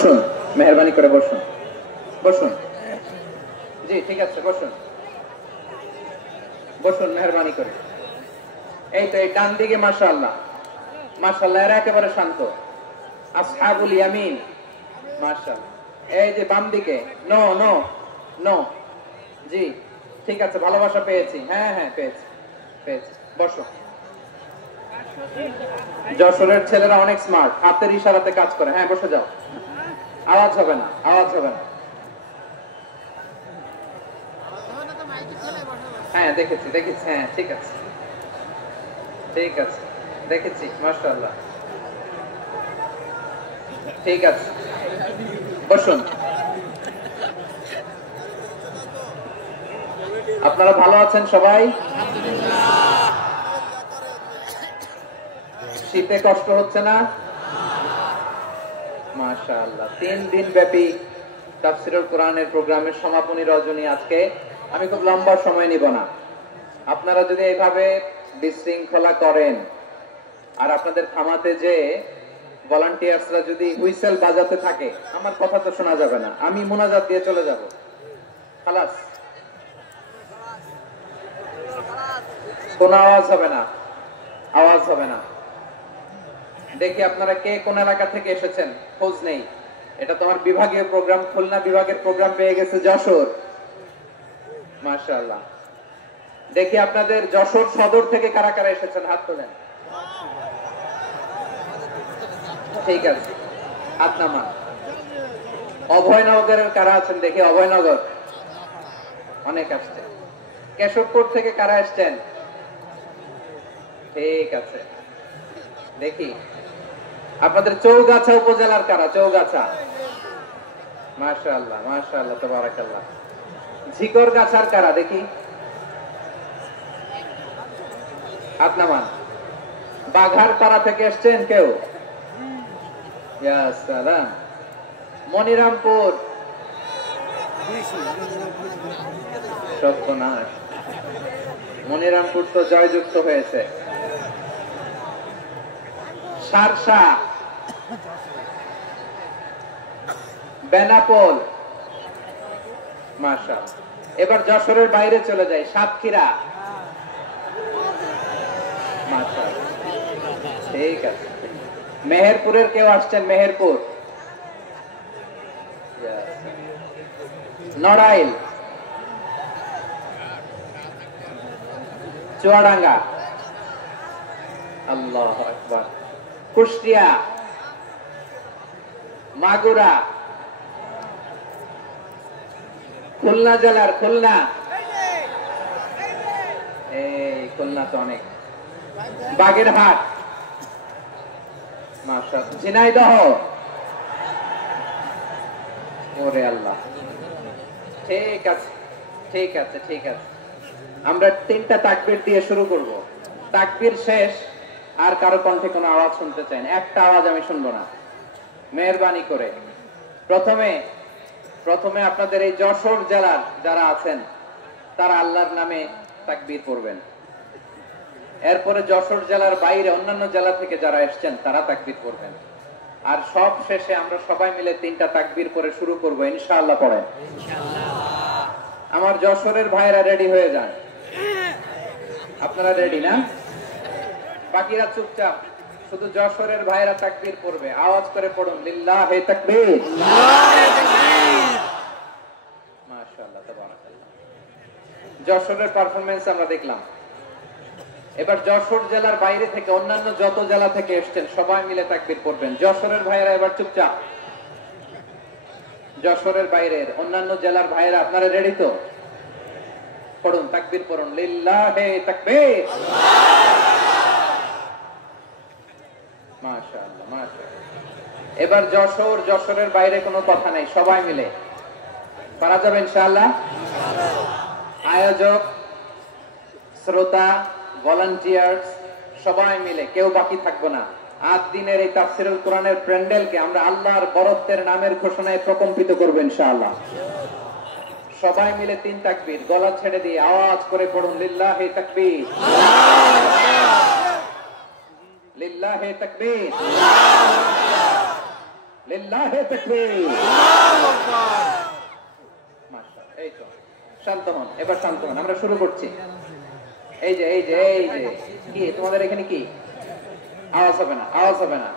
বসুন, মেহরবানি করে বসুন, বসুন। জি ঠিক আছে, বসুন বসুন, মেহরবানি করে। এই তো এই ডান দিকে মাশাআল্লাহ, মাশাআল্লাহ, এরা একেবারে শান্ত, আসহাবুল ইয়ামিন, মাশাআল্লাহ। এই যে বাম দিকে, নো নো নো, জি ঠিক আছে, ভালোবাসা পেয়েছি, হ্যাঁ হ্যাঁ পেয়েছি পেয়েছি, বসো। যশোরের ছেলেরা অনেক স্মার্ট, হাতের ইশারাতে কাজ করে। হ্যাঁ বসে যাও, আওয়াজ হবে না, আওয়াজ হবে না। হ্যাঁ দেখেছি দেখেছি, হ্যাঁ ঠিক আছে ঠিক আছে, দেখেছি, মাশাআল্লাহ, ঠিক আছে, বসুন। আপনারা ভালো আছেন সবাই? শীতে কষ্ট হচ্ছে না? মাশাআল্লাহ। 3 দিন ব্যাপী তাফসীরুল কোরআনের প্রোগ্রামের সমাপনী রজনী আজকে। আমি খুব লম্বা সময় নিব না। আপনারা যদি এইভাবে বিশৃঙ্খলা করেন আর আপনাদের থামাতে যে ভলান্টিয়ার্সরা যদি হুইসেল বাজাতে থাকে, আমার কথা তো শোনা যাবে না, আমি মুনাজাত দিয়ে চলে যাব। খালাস, কোনো আওয়াজ হবে না, আওয়াজ হবে না। দেখি আপনারা কে কোন এলাকা থেকে এসেছেন, খোঁজ নেই। এটা তোমার বিভাগীয় প্রোগ্রাম, খুলনা বিভাগের প্রোগ্রাম পেয়ে গেছে যশোর, মাশাআল্লাহ। দেখি আপনাদের যশোর সদর থেকে কারা কারা এসেছেন, হাত তোলেন। ঠিক আছে, হাত নামান। অভয়নগরের কারা আছেন দেখি, অভয়নগর অনেক আসছে। কেশবপুর থেকে কারা আসছেন? ঠিক আছে, দেখি আপনাদের চৌগাছা উপজেলার কারা, চৌগাছা, মাশাআল্লাহ মাশাআল্লাহ, তাবারাকাল্লাহ। ঝিকরগাছার কারা দেখি, হাত নামান। বাঘারপাড়া থেকে এসছেন কেউ? ইয়া সালাম। মনিরামপুর, সর্বনাশ, মনিরামপুর তো জয়যুক্ত হয়েছে। সারসা, বেনাপোল, মাশাআল্লাহ। এবার যশোরের বাইরে চলে যাই, সাতক্ষীরা, মাশাআল্লাহ, ঠিক আছে। মেহেরপুরের কেউ আসছেন? মেহেরপুর, নড়াইল, চুয়াডাঙ্গা, আল্লাহু আকবার, কুষ্টিয়া, মাগুরা, খুলনা জেলার খুলনা, এই খুলনা তো অনেক, বাগেরহাট, মাশাআল্লাহ, ঝিনাইদহ, ওরে আল্লাহ, ঠিক আছে ঠিক আছে ঠিক আছে। আমরা 3টা তাকবীর দিয়ে শুরু করব। তাকবীর শেষ আর কারো কণ্ঠে কোনো আওয়াজ শুনতে চাই না, একটা আওয়াজ আমি শুনবো না, মেহেরবানি করে। প্রথমে আপনাদের এই যশোর জেলার যারা আছেন তারা আল্লাহর নামে তাকবীর পড়বেন। এরপরে যশোর জেলার বাইরে অন্যান্য জেলা থেকে যারা এসেছেন তারা তাকবীর পড়বেন। আর সব শেষে আমরা সবাই মিলে 3টা তাকবীর করে শুরু করব, ইনশাআল্লাহ। পড়েন ইনশাআল্লাহ। আমার যশোরের ভাইরা রেডি হয়ে যান। আপনারা রেডি না? বাকিরা চুপচাপ, শুধু যশোরের ভাইরা তাকবীর পড়বে, আওয়াজ করে পড়ুন, লিল্লাহি তাকবীর, আল্লাহু তাকবীর, মাশাআল্লাহ, তাবারাকাল্লাহ। যশোরের পারফরম্যান্স আমরা দেখলাম। এবার যশোর জেলার বাইরে থেকে অন্যান্য যত জেলা থেকে এসেছেন সবাই মিলে তাকবীর পড়বেন। যশোরের ভাইরা এবার চুপচাপ। যশোরের বাইরের অন্যান্য জেলার ভাইরা আপনারা রেডি তো? পড়ুন, তাকবীর পড়ুন, লিল্লাহি তাকবীর, মাশাআল্লাহ মাশাআল্লাহ। এবার যশোরের বাইরে কোনো কথা নাই, সবাই মিলে পারা যাবে ইনশাআল্লাহ। আয়োজক, শ্রোতা, ভলান্টিয়ার্স সবাই মিলে কেউ বাকি থাকবো না। 8 দিনের এই তাফসীরুল কোরআনের প্যান্ডেলকে আমরা আল্লাহর বরত্বের নামের ঘোষণায় প্রকম্পিত করব ইনশাআল্লাহ। সবাই মিলে 3 তাকবীর, গলা ছেড়ে দিয়ে আওয়াজ করে পড়ুন, লিল্লাহি তাকবীর, লিল্লাহি তাকবীর, লিল্লাহি তাকবীর, আল্লাহু আকবার। মাশাআল্লাহ। এই তো শান্ত হন, এবার শান্ত হন, আমরা শুরু করছি। এই যে কি তোমাদের এখানে কি আওয়াজ হবে না, আওয়াজ হবে না।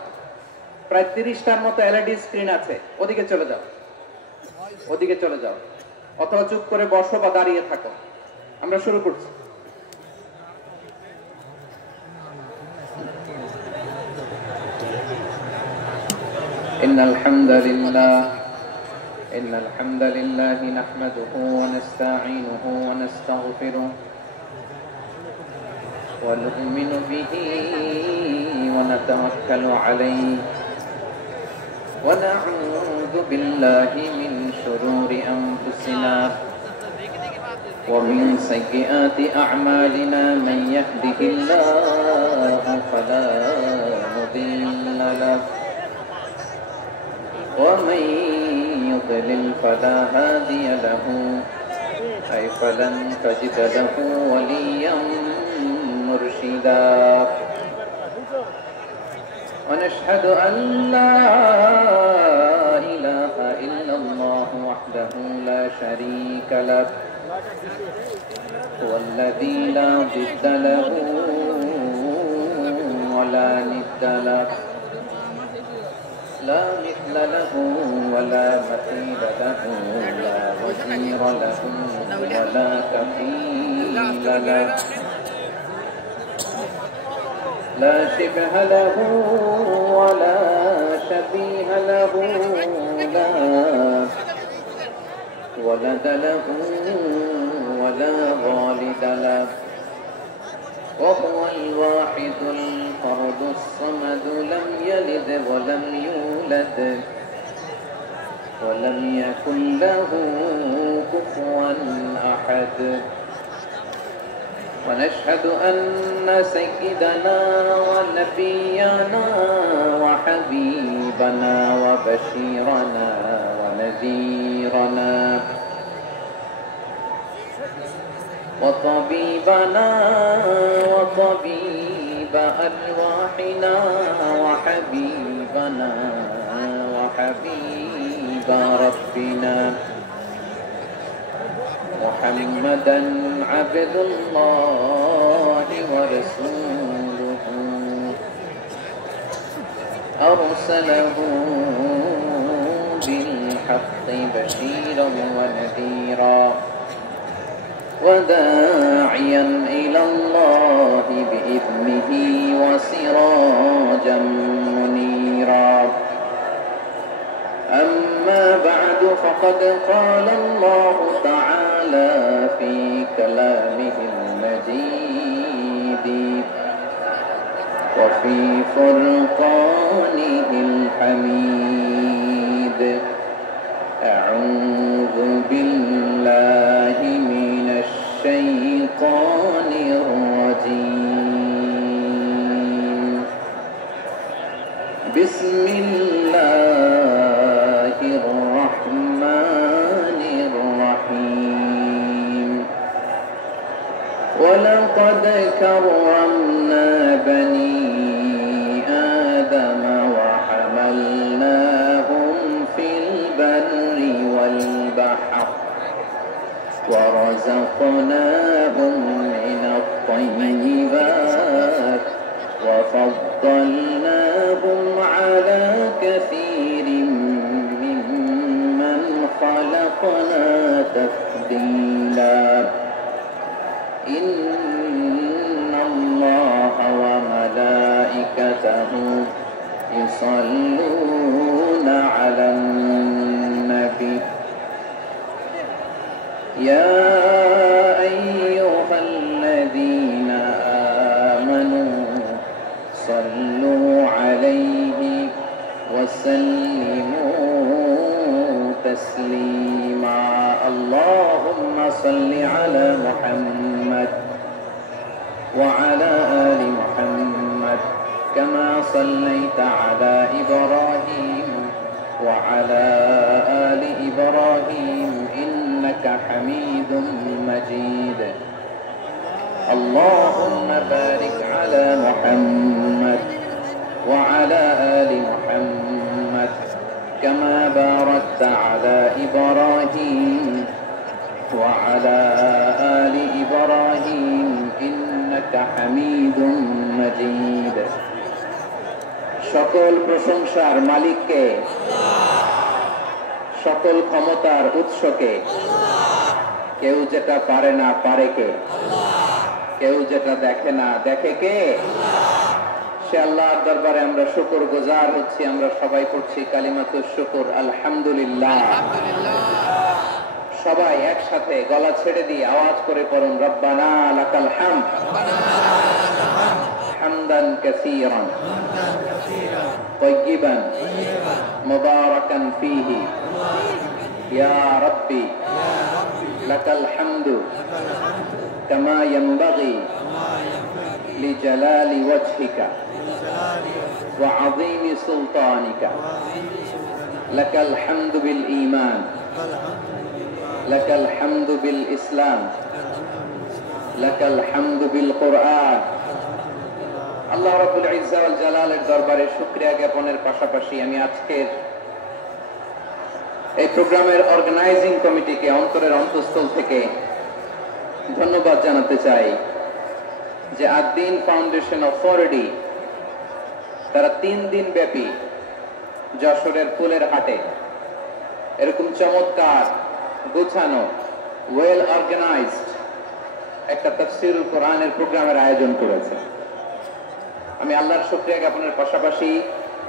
প্রায় 30টার মতো এলইডি স্ক্রিন আছে, ওদিকে চলে যাও, ওদিকে চলে যাও, অথবা চুপ করে বসো বা দাঁড়িয়ে থাকো। আমরা শুরু করছি। ইন্নাল হামদালিল্লাহি নাহমাদুহু ওয়া নাস্তাঈনুহু ওয়া নাস্তাগফিরুহ ওয়া নু'মিনু বিহি ওয়া নাতাওয়াক্কালু আলাইহি ওয়া না'উযু বিল্লাহি মিন শুরুরি আনফুসিনা ওয়া মিন সাইয়্যাতি আ'মালিনা মান ইয়াহদিহিল্লাহু ফালা মুদিল্লা লাহু ومن يضلل فلا هادي له أي فلن تجد له وليا مرشدا ونشهد أن لا إله إلا الله وحده لا شريك له هو الذي لا ضد له ولا ند له لا مثل له ولا مثيل له لا وزير له ولا كفيل له لا شبه له ولا شبيه له لا ولد له ولا والد له وهو الواحد الفرد الصمد لم يلد ولم يولد ولم يكن له كفوا أحد ونشهد أن سيدنا ونبينا وحبيبنا وبشيرنا ونذيرنا وطبيبنا وطبيب أرواحنا وحبيبنا وحبيب ربنا محمدا عبد الله ورسوله أرسله بالحق بشيرا ونذيرا وداعيا إلى الله بإذنه وسراجا منيرا أما بعد فقد قال الله تعالى في كلامه المجيد وفي فرقانه الحميد أعوذ بالله من الشيطان الرجيم بسم الله الرحمن الرحيم ولقد كرمنا بني آدم وحملناهم في البر والبحر ورزقناهم من الطيبات وفضلناهم على كثير ممن خلقنا تفضيلا إن الله وملائكته يصلون على النبي يا أيها الذين آمنوا صلوا عليه وسلموا تسليما اللهم صل على محمد وعلى آل محمد كما صليت على إبراهيم وعلى آل إبراهيم إنك حميد مجيد اللهم بارك على محمد وعلى آل محمد كما باركت على إبراهيم وعلى آل إبراهيم إنك حميد مجيد সকল প্রশংসার মালিককে সকল ক্ষমতার উৎসকে কেউ যেটা পারে না পারে কে কেউ যেটা দেখে না দেখে কে সে আল্লাহর দরবারে আমরা শুকরগুজার হচ্ছি আমরা সবাই পড়ছি কালিমাতুশ শুকর আলহামদুলিল্লাহ সবাই একসাথে গলা ছেড়ে দিয়ে আওয়াজ করে পড়ুন রব্বানা লাকাল হামদ হামদান কাসীরান طيبا مباركا فيه يا ربي لك الحمد كما ينبغي لجلال وجهك وعظيم سلطانك لك الحمد بالإيمان لك الحمد بالإسلام لك الحمد بالقرآن আল্লাহ রাব্বুল ইজ্জা ওয়াল জালালের দরবারে শুকরিয়া জ্ঞাপনের পাশাপাশি আমি আজকের এই প্রোগ্রামের অর্গানাইজিং কমিটিকে অন্তরের অন্তঃস্থল থেকে ধন্যবাদ জানাতে চাই যে আদ-দ্বীন ফাউন্ডেশন অফ ফরডি তারা 3 দিন ব্যাপী যশোরের ফুলের হাটে এরকম চমৎকার গোছানো ওয়েল অর্গানাইজড একটা তাফসীরুল কোরআনের প্রোগ্রামের আয়োজন করেছে আমি আল্লাহর শুকরিয়া জ্ঞাপনের পাশাপাশি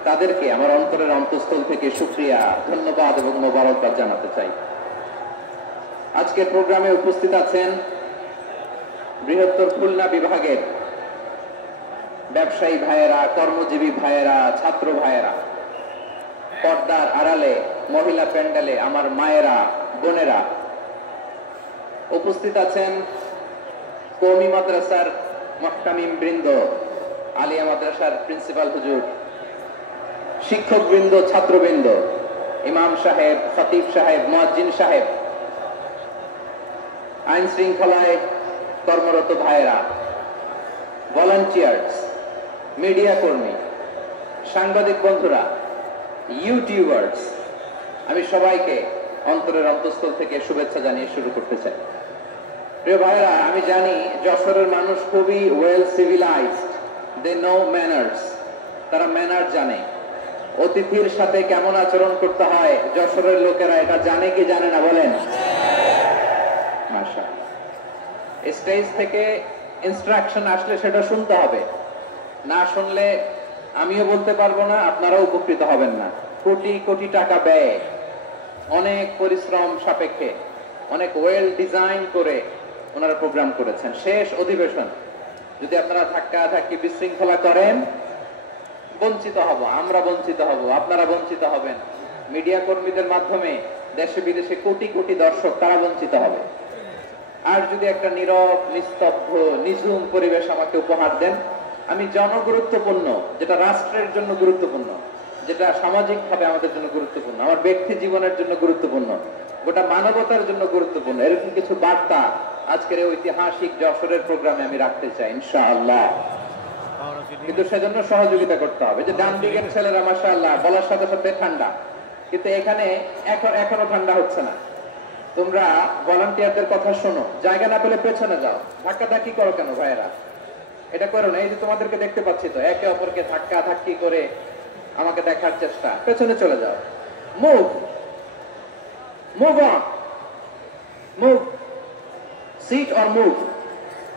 তাদেরকে আমার অন্তরের অন্তঃস্থল থেকে শুকরিয়া ধন্যবাদ এবং মোবারকবাদ জানাতে চাই আজকের প্রোগ্রামে উপস্থিত আছেন বৃহত্তর খুলনা বিভাগের ব্যবসায়ী ভাইয়েরা কর্মজীবী ভাইয়েরা ছাত্র ভাইয়েরা পর্দার আড়ালে মহিলা প্যান্ডেলে আমার মায়েরা বোনেরা উপস্থিত আছেন কওমি মাদ্রাসার মুহতামিম বৃন্দ আলিয়া মাদ্রাসার প্রিন্সিপাল হুজুর শিক্ষক বৃন্দ ছাত্রবৃন্দ ইমাম সাহেব খতিব সাহেব মুয়াজ্জিন সাহেব আইন শৃঙ্খলায় কর্মরত ভাইয়েরা ভলান্টিয়ার্স মিডিয়া কর্মী সাংবাদিক বন্ধুরা ইউটিউবার্স আমি সবাইকে অন্তরের অন্তঃস্থল থেকে শুভেচ্ছা জানিয়ে শুরু করতে চাই প্রিয় ভাইয়েরা আমি জানি যশোরের মানুষ খুবই well civilised they know manners তারা ম্যানার জানে অতিথির সাথে কেমন আচরণ করতে হয় যশোরের লোকেরা এটা জানে কি জানে না বলেন মাশাআল্লাহ স্টেজ থেকে ইনস্ট্রাকশন আসলে সেটা শুনতে হবে না শুনলে আমিও বলতে পারবো না আপনারাও উপকৃত হবেন না কোটি কোটি টাকা ব্যয় অনেক পরিশ্রম সাপেক্ষে অনেক ওয়েল ডিজাইন করে ওনারা প্রোগ্রাম করেছেন শেষ অধিবেশন যদি আপনারা ধাক্কা ধাক্কি বিশৃঙ্খলা করেন বঞ্চিত হব আমরা বঞ্চিত হব আপনারা বঞ্চিত হবেন মিডিয়া কর্মীদের মাধ্যমে দেশে বিদেশে কোটি কোটি দর্শক তারা বঞ্চিত হবে আর যদি একটা নীরব নিস্তব্ধ নিঝুম পরিবেশ আমাকে উপহার দেন আমি জনগুরুত্বপূর্ণ যেটা রাষ্ট্রের জন্য গুরুত্বপূর্ণ যেটা সামাজিকভাবে আমাদের জন্য গুরুত্বপূর্ণ আমার ব্যক্তি জীবনের জন্য গুরুত্বপূর্ণ গোটা মানবতার জন্য গুরুত্বপূর্ণ এরকম কিছু বার্তা আজকের এই ঐতিহাসিক যশোরের প্রোগ্রামে আমি রাখতে চাই ইনশাআল্লাহ কিন্তু সেজন্য সহযোগিতা করতে হবে যে ডান দিকের ছেলেরা মাশাআল্লাহ বলার সাথে সাথে ঠান্ডা কিন্তু এখানে এখনো ঠান্ডা হচ্ছে না তোমরা ভলান্টিয়ারদের কথা শোনো জায়গা না পেলে পেছনে যাও ধাক্কা ধাক্কি করো কেন ভাইয়েরা এটা করো না এই যে তোমাদেরকে দেখতে পাচ্ছি তো একে অপরকে ধাক্কা ধাক্কি করে আমাকে দেখার চেষ্টা পেছনে চলে যাও move move on move sit or move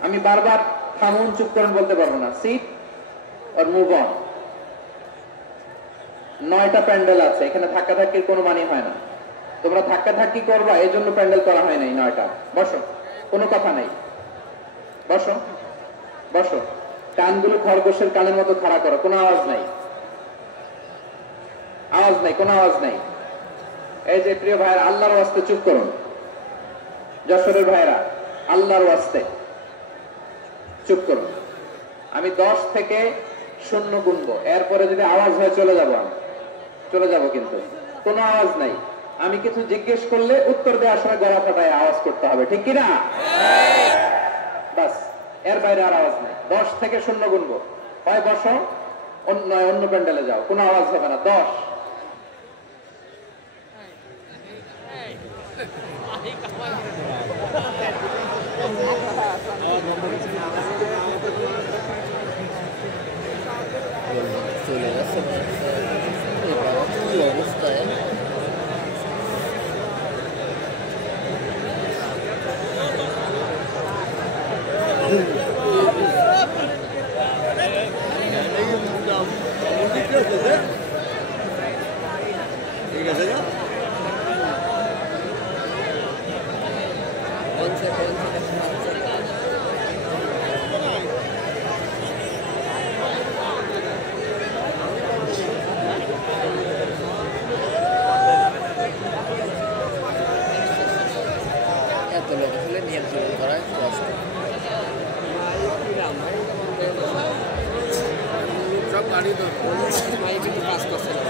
আমি বারবার থামুন চুপ করেন বলতে পারবো না সিট অর মুভ অন 9টা প্যান্ডেল আছে এখানে ধাক্কা ধাক্কির কোনো মানে হয় না তোমরা ধাক্কা ধাক্কি করবা এই জন্য প্যান্ডেল করা হয় নাই 9টা বসো কোনো কথা নাই বসো বসো কানগুলো খরগোশের কানের মতো খাড়া করো কোনো আওয়াজ নাই কোনো আওয়াজ নাই এই যে প্রিয় ভাইরা আল্লাহর ওয়াস্তে চুপ করুন যশোরের ভাইরা আল্লাহর ওয়াস্তে চুপ করুন আমি 10 থেকে 0 গুনবো এরপরে যদি আওয়াজ হয় চলে যাব কিন্তু কোনো আওয়াজ নাই আমি কিছু জিজ্ঞেস করলে উত্তর দেওয়ার সময় গলা ফাটায় আওয়াজ করতে হবে ঠিক কি না বাস এর বাইরে আর আওয়াজ নাই 10 থেকে 0 গুনবো হয় বসো অন্য প্যান্ডেলে যাও কোনো আওয়াজ হবে না 10 চলে গেছে অবস্থায় ঠিক আছে না এত লোক আসলে নিয়ন্ত্রণ করা কষ্ট সব গাড়ি তো কিন্তু কাজ করছে না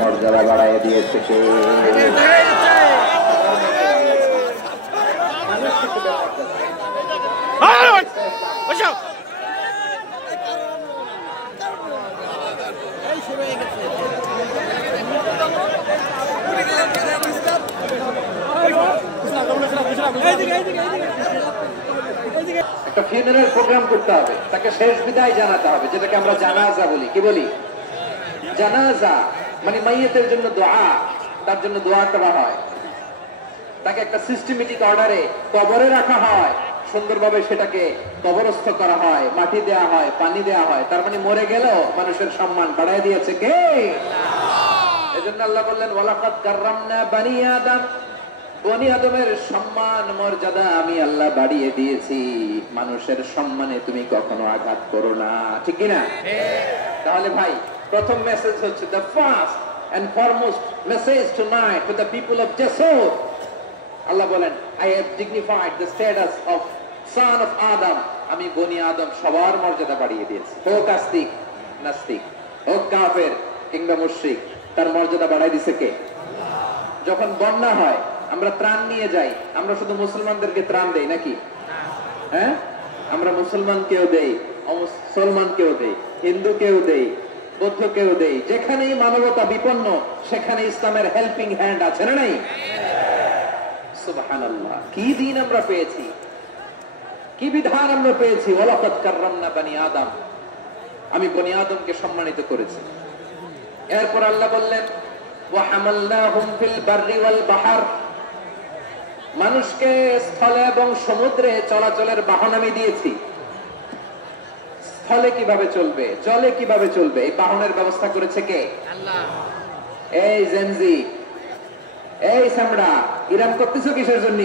মর্যাদা বাড়াইয়া দিয়েছে কে একটা ফিউনারাল প্রোগ্রাম করতে হবে, তাকে শেষ বিদায় জানাতে হবে, যেটাকে আমরা জানাজা বলি। কি বলি? জানাজা মানে মাইয়িতের জন্য দোয়া, তার জন্য দোয়া করা হয়, তাকে একটা সিস্টেমেটিক অর্ডারে কবরে রাখা হয়, সুন্দরভাবে সেটাকে কবরস্থ করা হয়, মাটি দেয়া হয়, পানি দেয়া হয়। তার মানে মরে গেলেও মানুষের সম্মান বাড়ায় দিয়েছে কে? এজন্য আল্লাহ বললেন ওয়ালাকাদ কাররামনা বানি আদম, বনি আদমের সম্মান মর্যাদা আমি আল্লাহ বাড়িয়ে দিয়েছি। মানুষের সম্মানে তুমি কখনো আঘাত করো না, ঠিক কি না? তাহলে ভাই প্রথম মেসেজ হচ্ছে the first and foremost message tonight to the people of Jasur. আল্লাহ বলেন I have dignified the status of son of Adam. আমি বনি আদম সবার মর্যাদা বাড়িয়ে দিয়েছি, হোক আস্তিক নাস্তিক, হোক কাফের কিংবা মুশরিক, তার মর্যাদা বাড়াই দিছে কে? যখন বন্যা হয় আমরা ত্রাণ নিয়ে যাই, আমরা শুধু মুসলমানদেরকে ত্রাণ দেই নাকি? হ্যাঁ, আমরা মুসলমানকেও দেই, অমুসলমানকেও দেই, হিন্দুকেও দেই, বৌদ্ধকেও দেই। যেখানেই মানবতা বিপন্ন সেখানে ইসলামের হেল্পিং হ্যান্ড আছে না নাই? সুবহানাল্লাহ, কি দিন আমরা পেয়েছি, কি বিধান আমরা পেয়েছি। ওয়ালাকাদ কাররামনা বানি আদম, আমি বনি আদমকে সম্মানিত করেছি। এরপর আল্লাহ বললেন ওয়া হামালনাহুম ফিল বাররি ওয়াল বাহর, মানুষকে স্থলে এবং সমুদ্রে চলাচলের বাহন আমি দিয়েছি। স্থলে কিভাবে চলবে, জলে কিভাবে চলবে, এই বাহনের ব্যবস্থা করেছে কে? আল্লাহ। এই জেনজি, এই সামড়া, ইরাম করতেছো কিসের জন্য?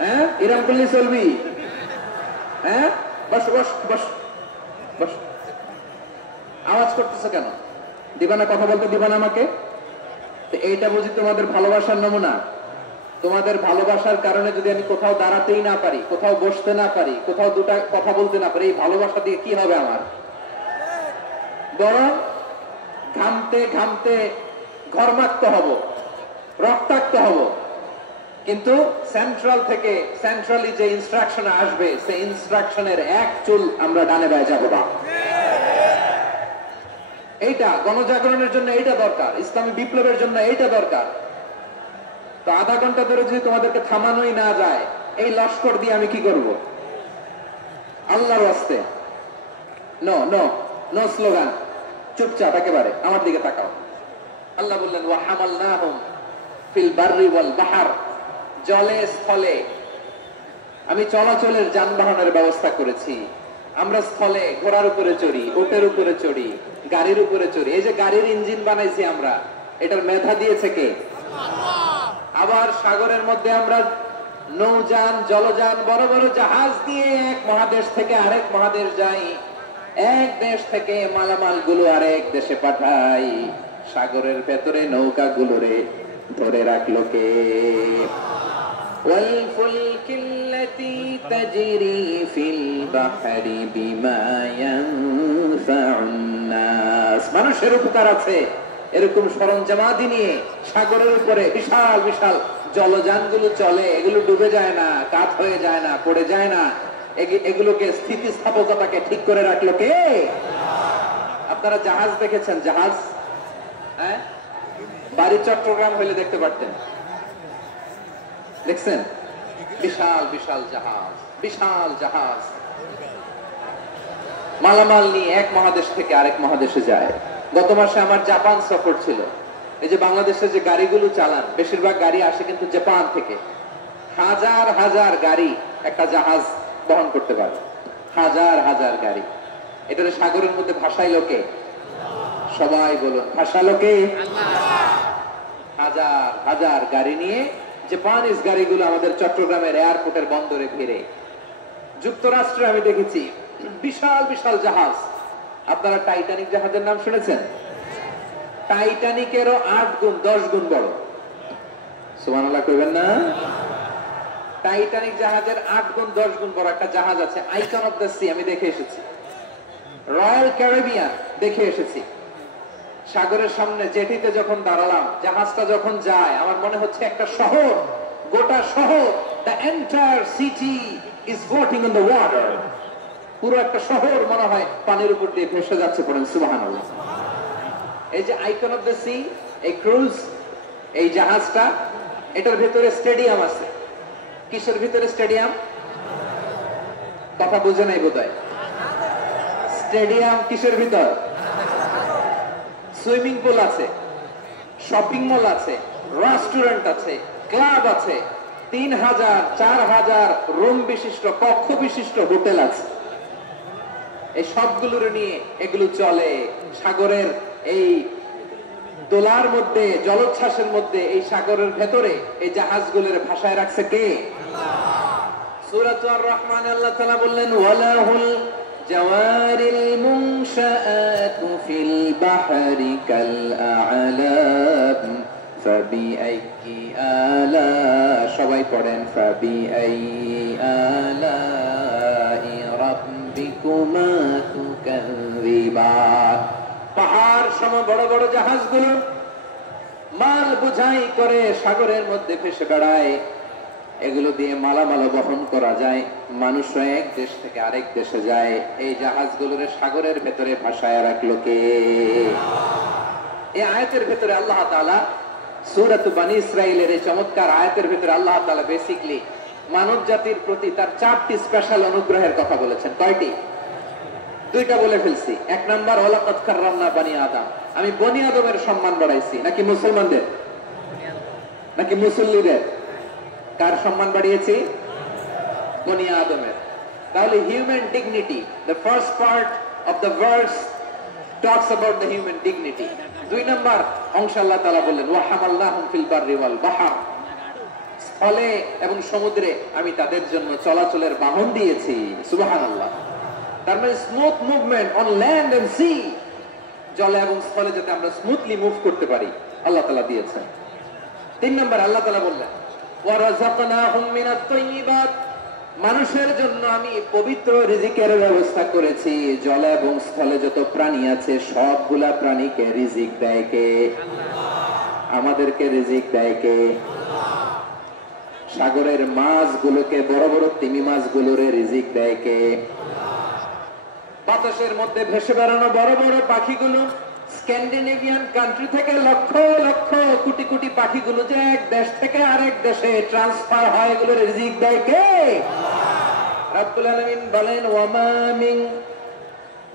হ্যাঁ, ইরাম করলে চলবি? হ্যাঁ, বস বস বস বস, আওয়াজ করতেছো কেন? দিবানা, কথা বলতে দিবানা আমাকে? এইটা বুঝি তোমাদের ভালোবাসার নমুনা? তোমাদের ভালোবাসার কারণে যদি আমি কোথাও দাঁড়াতেই না পারি, কোথাও বসতে না পারি, কোথাও দুটা কথা বলতে না পারি, এই ভালোবাসা দিয়ে কি হবে আমার? বরং ঘামতে ঘামতে ঘর্মাক্ত হব, রক্তাক্ত হব। কিন্তু সেন্ট্রাল থেকে, সেন্ট্রালি যে ইনস্ট্রাকশন আসবে, সেই ইনস্ট্রাকশনের এক চুল আমরা ডানে বায়ে যাব না। এইটা গণজাগরণের জন্য এইটা দরকার, ইসলামী বিপ্লবের জন্য এইটা দরকার। তো আধা ঘন্টা ধরে যদি তোমাদেরকে থামানোই না যায়, এই লস্কর দিয়ে আমি কি করব? আল্লাহর ওয়াস্তে নো নো নো স্লোগান, চুপচাপ একেবারে আমার দিকে তাকাও। আল্লাহ বললেন ওয়া হামালনাহুম ফিল বাররি ওয়াল বাহর, জলে স্থলে আমি চলাচলের যানবাহনের ব্যবস্থা করেছি। আমরা স্থলে ঘোড়ার উপরে চড়ি, উটের উপরে চড়ি, গাড়ির উপরে চড়ি। এই যে গাড়ির ইঞ্জিন বানাইছি আমরা, এটার মেধা দিয়েছে কে? আবার সাগরের মধ্যে আমরা নৌযান, জলযান, বড় বড় জাহাজ দিয়ে এক মহাদেশ থেকে আরেক মহাদেশ যাই, এক দেশ থেকে মালামাল গুলো আরেক দেশে পাঠাই। সাগরের ভেতরে নৌকা গুলোরে ধরে রাখলো কে? والفلك التي تجري في البحر بما ينفع الناس। মানুষের উপকার আছে এরকম সরঞ্জামাদি নিয়ে সাগরের উপরে বিশাল বিশাল জলযানগুলো চলে। এগুলো ডুবে যায় না, কাত হয়ে যায় না, পড়ে যায় না। এগুলোকে স্থিতিস্থাপকতাকে ঠিক করে রাখলো কে? আপনারা জাহাজ দেখেছেন? জাহাজ, হ্যাঁ, বাড়ি চট্টগ্রাম হইলে দেখতে পারতেন। দেখছেন? বিশাল বিশাল জাহাজ, বিশাল জাহাজ মালামাল নিয়ে এক মহাদেশ থেকে আরেক মহাদেশে যায়। গত মাসে আমার জাপান সফর ছিল। এই যে বাংলাদেশে যে গাড়িগুলো চালান, বেশিরভাগ গাড়ি আসে কিন্তু জাপান থেকে। হাজার হাজার গাড়ি একটা জাহাজ বহন করতে পারে, হাজার হাজার গাড়ি। এটা সাগরের মধ্যে ভাসাইলো কে? সবাই বলুন, ভাসালো কে? হাজার হাজার গাড়ি নিয়ে জাপানিজ গাড়িগুলো আমাদের চট্টগ্রামের এয়ারপোর্টের বন্দরে ভিড়ে। যুক্তরাষ্ট্রে আমি দেখেছি বিশাল বিশাল জাহাজ। আপনারা টাইটানিক জাহাজের নাম শুনেছেন? টাইটানিকেরও 8 গুণ 10 গুণ বড়। সুবহানাল্লাহ কইবেন না? টাইটানিক জাহাজের 8 গুণ 10 গুণ বড় একটা জাহাজ আছে, আইকন অফ দ্য সি। আমি দেখে এসেছি। রয়্যাল ক্যারিবিয়ান দেখে এসেছি। সাগরের সামনে জেটিতে যখন দাঁড়ালাম, জাহাজটা যখন যায়, আমার মনে হচ্ছে একটা শহর, গোটা শহর, the entire city is floating on the water। পুরো একটা শহর মনে হয় পানির উপর দিয়ে ভেসে যাচ্ছে। পড়েন সুবহানাল্লাহ। এই যে আইকন অফ দ্য সি, এই ক্রুজ, এই জাহাজটা, এটার ভিতরে স্টেডিয়াম আছে। কিসের ভিতরে স্টেডিয়াম? কথা বুঝে নাই বোধহয়। স্টেডিয়াম কিসের ভিতর? সুইমিং পুল আছে, শপিং মল আছে, রেস্টুরেন্ট আছে, ক্লাব আছে, 3000 4000 রুম বিশিষ্ট, কক্ষ বিশিষ্ট হোটেল আছে। এই সবগুলোর নিয়ে এগুলো চলে সাগরের এই দোলার মধ্যে, জলোচ্ছ্বাসের মধ্যে। এই সাগরের ভেতরে এই জাহাজগুলোর ভাষায় রাখছে কে? সূরাতুর আর রহমান আল্লাহ তাআলা বললেন, ওয়ালাহুল জাওয়ারিল মুনশাআতু ফিল বাহরি কাল আ'লাম ফাবিআইয়ি আলা, সবাই পড়েন, ফাবিআইয়ি আলাই রাব্বিকুমা তুকাযিবান। পাহাড় সম বড় বড় জাহাজগুলো মাল বোঝাই করে সাগরের মধ্যে ভেসে বেড়ায়। এগুলো দিয়ে মালামাল বহন করা যায়। মানুষরা এক দেশ থেকে আরেক দেশে যায়। এই জাহাজগুলোর সাগরের ভেতরে ভাসায় রাখলো কে? এই আয়াতের ভেতরে আল্লাহ তাআলা সূরাত বনী ইসরাঈলের এই চমৎকার আয়াতের ভেতরে আল্লাহ তাআলা বেসিক্যালি মানব জাতির প্রতি তার 4টি স্পেশাল অনুগ্রহের কথা বলেছেন। কয়টি? 2টা বলে ফেলছি। 1 নাম্বার, ওয়ালাকাদ কাররামনা বনী আদম, আমি বনী আদমের সম্মান বাড়াইছি। নাকি মুসলমানদের? নাকি মুসল্লিদের? কার সম্মান বাড়িয়েছি? বনী আদমের। তাহলে human dignity, the first part of the verse talks about the human dignity. 2 number অংশ আল্লাহ তাআলা বললেন, ওয়া হামালনাহুম ফিল বাররি ওয়াল বাহর, স্থলে এবং সমুদ্রে আমি তাদের জন্য চলাচলের বাহন দিয়েছি। সুবহানাল্লাহ। তার মানে smooth movement on land and sea, জলে এবং স্থলে যাতে আমরা স্মুথলি মুভ করতে পারি আল্লাহ তাআলা দিয়েছেন। 3 নাম্বার আল্লাহ তাআলা বললেন, ওয়া রাযাকনাহুম মিনাত তাইয়্যিবাত, মানুষের জন্য আমি পবিত্র রিজিকের ব্যবস্থা করেছি। জলে এবং স্থলে যত প্রাণী আছে সবগুলা প্রাণীকে রিজিক দেয় কে? আমাদেরকে রিজিক দেয় কে? সাগরের মাছগুলোকে, বড় বড় তিমি মাছগুলোরে রিজিক দেয় কে? বাতাসের মধ্যে ভেসে বেড়ানো বড় বড় পাখিগুলো, স্ক্যান্ডিনেভিয়ান কান্ট্রি থেকে লক্ষ লক্ষ কোটি কোটি পাখিগুলো যে এক দেশ থেকে আরেক দেশে ট্রান্সফার হয়, এগুলোর রিজিক দেয় কে? রব্বুল আলামিন বলেন, ওয়া মা মিন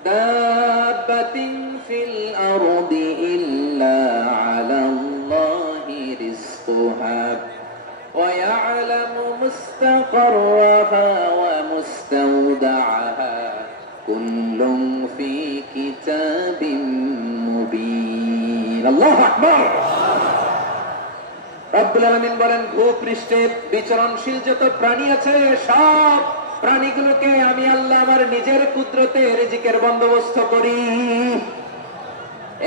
দাব্বাতিন ফিল আরদি ইল্লা আলাল্লাহি রিজকুহা ওয়া ইয়ালামু মুস্তাকাররাহা ওয়া মুস্তাওদাআহা কুল্লুম ফি কিতাবিম মুবিন। আল্লাহু আকবার। রব্বুল আলামিন বলেন, ভূপৃষ্ঠে বিচরণশীল যত প্রাণী আছে সব প্রাণীগুলোকে আমি আল্লাহ আমার নিজের কুদরতে রিজিকের বন্দোবস্ত করি।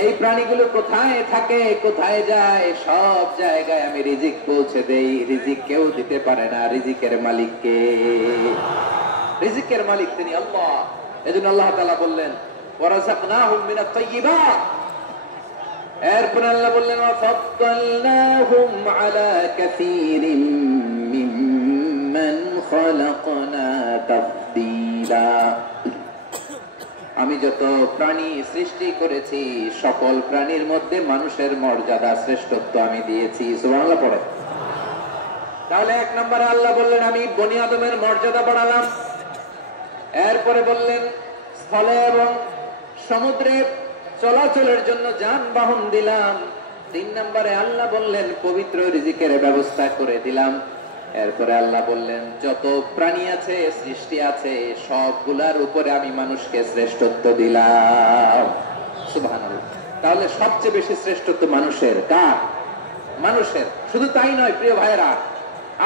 এই প্রাণীগুলো কোথায় থাকে, কোথায় যায়, সব জায়গায় আমি রিজিক পৌঁছে দেই। রিজিক কেউ দিতে পারে না, রিজিকের মালিক কে? রিজিকের মালিক তিনি আল্লাহ। এজন্য আল্লাহ তাআলা বললেন, ওয়ারাযাকনাহুম মিনাত তাইয়্যিবাত। এরপর আল্লাহ বললেন, ওয়াফাদ্দালনাহুম আলা কাসীরিম মিম্মান খালাকনা তাফদীলা। আমি যত প্রাণী সৃষ্টি করেছি সকল প্রাণীর মধ্যে মানুষের মর্যাদা শ্রেষ্ঠত্ব আমি দিয়েছি। সুবহানাল্লাহ পড়ে। তাহলে এক নম্বরে আল্লাহ বললেন আমি বনি আদমের মর্যাদা বাড়ালাম। এরপরে বললেন স্থলে এবং সমুদ্রে চলাচলের জন্য যানবাহন দিলাম। 3 নম্বরে আল্লাহ বললেন পবিত্র রিজিকের ব্যবস্থা করে দিলাম। এরপরে আল্লাহ বললেন যত প্রাণী আছে, সৃষ্টি আছে, সবগুলার উপরে আমি মানুষকে শ্রেষ্ঠত্ব দিলাম। সুবহানাল্লাহ। তাহলে সবচেয়ে বেশি শ্রেষ্ঠত্ব মানুষের। কার? মানুষের। শুধু তাই নয় প্রিয় ভাইরা,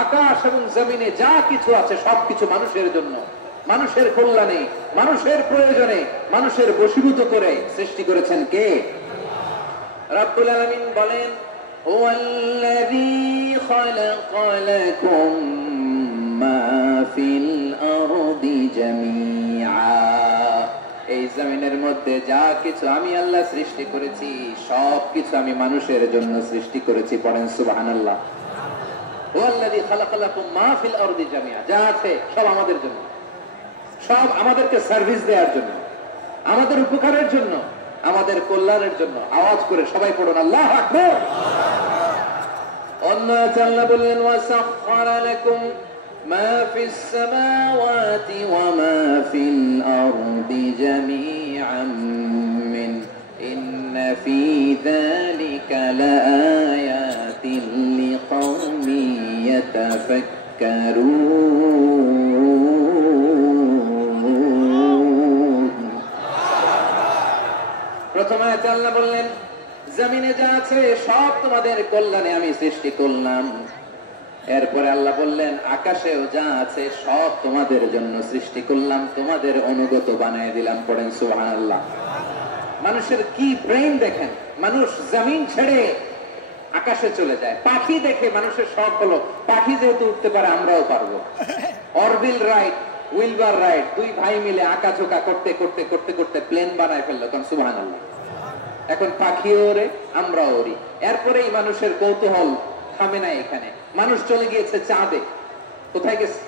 আকাশ এবং জমিনে যা কিছু আছে সবকিছু মানুষের জন্য, মানুষের কল্যাণে, মানুষের প্রয়োজনে, মানুষের বশীভূত করে সৃষ্টি করেছেন কে? রব্বুল আলামিন বলেন, হুয়াল্লাযী খালাকা লাকুম মা ফিল আরদি জামিআ। এই জমিনের মধ্যে যা কিছু আমি আল্লাহ সৃষ্টি করেছি সবকিছু আমি মানুষের জন্য সৃষ্টি করেছি। পড়েন সুবহানাল্লাহ। হুয়াল্লাযী খালাকা লাকুম মা ফিল আরদি জামিআ। যা আছে সব আমাদের জন্য, সব আমাদেরকে সার্ভিস দেওয়ার জন্য, আমাদের উপকারের জন্য, আমাদের কল্যাণের জন্য। আওয়াজ করে সবাই পড়ুন আল্লাহু আকবার। অন্য আল্লাহ বললেন, ওয়াসাখখারা লাকুম মা ফিস সামাওয়াতি ওয়া মা ফিল আরদি জামিআন মিন ইন্না ফি যালিকা লাআয়াতিন লিকাওমিন ইয়াতাফাক্কারুন। প্রথম আয়াতে আল্লাহ বললেন জমিনে যা আছে সব তোমাদের কল্যাণে আমি সৃষ্টি করলাম। এরপরে আল্লাহ বললেন আকাশেও যা আছে সব তোমাদের জন্য সৃষ্টি করলাম, তোমাদের অনুগত বানিয়ে দিলাম। পড়েন সুবহানাল্লাহ। মানুষের কি ব্রেইন দেখেন, মানুষ জমিন ছেড়ে আকাশে চলে যায়। পাখি দেখে মানুষের শখ হলো পাখি যেহেতু উঠতে পারে আমরাও পারবো। অরবিল রাইট, উইলবার রাইট, 2 ভাই মিলে আঁকাঝোঁকা করতে করতে করতে করতে প্লেন বানায় ফেললো। কারণ সুবহানাল্লাহ। এখন পাখিও ওরে, আমরাও ওরি। এরপরেই মানুষের কৌতূহল থামে না এখানে। মানুষ চলে গিয়েছে চাঁদে। কোথায় গেছে?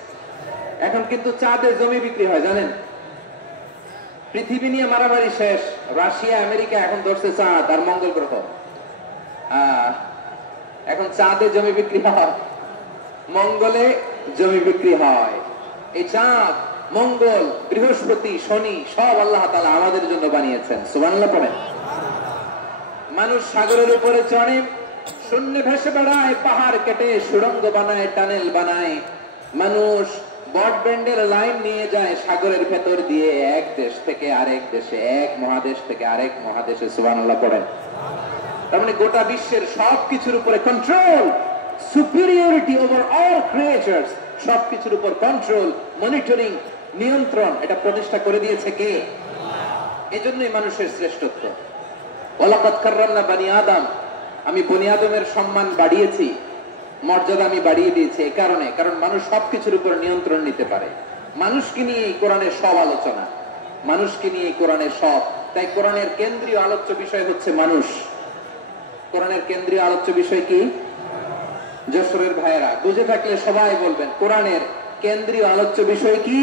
এখন কিন্তু চাঁদে জমি বিক্রি হয় জানেন। পৃথিবী নিয়ে মারামারি শেষ। রাশিয়া আমেরিকা এখন ধরছে চাঁদ আর মঙ্গল গ্রহ। এখন চাঁদে জমি বিক্রি হয়, মঙ্গলে জমি বিক্রি হয়। এই চাঁদ, মঙ্গল, বৃহস্পতি, শনি সব আল্লাহ তাআলা আমাদের জন্য বানিয়েছেন। সুবহানাল্লাহ পড়েন। মানুষ সাগরের উপরে চড়ে, শূন্যে ভেসে বেড়ায়, পাহাড় কেটে সুড়ঙ্গ বানায়, টানেল বানায়। মানুষ ব্রডব্যান্ডের লাইন নিয়ে যায় সাগরের ভেতর দিয়ে, এক দেশ থেকে আরেক দেশে, এক মহাদেশ থেকে আরেক মহাদেশে। সুবহানাল্লাহ পড়েন। তার মানে গোটা বিশ্বের সবকিছুর উপরে control, superiority over all creatures, সবকিছুর উপর কন্ট্রোল, মনিটরিং, নিয়ন্ত্রণ এটা প্রতিষ্ঠা করে দিয়েছে কে? এজন্যই মানুষের শ্রেষ্ঠত্ব। ওয়ালাকাদ কাররামনা বানি আদম। আমি বনি আদমের সম্মান বাড়িয়েছি, মর্যাদা আমি বাড়িয়ে দিয়েছি এই কারণে, কারণ মানুষ সবকিছুর উপর নিয়ন্ত্রণ নিতে পারে। মানুষকে নিয়ে এই কোরআনের সব আলোচনা, মানুষকে নিয়ে কোরআনের সব। তাই কোরআনের কেন্দ্রীয় আলোচ্য বিষয় হচ্ছে মানুষ। কোরআনের কেন্দ্রীয় আলোচ্য বিষয় কি? যশোরের ভাইয়েরা বুঝে থাকলে সবাই বলবেন কোরআনের কেন্দ্রীয় আলোচ্য বিষয় কি?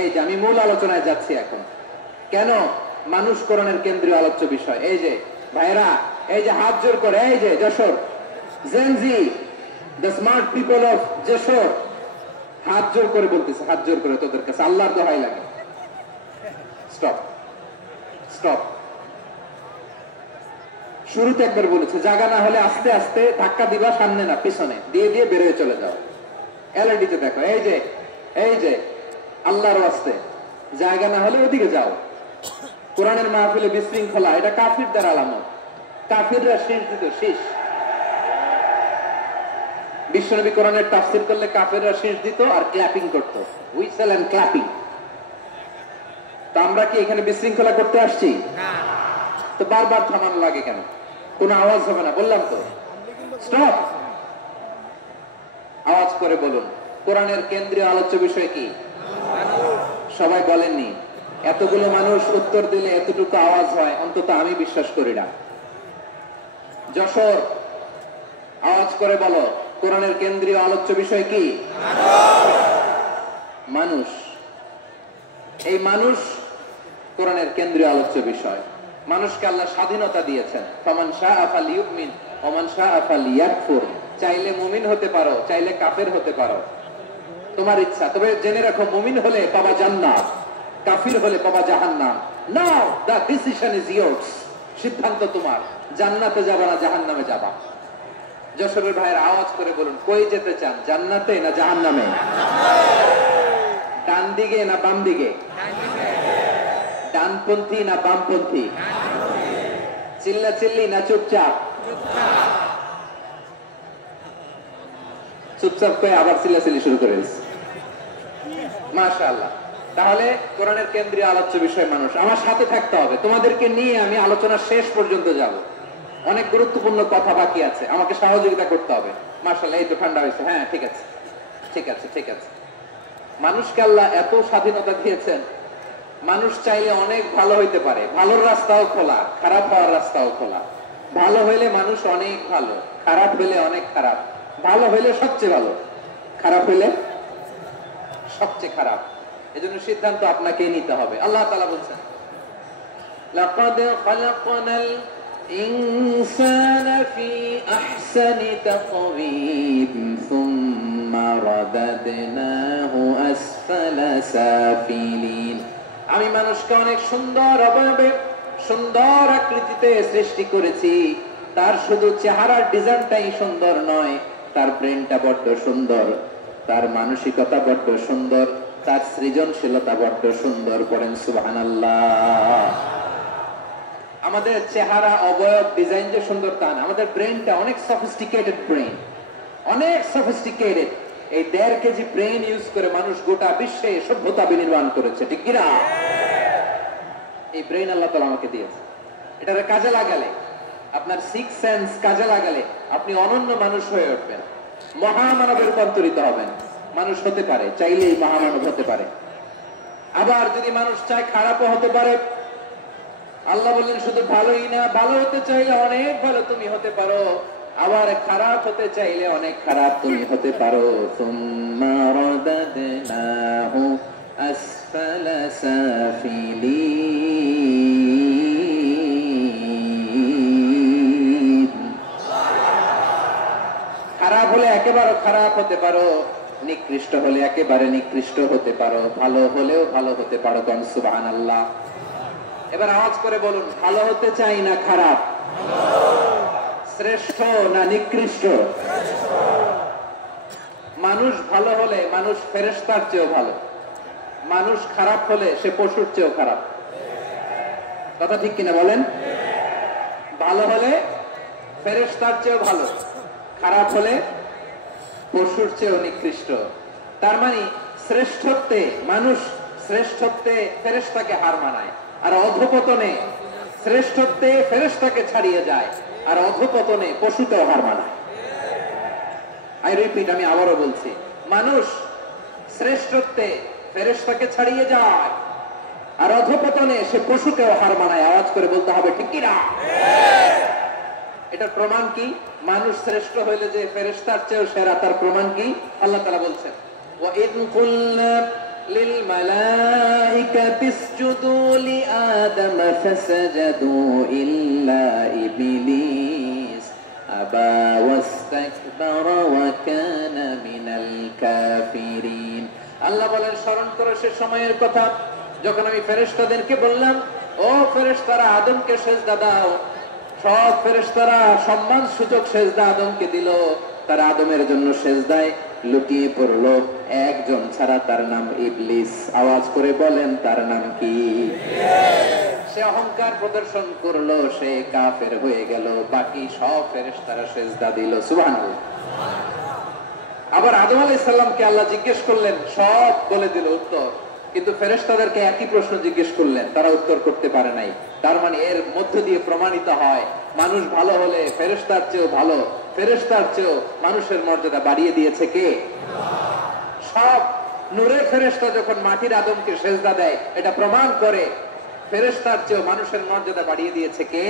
এই যে আমি মূল আলোচনায় যাচ্ছি এখন। কেন মানুষ কোরআনের কেন্দ্রীয় আলোচ্য বিষয়? এই যে ভাইয়েরা, এই যে হাত জোর করে, এই যে Jessore Gen Z, the smart people of Jessore, হাত জোর করে বলতেছে, হাত জোর করে তোদের কাছে আল্লাহর দোহাই লাগে, স্টপ স্টপ। শুরুতে একবার বলেছে জায়গা না হলে আস্তে আস্তে ধাক্কা দিবা, সামনে না পিছনে দিয়ে দিয়ে বেরোয় চলে যাও। এলইডিতে দেখো, এই যে আল্লাহর ওয়াস্তে জায়গা না হলে ওদিকে যাও। কোরআনের মাহফিলে বিশৃঙ্খলা, এটা কাফিরদের আলামত। কাফিররা শীষ দিত, শীষ। বিশ্বনবী কোরআনের তাফসীর করলে কাফিররা শীষ দিত আর ক্ল্যাপিং করত, হুইসেল এন্ড ক্ল্যাপিং। তো আমরা কি এখানে বিশৃঙ্খলা করতে আসছি? তো বারবার থামানো লাগে কেন? কোনো আওয়াজ হবে না, বললাম তো। স্টপ। আওয়াজ করে বলুন, কোরআনের কেন্দ্রীয় আলোচ্য বিষয় কি? সবাই বলেননি। এতগুলো মানুষ উত্তর দিলে এতটুকু আওয়াজ হয়, অন্তত আমি বিশ্বাস করি না। যশোর, আওয়াজ করে বলো, কোরআনের কেন্দ্রীয় আলোচ্য বিষয় কি? মানুষ। এই মানুষ কোরআনের কেন্দ্রীয় আলোচ্য বিষয়। মানুষকে আল্লাহ স্বাধীনতা দিয়েছেন। ফামান শাআ ফালিউমিন ওয়া মান শাআ ফালিয়াকফুর। চাইলে মুমিন হতে পারো, চাইলে কাফের হতে পারো, তোমার ইচ্ছা। তবে জেনে রাখো, মুমিন হলে পাবা জান্নাত, কাফির হলে পাবা জাহান্নাম। নাও দ্য ডিসিশন ইজ ইয়ার্স। সিদ্ধান্ত তোমার, জান্নাতে যাবা না জাহান্নামে যাবা। যশোরের ভাইয়ের আওয়াজ করে বলুন, কই যেতে চান, জান্নাতে না জাহান্নামে? ডান দিকে না বাম দিকে? ডানপন্থী না বামপন্থী? চিল্লা চিল্লি না চুপচাপ? চুপচাপ করে আবার চিল্লাচিল্লি শুরু করে দিচ্ছে। মাশাআল্লাহ। তাহলে কোরআনের কেন্দ্রীয় আলোচ্য বিষয় মানুষ। আমার সাথে থাকতে হবে, তোমাদেরকে নিয়ে আমি আলোচনা শেষ পর্যন্ত যাব। অনেক গুরুত্বপূর্ণ কথা বাকি আছে, আমাকে সহযোগিতা করতে হবে। মাশাআল্লাহ, এই তো ঠান্ডা হয়েছে। হ্যাঁ, ঠিক আছে, ঠিক আছে, ঠিক আছে। মানুষকে আল্লাহ এত স্বাধীনতা দিয়েছেন, মানুষ চাইলে অনেক ভালো হইতে পারে। ভালোর রাস্তাও খোলা, খারাপ হওয়ার রাস্তাও খোলা। ভালো হইলে মানুষ অনেক ভালো, খারাপ হইলে অনেক খারাপ। ভালো হইলে সবচেয়ে ভালো, খারাপ হইলে সবচেয়ে খারাপ। এজন্য সিদ্ধান্ত আপনাকেই নিতে হবে। আল্লাহ তাআলা বলছেন, লাকাদ খালাকনাল ইনসানা ফি আহসানি তাকওয়িম সুম্মা রাদাদনাহু আসফালা সাফিলিন। আমি মানুষকে অনেক সুন্দর অবয়বে, সুন্দর আকৃতিতে সৃষ্টি করেছি। তার শুধু চেহারার ডিজাইনটাই সুন্দর নয়, তার ব্রেনটা বড্ড সুন্দর, তার মানসিকতা বড্ড সুন্দর, তার সৃজনশীলতা বড্ড সুন্দর। পড়েন সুবহানাল্লাহ। আমাদের চেহারা, অবয়ব, ডিজাইন যে সুন্দর তা না, আমাদের ব্রেনটা অনেক সফিস্টিকেটেড ব্রেন, অনেক সফিস্টিকেটেড। এই 1.5 কেজি ব্রেন ইউজ করে মানুষ গোটা বিশ্বে সভ্যতা বিনির্মাণ করেছে, ঠিক কিনা? এই ব্রেন আল্লাহ তাআলা আমাকে দিয়েছে। এটারে কাজে লাগালে, আপনার সিক্স সেন্স কাজে লাগালে আপনি অনন্য মানুষ হয়ে উঠবেন, মহামানবে রূপান্তরিত হবেন। মানুষ হতে পারে, চাইলেই মহামানব হতে পারে। আবার যদি মানুষ চায়, খারাপও হতে পারে। আল্লাহ বললেন শুধু ভালোই না, ভালো হতে চাইলে অনেক ভালো তুমি হতে পারো, আবার খারাপ হতে চাইলে অনেক খারাপ তুমি হতে পারো। সুম্মা রাদাদনাহু আসফালা সাফিলিন। খারাপ হলে একেবারে খারাপ হতে পারো, নিকৃষ্ট হলে একেবারে নিকৃষ্ট হতে পারো, ভালো হলেও ভালো হতে পারো। সুবহানাল্লাহ। এবার আওয়াজ করে বলুন, ভালো হতে চাই না খারাপ? শ্রেষ্ঠ না নিকৃষ্ট? মানুষ ভালো হলে মানুষ ফেরেশতার চেয়েও ভালো, মানুষ খারাপ হলে সে পশুর চেয়েও খারাপ। কথা ঠিক কিনা বলেন? ভালো হলে ফেরেশতার চেয়েও ভালো, খারাপ হলে পশুর চেয়েও নিকৃষ্ট। তার মানে শ্রেষ্ঠত্বে মানুষ, শ্রেষ্ঠত্বে ফেরেশতাকে হার মানায়, আর অধপতনে শ্রেষ্ঠত্বে ফেরেশতাকে ছাড়িয়ে যায়, আর অধপতনে পশুতেও হার মানায়। আই রিপিট, আমি আবারও বলছি, মানুষ শ্রেষ্ঠত্বে ফেরেশতাকে ছাড়িয়ে যায়, আর অধপতনে সে পশুকেও হার মানায়। আওয়াজ করে বলতে হবে, ঠিক কি না? এটার প্রমাণ কি? মানুষ শ্রেষ্ঠ হইলে যে ফেরেশতার চেয়েও সেরা, তার প্রমাণ কি? আল্লাহ তাআলা বলছেন, ওয়া ইয কুলনা লিল মালাইকাতি ইসজুদু লিআদম ফাসাজাদু ইল্লা ইবলিস আবা ওয়াস্তাকবারা ওয়া কানা মিনাল কাফিরিন। আল্লাহ বলেন, স্মরণ করো সে সময়ের কথা যখন আমি ফেরেশতাদেরকে বললাম, ও ফেরেশতারা আদমকে সিজদা দাও। সব ফেরেশতারা সম্মান সূচক সিজদা আদমকে দিল, তারা আদমের জন্য সিজদায় লুটিয়ে পড়লো একজন ছাড়া, তার নাম ইবলিস। আওয়াজ করে বলেন তার নাম কি? সে অহংকার প্রদর্শন করলো, সে কাফের হয়ে গেল, বাকি সব ফেরেশতারা সিজদা দিল। সুবহানাল্লাহ। আবার আদম আলাইহিস সালামকে আল্লাহ জিজ্ঞেস করলেন, সব বলে দিল উত্তর, কিন্তু ফেরেশতাদেরকে একই প্রশ্ন জিজ্ঞেস করলেন, তারা উত্তর করতে পারে নাই। তার মানে এর মধ্য দিয়ে প্রমাণিত হয়, মানুষ ভালো হলে ফেরেশতার চেয়েও ভালো, ফেরেশতার চেয়েও মানুষের মর্যাদা বাড়িয়ে দিয়েছে কে? সব নূরের ফেরেশতা যখন মাটির আদমকে সিজদা দেয়, এটা প্রমাণ করে ফেরেশতার চেয়েও মানুষের মর্যাদা বাড়িয়ে দিয়েছে কে?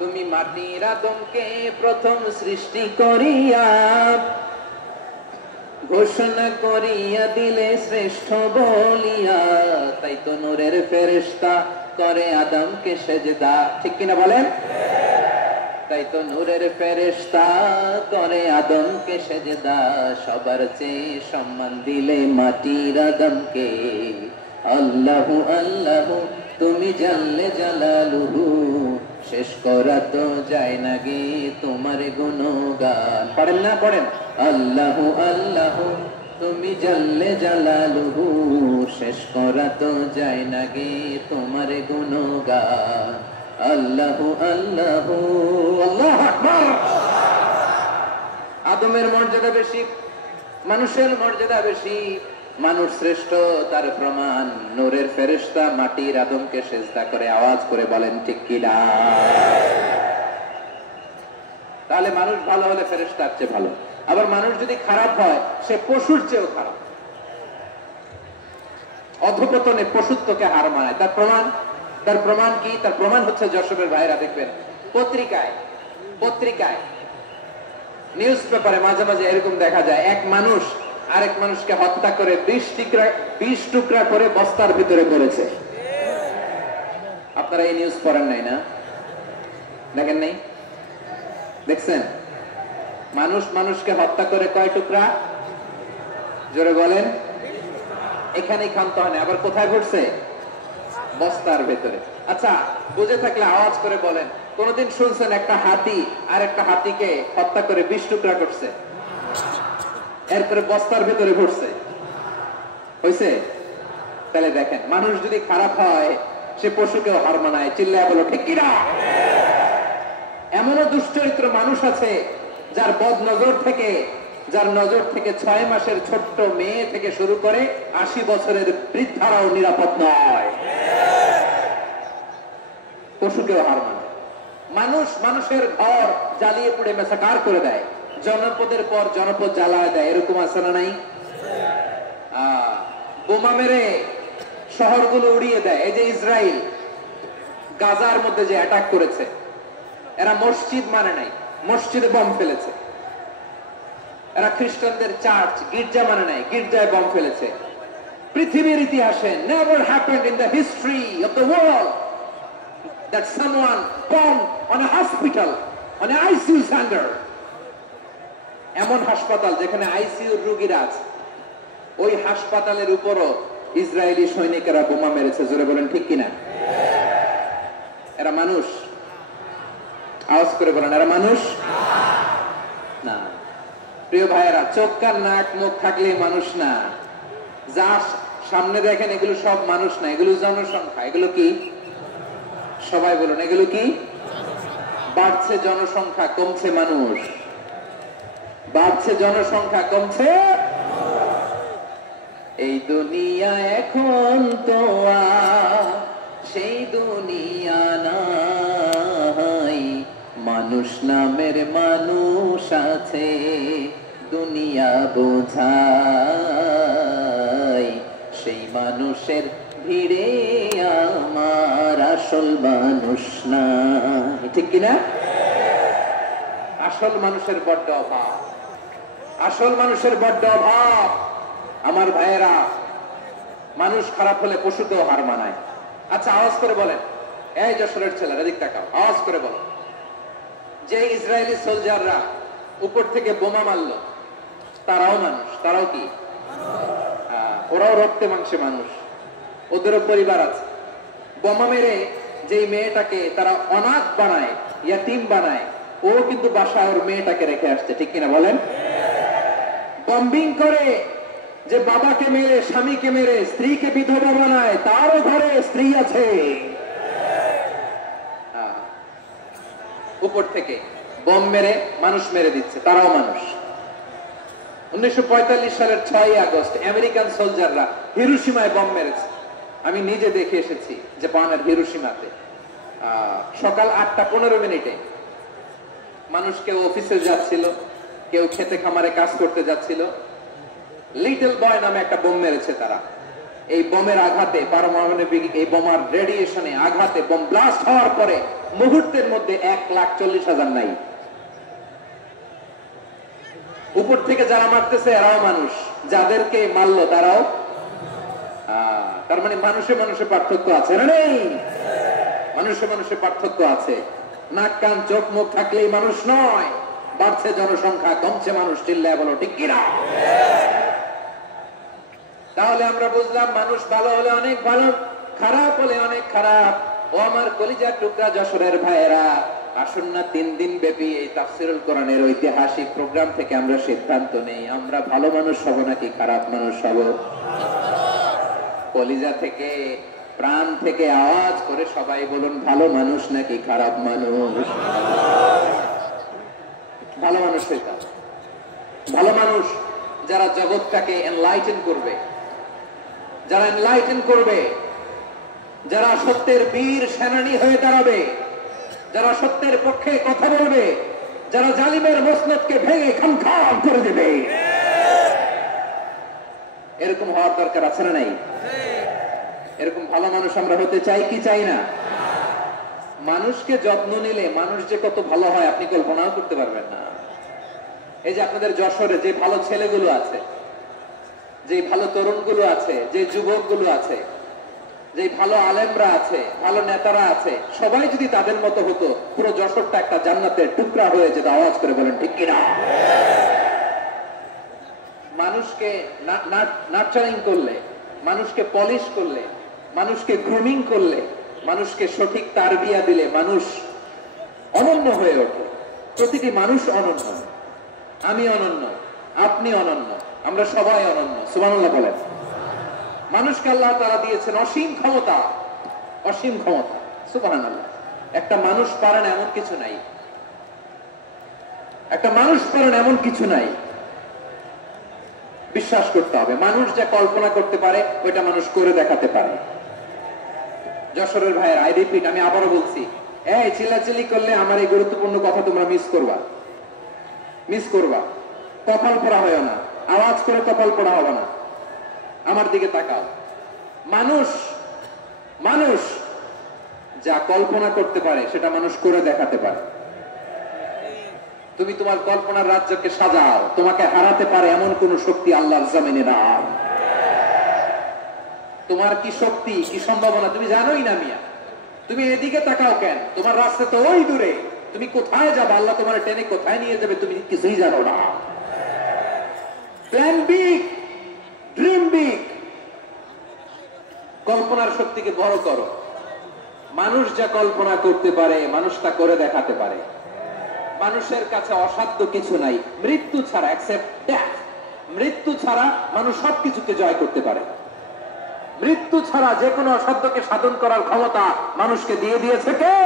তুমি মাটির আদমকে প্রথম সৃষ্টি করিয়া ঘোষণা করিয়া দিলে শ্রেষ্ঠ বলিয়া, তাই তো নূরের ফেরেশতা করে আদমকে সেজদা। ঠিক কিনা বলেন? তাই তো নূরের ফেরেশতা করে আদমকে সেজদা, সবার চেয়ে সম্মান দিলে মাটির আদমকে। আল্লাহু আল্লাহু তুমি জাল্লে জালালুহু, শেষ করা তো যায় না গে তোমার গুণগান। পড়েন না? পড়েন। আল্লাহু আল্লাহু তুমি জাল্লে জালালুহু, শেষ করা তো যায় না গে তোমার গুণগান। আল্লাহু আল্লাহু আল্লাহু আকবার। আদমের মর্যাদা বেশি, মানুষের মর্যাদা বেশি, মানুষ শ্রেষ্ঠ তার প্রমাণ নূরের ফেরেশতা মাটির আদমকে সিজদা করে। আওয়াজ করে বলেন ঠিক কিনা? তাহলে মানুষ ভালো হলে ফেরেশতার চেয়ে ভালো, আবার মানুষ যদি খারাপ হয় সে পশুর চেয়েও খারাপ। অধঃপতনে পশুত্বকে হার মানায়। তার প্রমাণ কি? তার প্রমাণ হচ্ছে যশোরের ভাইরা দেখবেন পত্রিকায় নিউজ পেপারে মাঝে মাঝে এরকম দেখা যায়, এক মানুষ আরেক মানুষকে হত্যা করে 20 টুকরা করে বস্তার ভিতরে করেছে। আপনারা এই নিউজ পড়েন নাই না? দেখেন নাই? দেখছেন? মানুষ মানুষকে হত্যা করে কয় টুকরা? জোরে বলেন। এখানেই ক্ষান্ত হয় না, আবার কোথায় ঘটছে? বস্তার ভেতরে। আচ্ছা, বুঝে থাকলে আওয়াজ করে বলেন, কোনদিন শুনছেন একটা হাতি আর একটা হাতিকে হত্যা করে 20 টুকরা করছে, এরপরে বস্তার ভেতরে ঘটছে? হয়েছে? তাহলে দেখেন, মানুষ যদি খারাপ হয় সে পশুকেও হার মানায়। চিল্লায় বলো ঠিক কিনা? এমনও দুশ্চরিত্র মানুষ আছে যার নজর থেকে 6 মাসের ছোট্ট মেয়ে থেকে শুরু করে 80 বছরের বৃদ্ধারাও নিরাপদ নয়। পশুকেও হার মানায়। মানুষ মানুষের ঘর জ্বালিয়ে পুড়ে মেসাকার করে দেয়, জনপদের পর জনপদ জ্বালায় দেয়। এরকম আছে না নাই? বোমা মেরে শহরগুলো উড়িয়ে দেয়। এই যে ইসরায়েল গাজার মধ্যে যে অ্যাটাক করেছে, এরা মসজিদ মানে নাই, মসজিদে বম ফেলেছে। এরা খ্রিস্টানদের চার্চ গির্জা মানে নাই, গির্জায় বম ফেলেছে। পৃথিবীর ইতিহাসে never happened in the history of the world that someone bombed on a hospital, on an ICU center. এমন হাসপাতাল যেখানে আইসিইউর রোগীরা আছে, ওই হাসপাতালের উপরও ইসরায়েলি সৈনিকেরা বোমা মেরেছে। জোরে বলেন ঠিক কিনা? এরা মানুষ? আওয়াজ করে বলেন, এরা মানুষ না। প্রিয় ভাইয়েরা, চোখ কান নাক মুখ থাকলে মানুষ না। যা সামনে দেখেন এগুলো সব মানুষ না, এগুলো জনসংখ্যা। এগুলো কি? সবাই বলুন, এগুলো কি? বাড়ছে জনসংখ্যা, কমছে মানুষ। বাড়ছে জনসংখ্যা, কমছে। এই দুনিয়া এখন তো আর সেই দুনিয়া নাই, মানুষ নামের মানুষ আছে, দুনিয়া বোঝায়। সেই মানুষের ভিড়ে আমার আসল মানুষ না। ঠিক কিনা? আসল মানুষের বড্ড অভাব, আসল মানুষের বড্ড অভাব। আমার ভাইয়েরা, মানুষ খারাপ হলে পশুকেও হার মানায়। আচ্ছা, আওয়াজ করে বলেন, এই যশোরের ছেলেরা দিক তাকাও, আওয়াজ করে বলো, যে ইসরায়েলি সোলজাররা উপর থেকে বোমা মারলো, তারাও মানুষ? তারাও কি? ওরাও রক্তে মাংসে মানুষ, ওদেরও পরিবার আছে। বোমা মেরে যেই মেয়েটাকে তারা অনাথ বানায়, ইয়াতিম বানায়, ও কিন্তু বাসায় ওর মেয়েটাকে রেখে আসছে। ঠিক কিনা বলেন? বম্বিং করে, যে বাবাকে মেরে, স্বামীকে মেরে, স্ত্রীকে বিধবা বানায়, তারও ঘরে স্ত্রী আছে। উপর থেকে বম মেরে মানুষ মেরে দিচ্ছে, তারাও মানুষ। 1945 সালের 6 আগস্ট আমেরিকান সোলজাররা হিরোশিমায় বম মেরেছে। আমি নিজে দেখে এসেছি জাপানের হিরোশিমাতে। সকাল 8:15 মানুষ কেউ অফিসে যাচ্ছিল, কেউ খেতে খামারে কাজ করতে যাচ্ছিল। লিটল বয় নামে একটা বোম মেরেছে তারা। এই বোমের আঘাতে, পারমাণবিক এই বোমার রেডিয়েশনে আঘাতে, বোম ব্লাস্ট হওয়ার পরে মুহূর্তের মধ্যে 1,40,000 নাই। উপর থেকে যারা মারতেছে এরাও মানুষ, যাদেরকে মারলো তারাও। তার মানে মানুষে মানুষে পার্থক্য আছে না? নেই? মানুষে মানুষে পার্থক্য আছে। নাক কান চোখ মুখ থাকলেই মানুষ নয়। বাড়ছে জনসংখ্যা, কমছে মানুষ। চিল্লায় বলো ঠিক কিনা? তাহলে আমরা বুঝলাম মানুষ ভালো হলে অনেক ভালো, খারাপ হলে অনেক খারাপ। ও আমার কলিজার টুকরা যশোরের ভাইয়েরা, আসুন না 3 দিন ব্যাপী এই তাফসীরুল কোরআনের ঐতিহাসিক প্রোগ্রাম থেকে আমরা সিদ্ধান্ত নেই, আমরা ভালো মানুষ হব নাকি খারাপ মানুষ হব। কলিজা থেকে, প্রাণ থেকে আওয়াজ করে সবাই বলুন, ভালো মানুষ নাকি খারাপ মানুষ? ভালো মানুষ হইতে হবে। ভালো মানুষ যারা জগৎটাকে এনলাইটেন করবে, যারা এনলাইটেন করবে, যারা সত্যের বীর সেনানী হয়ে দাঁড়াবে, যারা সত্যের পক্ষে কথা বলবে, যারা জালিমের মসনদকে ভেঙে খামখাম করে দেবে। এরকম হওয়ার দরকার আছে না নাই? এরকম ভালো মানুষ আমরা হতে চাই কি চাই না? মানুষকে যত্ন নিলে মানুষ যে কত ভালো হয় আপনি কল্পনাও করতে পারবেন না। এই যে আপনাদের যশোরে যে ভালো ছেলেগুলো আছে, যে ভালো তরুণগুলো আছে, যে যুবকগুলো আছে, যে ভালো আলেমরা আছে, ভালো নেতারা আছে, সবাই যদি তাদের মতো হতো, পুরো যশোরটা একটা জান্নাতের টুকরা হয়ে যেত। আওয়াজ করে বলেন ঠিক কিনা? মানুষকে নার্চারিং করলে, মানুষকে পলিশ করলে, মানুষকে গ্রুমিং করলে, মানুষকে সঠিক তারবিয়া দিলে মানুষ অনন্য হয়ে ওঠে। প্রতিটি মানুষ অনন্য। আমি অনন্য, আপনি অনন্য, আমরা সবাই অনন্য। সুবহানাল্লাহ বলেন। মানুষকে আল্লাহ তাআলা দিয়েছেন অসীম ক্ষমতা, অসীম ক্ষমতা। সুবহানাল্লাহ। একটা মানুষ পারেন এমন কিছু নাই, একটা মানুষ পারেন এমন কিছু নাই। বিশ্বাস করতে হবে, মানুষ যা কল্পনা করতে পারে ওইটা মানুষ করে দেখাতে পারে। যশোরের ভাইয়ের, আই রিপিট, আমি আবারও বলছি, এই চিল্লাচিল্লি করলে আমার এই গুরুত্বপূর্ণ কথা তোমরা মিস করবা, মিস করবা। কপাল পড়া হয় না, আওয়াজ করে কপাল পড়া হবে না। আমার দিকে তাকাও। মানুষ, মানুষ যা কল্পনা করতে পারে সেটা মানুষ করে দেখাতে পারে। তুমি তোমার কল্পনার রাজ্যকে সাজাও, তোমাকে হারাতে পারে এমন কোন শক্তি আল্লাহর জমিনে নাই। তোমার কি শক্তি, কি সম্ভাবনা তুমি জানোই না মিয়া। তুমি এদিকে তাকাও কেন? তোমার রাস্তা তো ওই দূরে। তুমি কোথায় যাবে, আল্লাহ তোমার টেনে কোথায় নিয়ে যাবে তুমি কিছুই জানো না। Plan big, dream big. কল্পনার শক্তিকে বড় করো। মানুষ যা কল্পনা করতে পারে মানুষ তা করে দেখাতে পারে। মানুষের কাছে অসাধ্য কিছু নাই, মৃত্যু ছাড়া, এক্সেপ্ট ডেথ। মৃত্যু ছাড়া মানুষ সবকিছুকে জয় করতে পারে। মৃত্যু ছাড়া যে কোনো অসাধ্যকে সাধন করার ক্ষমতা মানুষকে দিয়ে দিয়েছে কে?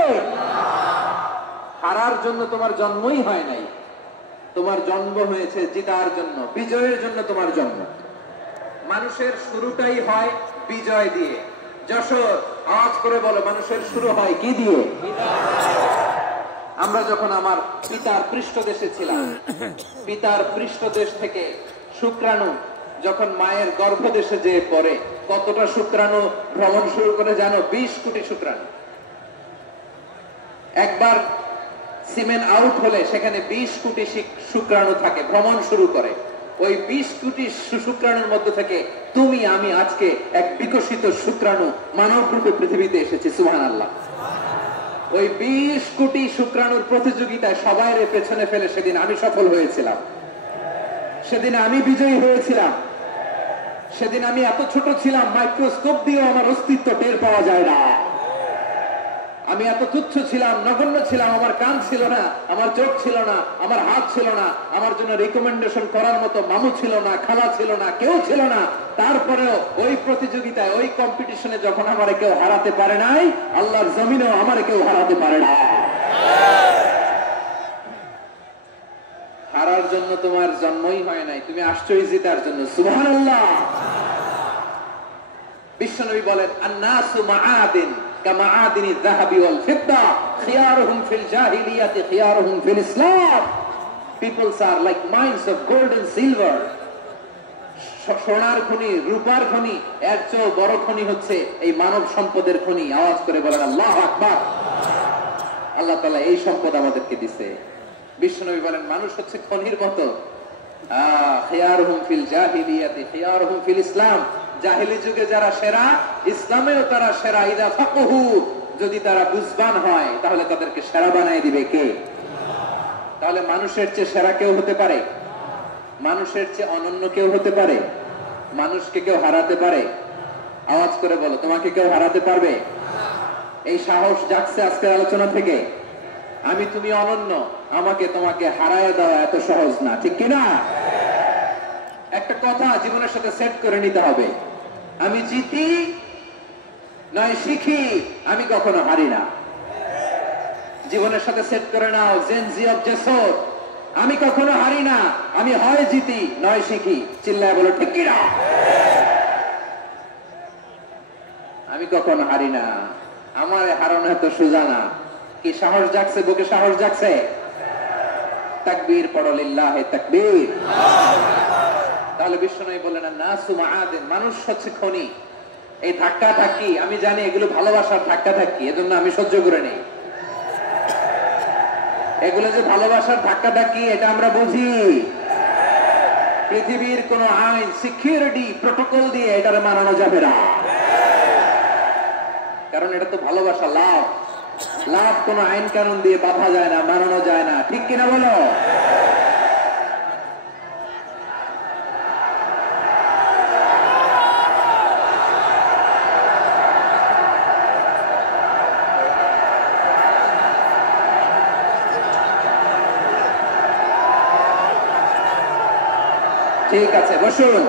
হারার জন্য তোমার জন্মই হয় নাই, তোমার জন্ম হয়েছে জিতার জন্য, বিজয়ের জন্য তোমার জন্ম। মানুষের শুরুটাই হয় বিজয় দিয়ে। যশোর, আওয়াজ করে বলো, মানুষের শুরু হয় কি দিয়ে? আমরা যখন আমার পিতার পৃষ্ঠদেশে ছিলাম, পিতার পৃষ্ঠদেশ থেকে শুক্রাণু যখন মায়ের গর্ভদেশে যেয়ে পড়ে, কতটা শুক্রাণু ভ্রমণ শুরু করে জানো? 20 কোটি শুক্রাণু। একবার সিমেন আউট হলে সেখানে 20 কোটি শুক্রাণু থাকে, ভ্রমণ শুরু করে। ওই 20 কোটি শুক্রাণুর মধ্যে থেকে তুমি আমি আজকে এক বিকশিত শুক্রাণু মানব রূপে পৃথিবীতে এসেছি। সুবহানাল্লাহ। ওই 20 কোটি শুক্রাণুর প্রতিযোগিতায় সবাই পেছনে ফেলে সেদিন আমি সফল হয়েছিলাম, সেদিন আমি বিজয়ী হয়েছিলাম। সেদিন আমি এত ছোট ছিলাম, মাইক্রোস্কোপ দিয়েও আমার অস্তিত্ব টের পাওয়া যায় না। আমি এত তুচ্ছ ছিলাম, নগণ্য ছিলাম, আমার কান ছিল না, আমার চোখ ছিল না, আমার হাত ছিল না, আমার জন্য রিকমেন্ডেশন করার মতো মামু ছিল না, খালা ছিল না, কেউ ছিল না। তারপরেও ওই প্রতিযোগিতায়, ওই কম্পিটিশনে যখন আমার কেউ হারাতে পারে নাই, আল্লাহর জমিনেও আমার কেউ হারাতে পারে না। হারার জন্য তোমার জন্মই হয় নাই, তুমি আসছোই জিতার জন্য। সুবহানাল্লাহ। বিশ্বনবী বলেন, আন-নাসু মাআদিন কামাআদিনি যাহাবি ওয়াল ফিদ্দা খিয়ারুহুম ফিল জাহিলিয়াতি খিয়ারুহুম ফিল ইসলাম। Peoples are like mines of gold and silver. সোনার খনি, রূপার খনি, এর চেয়ে বড় খনি হচ্ছে এই মানব সম্পদের খনি। আওয়াজ করে বলেন আল্লাহু আকবার। আল্লাহ তাআলা এই সম্পদ আমাদেরকে দিয়েছে। বিশ্বনবী বলেন, মানুষ হচ্ছে খনির মতো। খিয়ারুহুম ফিল জাহিলিয়াতি খিয়ারুহুম ফিল ইসলাম। জাহিলি যুগে যারা সেরা, ইসলামেও তারা সেরা। ইদা ফাকহু, যদি তারা বুঝবান হয় তাহলে তাদেরকে সেরা বানায় দিবে কে? তাহলে মানুষের চেয়ে সেরা কেউ হতে পারে? মানুষের চেয়ে অনন্য কেউ হতে পারে? মানুষকে কেউ হারাতে পারে? আওয়াজ করে বলো, তোমাকে কেউ হারাতে পারবে? এই সাহস জাগছে আজকের আলোচনা থেকে। আমি তুমি অনন্য, আমাকে তোমাকে হারায় দেওয়া এত সহজ না, ঠিক কিনা? একটা কথা জীবনের সাথে সেট করে নিতে হবে, আমি জিতি নয় শিখি, আমি কখনো হারি না। জীবনের সাথে সেট করে নাও, জেনজি অফ জেসর, আমি কখনো হারি না, আমি হয় জিতি নয় শিখি। চিল্লায় বলো ঠিক কিনা? আমি কখনো হারি না, আমার হারানো এত সোজা না। কি সাহস জাগছে? বুকে সাহস জাগছে? তাকবীর পড়ো, লিল্লাহে তাকবীর। তাহলে বিশ্বনবী বলেন, নাসু মাআদিন, মানুষ হচ্ছে খনি। এই ধাক্কা ধাক্কি, আমি জানি এগুলো ভালোবাসার ধাক্কা ধাক্কি, এজন্য আমি সহ্য করে নেই। এগুলো যে ভালোবাসার ধাক্কা ধাক্কি, এটা আমরা বুঝি। পৃথিবীর কোন আইন, সিকিউরিটি প্রটোকল দিয়ে এটার মানানো যাবে না, কারণ এটা তো ভালোবাসা, লাভ। লাভ কোন আইন কানুন দিয়ে বাধা যায় না, মানানো যায় না, ঠিক কিনা বলো? ঠিক আছে, বসুন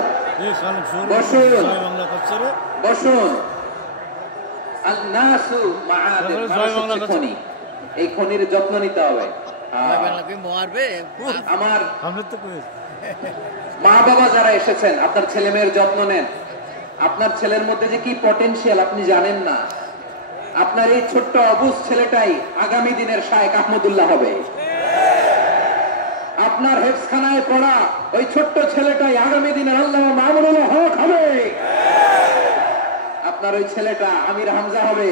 বসুন বসুন। আন-নাসু মাআদিন, মানুষ হচ্ছে খনি। এই খনির যত্ন নিতে হবে। আমার মা বাবা যারা এসেছেন, আপনার ছেলে মেয়ের যত্ন নেন। আপনার ছেলের মধ্যে যে কি পটেনশিয়াল আপনি জানেন না। আপনার এই ছোট্ট অবুঝ ছেলেটাই আগামী দিনের শায়েখ আহমদুল্লাহ হবে। আপনার হেফজখানায় পড়া ওই ছোট্ট ছেলেটাই আগামী দিনের আল্লামা মামুনুল হক হবে। আপনার ওই ছেলেটা আমির হামজা হবে,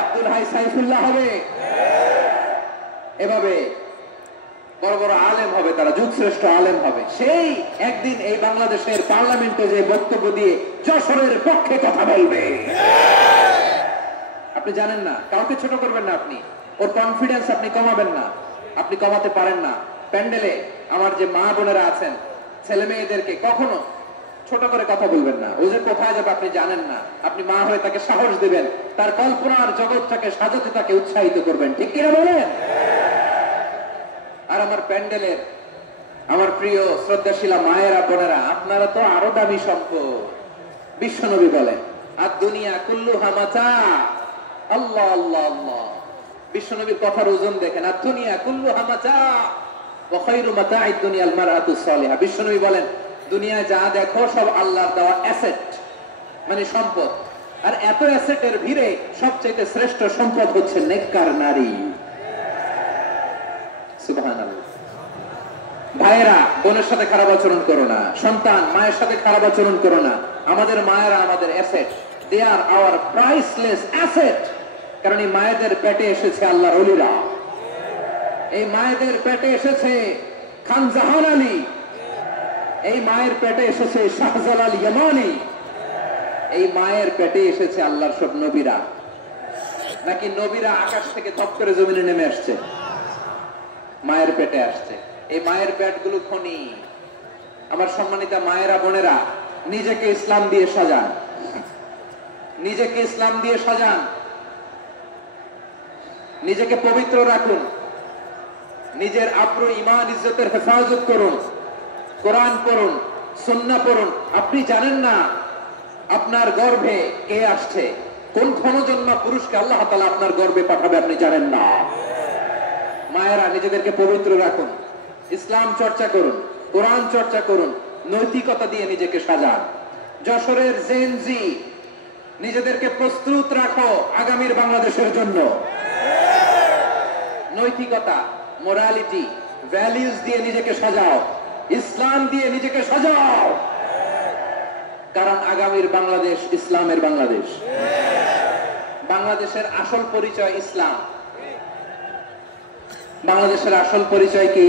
আব্দুল হাই সাইফুল্লাহ হবে। এভাবে বড় বড় আলেম হবে, তারা যুগশ্রেষ্ঠ আলেম হবে। সেই একদিন এই বাংলাদেশের পার্লামেন্টে যে বক্তব্য দিয়ে যশোরের পক্ষে কথা বলবে। আপনি জানেন না, কাউকে ছোট করবেন না আপনি, ওর কনফিডেন্স আপনি কমাবেন না, আপনি কমাতে পারেন না। প্যান্ডেলে আমার যে মা বোনেরা আছেন, ছেলে মেয়েদেরকে কখনো ছোট করে কথা বলবেন না। ও যে কোথায় যাবে আপনি জানেন না, আপনি মা হয়ে তাকে সাহস দিবেন, তার কল্পনার জগৎটাকে সাজাতে তাকে উৎসাহিত করবেন, ঠিক কিনা বলেন? আর আমার প্যান্ডেলের আমার প্রিয় শ্রদ্ধাশীলা মায়েরা বোনেরা, আপনারা তো আরো দামি সম্পদ। বিশ্বনবী বলেন, আর দুনিয়া কুল্লুহা মাতা। আল্লাহ আল্লাহ আল্লাহ। বিশ্বনবীর কথার ওজন দেখেন, আর দুনিয়া কুল্লুহা মাতা ওয়া খায়রু মাতা'আদ দুনিয়াল মারআতু সালিহা। বিশ্বনবী বলেন, দুনিয়ায় যা দেখো সব আল্লাহর দেওয়া অ্যাসেট, মানে সম্পদ। আর এত অ্যাসেটের ভিড়ে সবচেয়ে শ্রেষ্ঠ সম্পদ হচ্ছে নেককার নারী। সুবহানাল্লাহ। ভাইয়েরা, বোনের সাথে খারাপ আচরণ করো না। সন্তান মায়ের সাথে খারাপ আচরণ করো না। আমাদের মায়েরা আমাদের asset, they are our priceless asset. কারণ এই মায়েদের পেটে এসেছে আল্লাহর ওলিরা, এই মায়েদের পেটে এসেছে খান জাহান আলী, এই মায়ের পেটে এসেছে শাহজালাল ইয়ামানি, এই মায়ের পেটে এসেছে আল্লাহর সব নবীরা। নাকি নবীরা আকাশ থেকে ধপ করে জমিনে নেমে আসছে? মায়ের পেটে আসছে। এই মায়ের পেটগুলো খনি। আমার সম্মানিত মায়েরা বোনেরা, নিজেকে ইসলাম দিয়ে সাজান, নিজেকে ইসলাম দিয়ে সাজান। নিজেকে পবিত্র রাখুন, নিজের আব্রু ইমান ইজ্জতের হেফাজত করুন, কোরআন পড়ুন, সুন্নাহ পড়ুন। আপনি জানেন না আপনার গর্ভে কে আসছে, কোন ক্ষণজন্মা পুরুষকে আল্লাহ তাআলা আপনার গর্ভে পাঠাবে আপনি জানেন না। মায়েরা নিজেদেরকে পবিত্র রাখুন, ইসলাম চর্চা করুন, কোরআন চর্চা করুন, নৈতিকতা দিয়ে নিজেকে সাজান। যশোরের জেনজি নিজেদেরকে প্রস্তুত রাখো আগামীর বাংলাদেশের জন্য। নৈতিকতা, মোরালিটি, ভ্যালিউজ দিয়ে নিজেকে সাজাও, ইসলাম দিয়ে নিজেকে সাজাও, কারণ আগামীর বাংলাদেশ ইসলামের বাংলাদেশ। বাংলাদেশের আসল পরিচয় ইসলাম। বাংলাদেশের আসল পরিচয় কি?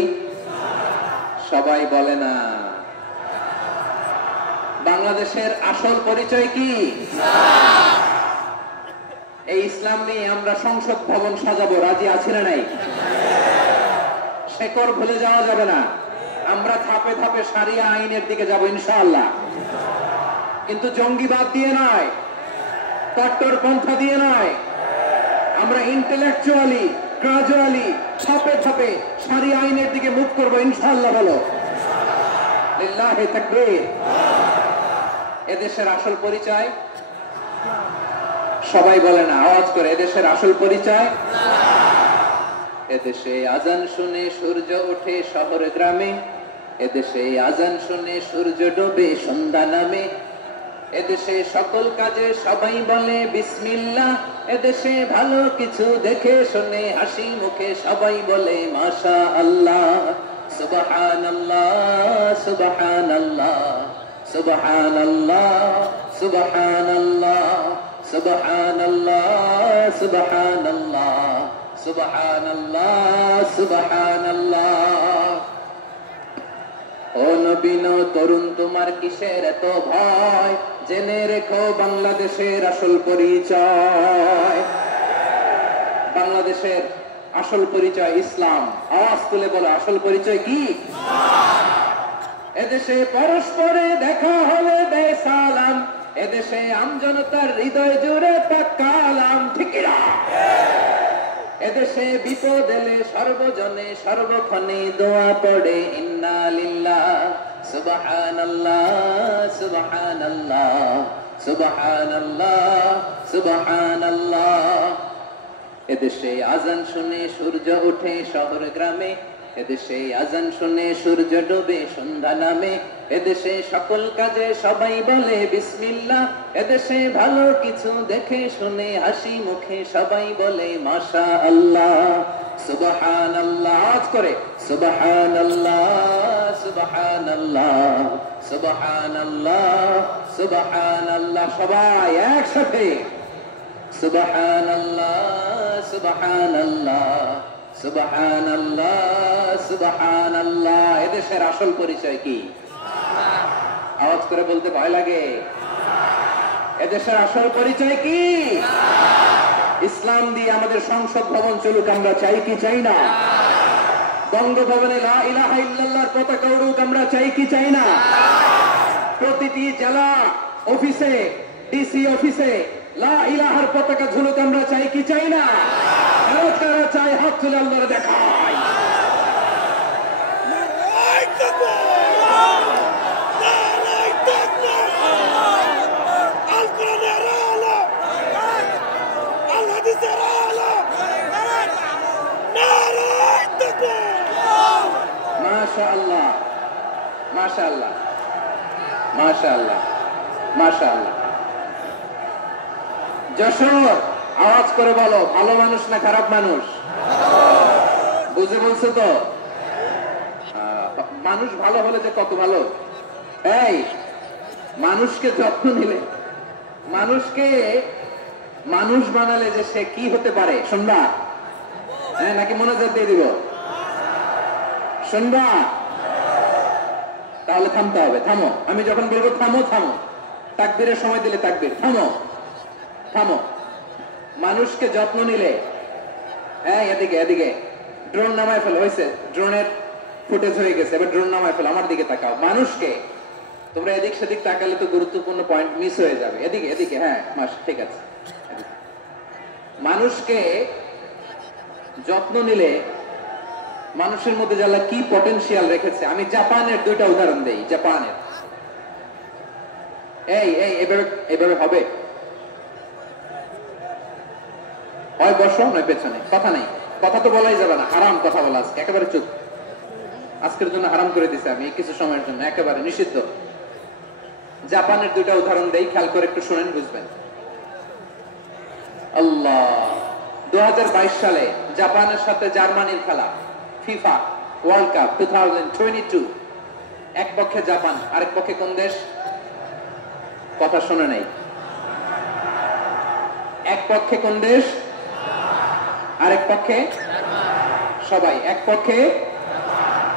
সবাই বলে না। বাংলাদেশের আসল পরিচয় কি? এই ইসলাম নিয়ে আমরা সংসদ ভবন সাজাবো, রাজি আছি না নাই? শেকড় ভুলে যাওয়া যাবে না। আমরা ধাপে ধাপে শারিয়া আইনের দিকে যাব ইনশাআল্লাহ, কিন্তু জঙ্গিবাদ দিয়ে নয়, কট্টরপন্থা দিয়ে নয়। আমরা ইন্টেলেকচুয়ালি, গ্রাজুয়ালি, ধাপে ধাপে শারিয়া আইনের দিকে মুখ করবো ইনশাআল্লাহ। বলো লিল্লাহি তাকবীর। এদেশের আসল পরিচয় সবাই বলে না, আওয়াজ করে, এদেশের আসল পরিচয়। এদেশে আজান শুনে সূর্য ওঠে শহর গ্রামে, এদেশে আজান শুনে সূর্য ডোবে সন্ধ্যা নামে, এদেশে সকল কাজে সবাই বলে বিসমিল্লাহ, এদেশে ভালো কিছু দেখে শুনে হাসি মুখে সবাই বলে মাশা আল্লাহ, সুবহানাল্লাহ সুবহানাল্লাহ সুবহানাল্লাহ সুবহানাল্লাহ সুবহানাল্লাহ সুবহানাল্লাহ সুবহানাল্লাহ সুবহানাল্লাহ। ও নবীন তরুণ তোমার কিসের এত ভয়, জেনে রেখো বাংলাদেশের আসল পরিচয়। বাংলাদেশের আসল পরিচয় ইসলাম। আওয়াজ তুলে বলো, আসল পরিচয় কি? এদেশে পরস্পরে দেখা হলে দেয় সালাম, এদেশে আমজনতার হৃদয় জুড়ে পাক্কালাম, ঠিক না? এদেশে বিপদ এলে সর্বজনে সর্বক্ষণে দোয়া পড়ে ইন্না লিল্লাহ সুবহানাল্লাহ সুবহানাল্লাহ সুবহানাল্লাহ সুবহানাল্লাহ। এদেশে আজান শুনে সূর্য ওঠে শহর গ্রামে, এদেশে আজান শুনে সূর্য ডোবে সন্ধ্যা নামে, এদেশে সকল কাজে সবাই বলে বিসমিল্লাহ, এদেশে ভালো কিছু দেখে শুনে হাসি মুখে সবাই বলে মাশা আল্লাহ সুবহানাল্লাহ। আওয়াজ করে সুবহানাল্লাহ সুবহানাল্লাহ সুবহানাল্লাহ সুবহানাল্লাহ। সবাই একসাথে সুবহানাল্লাহ সুবহানাল্লাহ সুবহানাল্লাহ সুবহানাল্লাহ। এদেশের আসল পরিচয় কি? আওয়াজ করে বলতে ভয় লাগে। এদেশের আসল পরিচয় কি? ইসলাম দিয়ে আমাদের সংসদ ভবন চলুক, আমরা চাই কি চাই না? বঙ্গভবনে লা ইলাহা ইল্লাল্লাহর পতাকা উড়ুক, আমরা চাই কি চাই না? প্রতিটি জেলা অফিসে, ডিসি অফিসে লা ইলাহার পতাকা ঝুলুক, আমরা চাই কি চাই না? কারা চাই হাত তুলে আল্লাহর দেখায়। মাশাআল্লাহ মাশাআল্লাহ মাশাআল্লাহ মাশাআল্লাহ। যশোর, আওয়াজ করে বলো, ভালো মানুষ না খারাপ মানুষ? বুঝে বলছো তো? মানুষ ভালো হলে যে কত ভালো। এই মানুষকে যত্ন নিলে, মানুষকে মানুষ বানালে যে সে কি হতে পারে শুনবা? হ্যাঁ, নাকি মনোযোগ দিয়ে দিব? শুনবা? তাহলে থামতে হবে। থামো, আমি যখন বলবো থামো থামো, তাকবীরের সময় দিলে তাকবীর। থামো থামো। মানুষকে যত্ন নিলে, হ্যাঁ এদিকে এদিকে, ড্রোন নামায় ফেলো। হয়েছে, ড্রোনের ফুটেজ হয়ে গেছে, এবার ড্রোন নামায় ফেলো। আমার দিকে তাকাও। মানুষকে, তোমরা এদিক সেদিক তাকালে তো গুরুত্বপূর্ণ পয়েন্ট মিস হয়ে যাবে। এদিকে এদিকে, হ্যাঁ ঠিক আছে। মানুষকে যত্ন নিলে মানুষের মধ্যে যারা কি পটেনশিয়াল রেখেছে। আমি জাপানের দুইটা উদাহরণ দেই। জাপানের এই এই এবারে এবারে হবে হয় বসো নয় পেছনে, কথা নেই, কথা তো বলাই যাবে না, হারাম কথা বলা আজকে একেবারে চুপ। আজকের জন্য হারাম করে দিছে আমি কিছু সময়ের জন্য, একেবারে নিষিদ্ধ। জাপানের দুইটা উদাহরণ দেই, খেয়াল করে একটু শুনেন, বুঝবেন। আল্লাহ, 2022 সালে জাপানের সাথে জার্মানির খেলা, ফিফা ওয়ার্ল্ড কাপ 2022। এক পক্ষে জাপান, আরেক পক্ষে কোন দেশ? কথা শুনে নাই। এক পক্ষে কোন দেশ, আরেক পক্ষে? সবাই এক পক্ষে,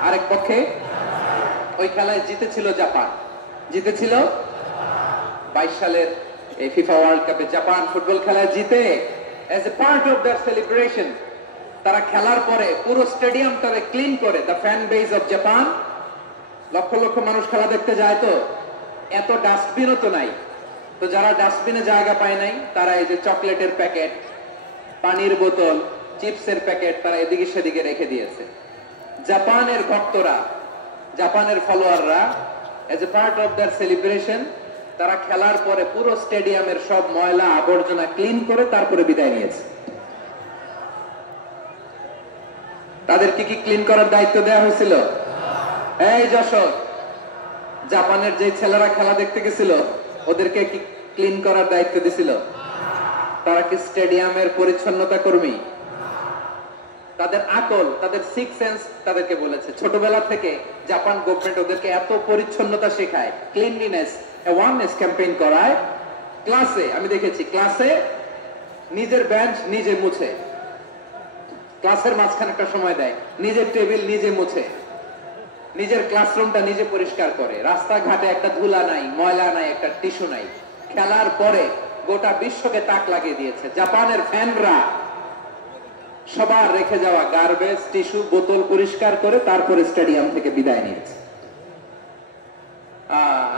আরেক পক্ষে। ওই খেলায় জিতেছিল জাপান, জিতেছিল 22 সালের এই ফিফা ওয়ার্ল্ড কাপে জাপান ফুটবল খেলায় জিতে as a part of their celebration তারা খেলার পরে পুরো স্টেডিয়ামটাকে ক্লিন করে, the fan base of Japan, lakh lakh মানুষ খেলা দেখতে যায়, তো এত ডাস্টবিনও তো নাই, তো যারা ডাস্টবিনে জায়গা পায় নাই তারা এই যে চকলেটের প্যাকেট, পানির বোতল, চিপসের প্যাকেট তারা এদিকে সেদিকে রেখে দিয়েছে। জাপানের ভক্তরা, জাপানের ফলোয়াররা as a part of their celebration তারা খেলার পরে পুরো স্টেডিয়ামের সব ময়লা আবর্জনা ক্লিন করে তারপরে বিদায় নিয়েছে। তাদেরকে কি ক্লিন করার দায়িত্ব দেওয়া হয়েছিল? এই যশোর, জাপানের যে ছেলেরা খেলা দেখতে গেছিল ওদেরকে কি ক্লিন করার দায়িত্ব দিছিল? তারা কি স্টেডিয়ামের পরিচ্ছন্নতা কর্মী? তাদের আকল, তাদের সিক্স সেন্স তাদেরকে বলেছে। ছোটবেলা থেকে জাপান গভর্নমেন্ট ওদেরকে এত পরিচ্ছন্নতা শেখায়, ক্লিনলিনেস অ্যাওয়ারনেস ক্যাম্পেইন করায়। ক্লাসে আমি দেখেছি, ক্লাসে নিজের বেঞ্চ নিজে মুছে, ক্লাসের মাঝখানে একটা সময় দেয়, নিজের টেবিল নিজে মুছে, নিজের ক্লাসরুমটা নিজে পরিষ্কার করে। রাস্তাঘাটে একটা ধুলা নাই, ময়লা নাই, একটা টিস্যু নাই। খেলার পরে গোটা বিশ্বকে তাক লাগিয়ে দিয়েছে। জাপানের ফ্যানরা সবার রেখে যাওয়া গার্বেজ, টিস্যু, বোতল পরিষ্কার করে তারপরে স্টেডিয়াম থেকে বিদায় নিয়েছে।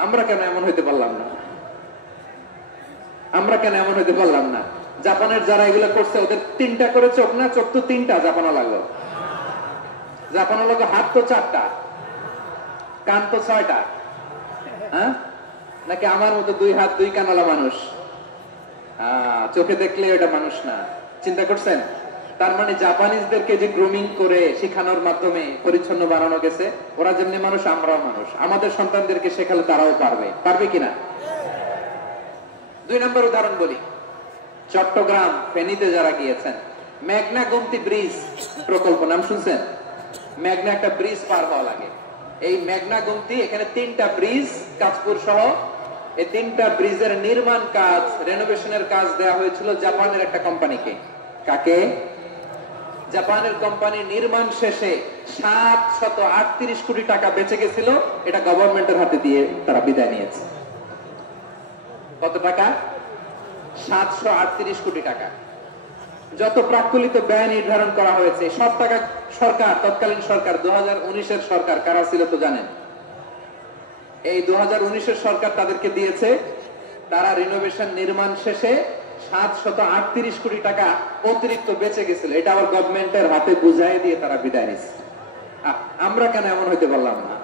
আমরা কেন এমন হইতে পারলাম না? আমরা কেন এমন হইতে পারলাম না? জাপানের যারা এগুলো করছে ওদের তিনটা করে চোখ না? চোখ তো তিনটা, জাপানো লাগলো। জাপানো লাগলো হাত তো চারটা, কান তো ছয়টা। হ্যাঁ, নাকি আমার মতো দুই হাত দুই কানালা মানুষ? চোখে দেখলে ওটা মানুষ না। চিন্তা করছেন? তার মানে জাপানিজদেরকে যে গ্রুমিং করে শিখানোর মাধ্যমে পরিচ্ছন্ন বানানো গেছে, ওরা যেমনি মানুষ আমরাও মানুষ। আমাদের সন্তানদেরকে শেখালে তারাও পারবে, পারবে কিনা? 2 নম্বর উদাহরণ বলি। চট্টগ্রাম ফেনীতে যারা গিয়েছেন, মেঘনা গোমতী ব্রিজ প্রকল্প নাম শুনছেন? মেঘনা একটা ব্রিজ পার হওয়া লাগে। এই মেঘনা গোমতী, এখানে 3টা ব্রিজ, কাঁচপুর সহ এই 3টা ব্রিজের নির্মাণ কাজ, রেনোভেশনের কাজ দেওয়া হয়েছিল জাপানের একটা কোম্পানিকে। কাকে? জাপানের কোম্পানি। নির্মাণ শেষে 738 কোটি টাকা বেঁচে গেছিল, এটা গভর্নমেন্টের হাতে দিয়ে তারা বিদায় নিয়েছে। কত টাকা? 738 কোটি টাকা। যত প্রাক্কলিত ব্যয় নির্ধারণ করা হয়েছে সব টাকা সরকার, তৎকালীন সরকার, 2019-এর সরকার, কারা ছিল তো জানেন? এই 2019-এর সরকার তাদেরকে দিয়েছে। তারা রিনোভেশন নির্মাণ শেষে 738 কোটি টাকা অতিরিক্ত বেঁচে গেছিল, এটা আবার গভর্নমেন্টের হাতে বুঝাই দিয়ে তারা বিদায় নিচ্ছে। আমরা কেন এমন হইতে পারলাম না?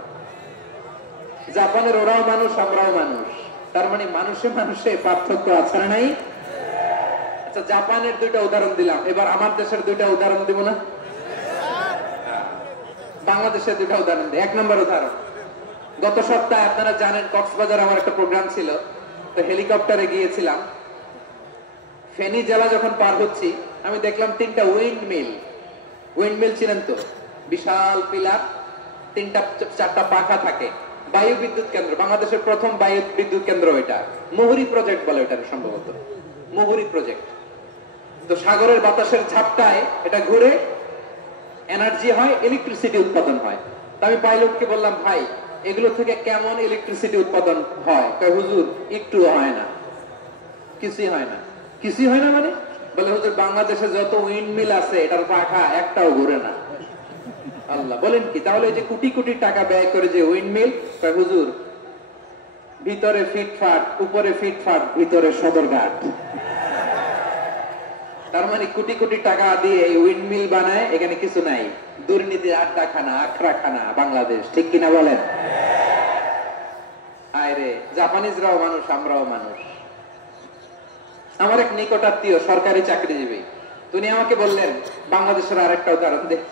জাপানের ওরাও মানুষ, আমরাও মানুষ। তার মানে মানুষে মানুষে পার্থক্য আছে না নাই? আচ্ছা, জাপানের 2টা উদাহরণ দিলাম, এবার আমার দেশের 2টা উদাহরণ দিব না? বাংলাদেশের 2টা উদাহরণ দিই। 1 নম্বর উদাহরণ, গত সপ্তাহে আপনারা জানেন কক্সবাজার আমার একটা প্রোগ্রাম ছিল, তো হেলিকপ্টারে গিয়েছিলাম। ফেনী জেলা যখন পার হচ্ছি আমি দেখলাম 3টা উইন্ড মিল। উইন্ড মিল ছিলেন তো? বিশাল পিলার, 3টা 4টা পাখা থাকে। বায়ু বিদ্যুৎ কেন্দ্র, বাংলাদেশের প্রথম বায়ু বিদ্যুৎ কেন্দ্র এটা। মুহুরী প্রজেক্ট বলে এটা, সম্ভবত মুহুরী প্রজেক্ট। তো সাগরের বাতাসের ঝাপটায় এটা ঘুরে এনার্জি হয়, ইলেকট্রিসিটি উৎপাদন হয়। তো আমি পাইলটকে বললাম, ভাই এগুলো থেকে কেমন ইলেকট্রিসিটি উৎপাদন হয়? কয়, হুজুর একটুও হয় না। কিছুই হয় না। কিছুই হয় না মানে? বলে, হুজুর বাংলাদেশে যত উইন্ড মিল আছে এটার পাখা একটাও ঘুরে না। আল্লাহ, বলেন কি? তাহলে যে কোটি কোটি টাকা ব্যয় করে যে উইন্ড মিল, কয় হুজুর ভিতরে ফিটফাট, উপরে ফিটফাট, ভিতরে সদরঘাট। তার মানে কোটি কোটি টাকা দিয়ে এই উইন্ডমিল বানায়, এখানে কিছু নাই। দুর্নীতির আড্ডাখানা, আখড়াখানা বাংলাদেশ, ঠিক কিনা বলেন? আরে জাপানিজরাও মানুষ, আমরাও মানুষ। আমার এক নিকটাত্মীয় সরকারি চাকরিজীবী, উনি আমাকে বললেন, বাংলাদেশের আরেকটা উদাহরণ দেখ,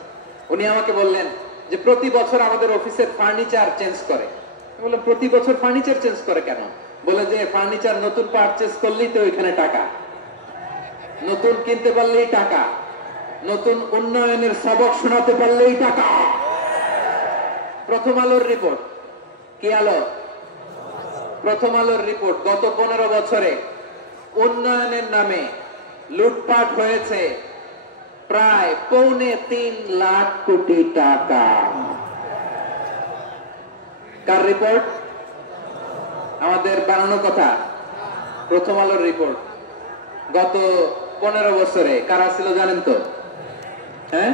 উনি আমাকে বললেন যে প্রতি বছর আমাদের অফিসের ফার্নিচার চেঞ্জ করে। আমি বললাম প্রতি বছর ফার্নিচার চেঞ্জ করে কেন? বলে যে ফার্নিচার নতুন পারচেজ করলেই তো ওইখানে টাকা, নতুন কিনতে পারলেই টাকা, নতুন উন্নয়নের সবক শোনাতে পারলেই টাকা। প্রথম আলোর রিপোর্ট, কি আলো? প্রথম আলোর রিপোর্ট, গত 15 বছরে উন্নয়নের নামে লুটপাট হয়েছে প্রায় 3.25 লাখ কোটি টাকা। কার রিপোর্ট? আমাদের বানানো কথা। প্রথম আলোর রিপোর্ট। গত 15 বছরে কারা ছিল জানেন তো? হ্যাঁ,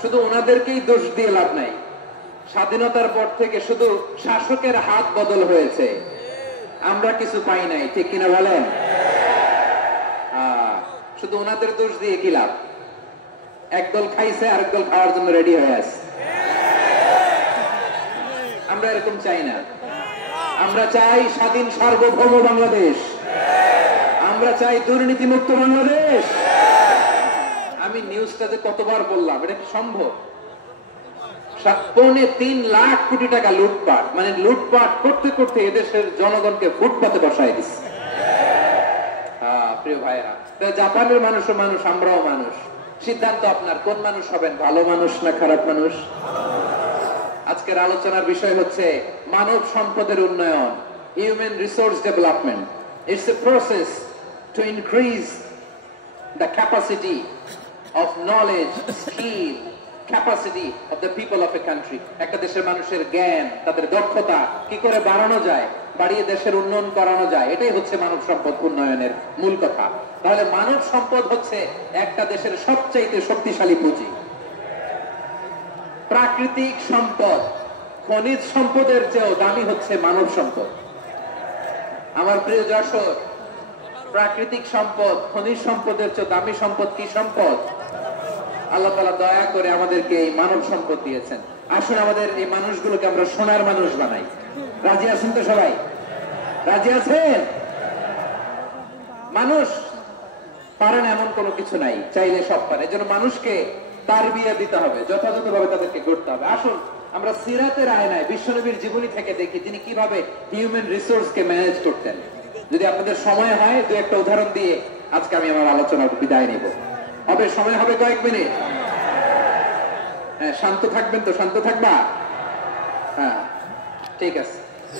শুধু ওনাদেরকেই দোষ দিয়ে লাভ নাই। স্বাধীনতার পর থেকে শুধু শাসকের হাত বদল হয়েছে, আমরা কিছু পাই নাই, ঠিক কিনা বলেন? শুধু ওনাদের দোষ দিয়ে কি লাভ? একদল খাইছে, আরেক দল খাওয়ার জন্য রেডি হয়ে আছে। আমরা এরকম চাই না। আমরা চাই স্বাধীন সার্বভৌম বাংলাদেশ, আমরা চাই দুর্নীতি মুক্ত বাংলাদেশ। আমি নিউজটা যে কতবার বললাম, এটা কি সম্ভব? 3.25 লাখ কোটি টাকা লুটপাট, মানে লুটপাট করতে করতে এদেশের জনগণকে ফুটপাতে বসায় দিচ্ছে। প্রিয় ভাইরা, জাপানের মানুষও মানুষ, আমরাও মানুষ। সিদ্ধান্ত আপনার, কোন মানুষ হবেন, ভালো মানুষ না খারাপ মানুষ? আজকের আলোচনার বিষয় হচ্ছে মানব সম্পদের উন্নয়ন, human resource development. It's a process to increase the capacity of knowledge, skill, capacity of the people of a country. একটা দেশের মানুষের জ্ঞান, তাদের দক্ষতা কি করে বাড়ানো যায়, বাড়িয়ে দেশের উন্নয়ন করানো যায়, এটাই হচ্ছে মানব সম্পদ উন্নয়নের মূল কথা। তাহলে মানব সম্পদ হচ্ছে একটা দেশের সবচাইতে শক্তিশালী পুঁজি। প্রাকৃতিক সম্পদ, খনিজ সম্পদের চেয়েও দামি হচ্ছে মানব সম্পদ। আমার প্রিয় যশোর, প্রাকৃতিক সম্পদ, খনিজ সম্পদের চেয়ে দামি সম্পদ কি সম্পদ? আল্লাহ তাআলা দয়া করে আমাদেরকে এই মানব সম্পদ দিয়েছেন। আসুন আমাদের এই মানুষগুলোকে আমরা সোনার মানুষ বানাই। রাজি আছেন তো সবাই? রাজি আছেন? মানুষ পারেন এমন কোনো কিছু নাই, চাইলে সব পারে। এজন্য মানুষকে তারবিয়া দিতে হবে, যথাযথভাবে তাদেরকে গড়তে হবে। আসুন আমরা সিরাতের আয়নায় বিশ্বনবীর জীবনী থেকে দেখি তিনি কিভাবে হিউম্যান রিসোর্সকে ম্যানেজ করতেন। যদি আপনাদের সময় হয়, দু একটা উদাহরণ দিয়ে আজকে আমি আমার আলোচনার বিদায় নিব। হবে? সময় হবে কয়েক মিনিট? হ্যাঁ, শান্ত থাকবেন তো? শান্ত থাকবা? হ্যাঁ, ঠিক আছে।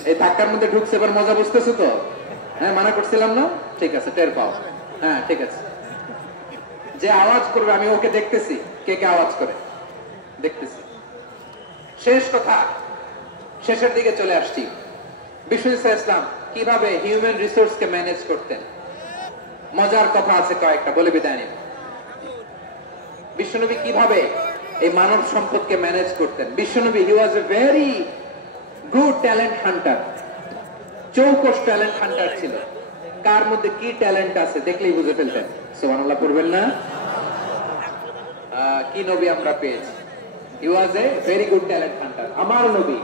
এই ধাক্কার মধ্যে ঢুকছে, এবার মজা বুঝতেছো তো? হ্যাঁ, মানা করছিলাম না? ঠিক আছে, টের পাও। হ্যাঁ, ঠিক আছে। যে আওয়াজ করবে আমি ওকে দেখতেছি, কে কে আওয়াজ করে দেখতেছি। শেষ কথা, শেষের দিকে চলে আসছি। বিশ্বনবী সাল্লাল্লাহু আলাইহি ওয়াসাল্লাম কিভাবে হিউম্যান রিসোর্সকে ম্যানেজ করতেন, মজার কথা আছে কয়েকটা, বলে বিদায় নিব। বিশ্বনবী কিভাবে এই মানব সম্পদকে ম্যানেজ করতেন। বিশ্বনবী, he was a very good talent hunter, চৌকস ট্যালেন্ট হান্টার ছিল। কার মধ্যে কি ট্যালেন্ট আছে দেখলেই বুঝে ফেলতেন। সুবহানাল্লাহ পড়বেন না? কি নবী আমরা পেয়েছি! He was a very good talent hunter. আমার নবী,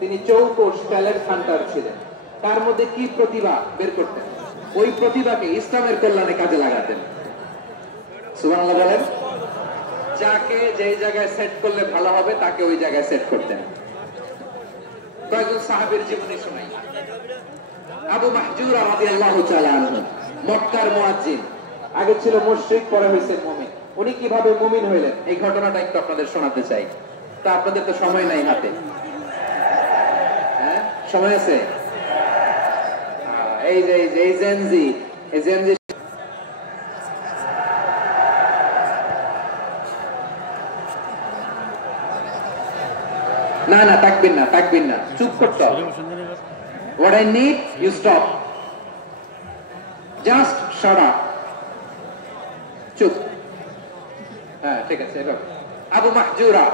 তিনি চৌকস ট্যালেন্ট হান্টার ছিলেন। তার মধ্যে কি প্রতিভা বের করতেন, ওই প্রতিভাকে ইসলামের কল্যাণে কাজে লাগাতেন। সুবহানাল্লাহ বলেন। যাকে যেই জায়গায় সেট করলে ভালো হবে তাকে ওই জায়গায় সেট করতেন। কয়েকজন সাহাবীর জীবনী শোনাই। আবু মাহজুরা রাদিয়াল্লাহু তাআলা আনহু, মক্কার মুয়াজ্জিন, আগে ছিল মুশরিক, পরে হয়েছে মুমিন। উনি কিভাবে মুমিন হইলেন এই ঘটনাটা একটু আপনাদের শোনাতে চাই। তা আপনাদের তো সময় নাই হাতে। হ্যাঁ, সময় আছে? এই যে এই জেনজি, এই জেনজি না না, তাকবির না, তাকবির না, চুপ করতে হবে। What I need, you stop. Just shut up. চুপ। হ্যাঁ, ঠিক আছে। এবার আবু মাহজুরা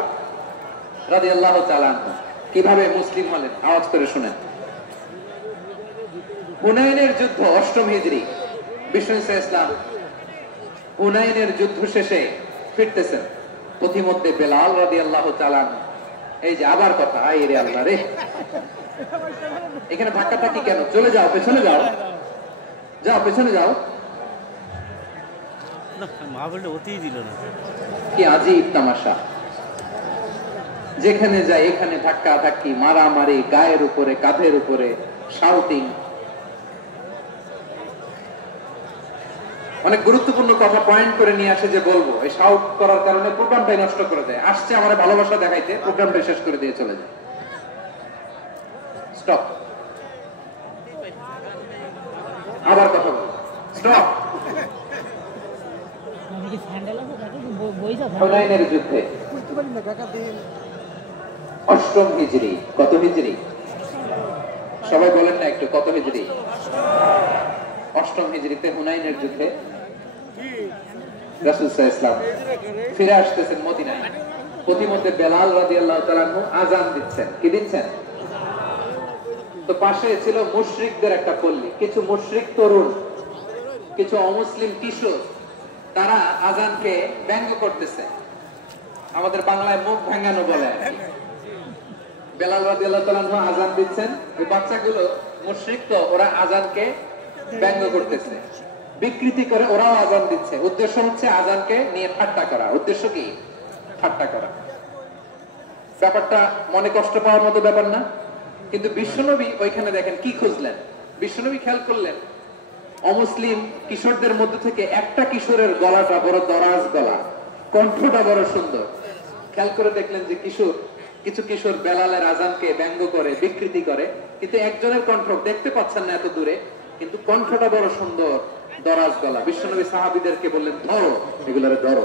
রাদিয়াল্লাহু তাআলা আনহু কিভাবে মুসলিম হলেন, আওয়াজ করে শুনেন। হুনাইনের যুদ্ধ, 8ম হিজরি। বিশ্বনবী সাল্লাল্লাহু আলাইহি ওয়াসাল্লাম হুনাইনের যুদ্ধ শেষে ফিরতেছেন, পথিমধ্যে বেলাল রাদিয়াল্লাহু তাআলা, এই যে আবার কথা, আই রে আল্লাহ রে, এখানে ধাক্কা থাকি কেন? চলে যাও, পেছনে যাও, যাও পেছনে যাও। মা বললে অতিই দিল না। কি আজীব তামাশা, যেখানে যায় এখানে ধাক্কা ধাক্কি, মারামারি, গায়ের উপরে কাঁধের উপরে শাউটিং। অনেক গুরুত্বপূর্ণ কথা পয়েন্ট করে নিয়ে আসে যে বলবো, এই শাউট করার কারণে প্রোগ্রামটাই নষ্ট করে দেয়। আসছে আমার ভালোবাসা দেখাইতে, প্রোগ্রামটা শেষ করে দিয়ে চলে যায়। স্টপ, আবার কথা বল, স্টপ। হুনাইনের যুদ্ধে অষ্টম হিজরি, কত হিজরি সবাই বলেন না একটু, কত হিজরি? অষ্টম হিজরিতে হুনাইনের যুদ্ধে রাসূল সাল্লাল্লাহু আলাইহি ওয়াসাল্লাম ফিরে আসতেছেন মদিনায়। পথিমধ্যে বেলাল রাদিয়াল্লাহু তাআলা আনহু আযান দিচ্ছেন। কি দিচ্ছেন? তো পাশে ছিল মুশরিকদের একটা পল্লী, কিছু মুশরিক তরুণ, কিছু অমুসলিম কিশোর, তারা আযানকে ব্যঙ্গ করতেছে, আমাদের বাংলায় মুখ ভাঙানো বলে আর কি। বেলাল রাদিয়াল্লাহু তাআলা আনহু আযান দিচ্ছেন, ওই বাচ্চাগুলো মুশরিক, তো ওরা আযানকে ব্যঙ্গ করতেছে, বিকৃতি করে ওরাও আযান দিচ্ছে। উদ্দেশ্য হচ্ছে আযানকে নিয়ে ঠাট্টা করা। উদ্দেশ্য কি? ঠাট্টা করা। ব্যাপারটা মনে কষ্ট পাওয়ার মতো ব্যাপার না? কিন্তু বিশ্বনবী ওইখানে দেখেন কি খুঁজলেন। বিশ্বনবী খেয়াল করলেন অমুসলিম কিশোরদের মধ্যে থেকে একটা কিশোরের গলাটা বড় দরাজ গলা, কণ্ঠটা বড় সুন্দর। খেয়াল করে দেখলেন যে কিছু কিশোর বেলালের আযানকে ব্যঙ্গ করে, বিকৃতি করে, কিন্তু একজনের কণ্ঠ দেখতে পাচ্ছেন না এত দূরে, কিন্তু কণ্ঠটা বড় সুন্দর, দরাজ গলা। বিশ্বনবী সাহাবীদেরকে বললেন, ধরো এগুলারে, ধরো।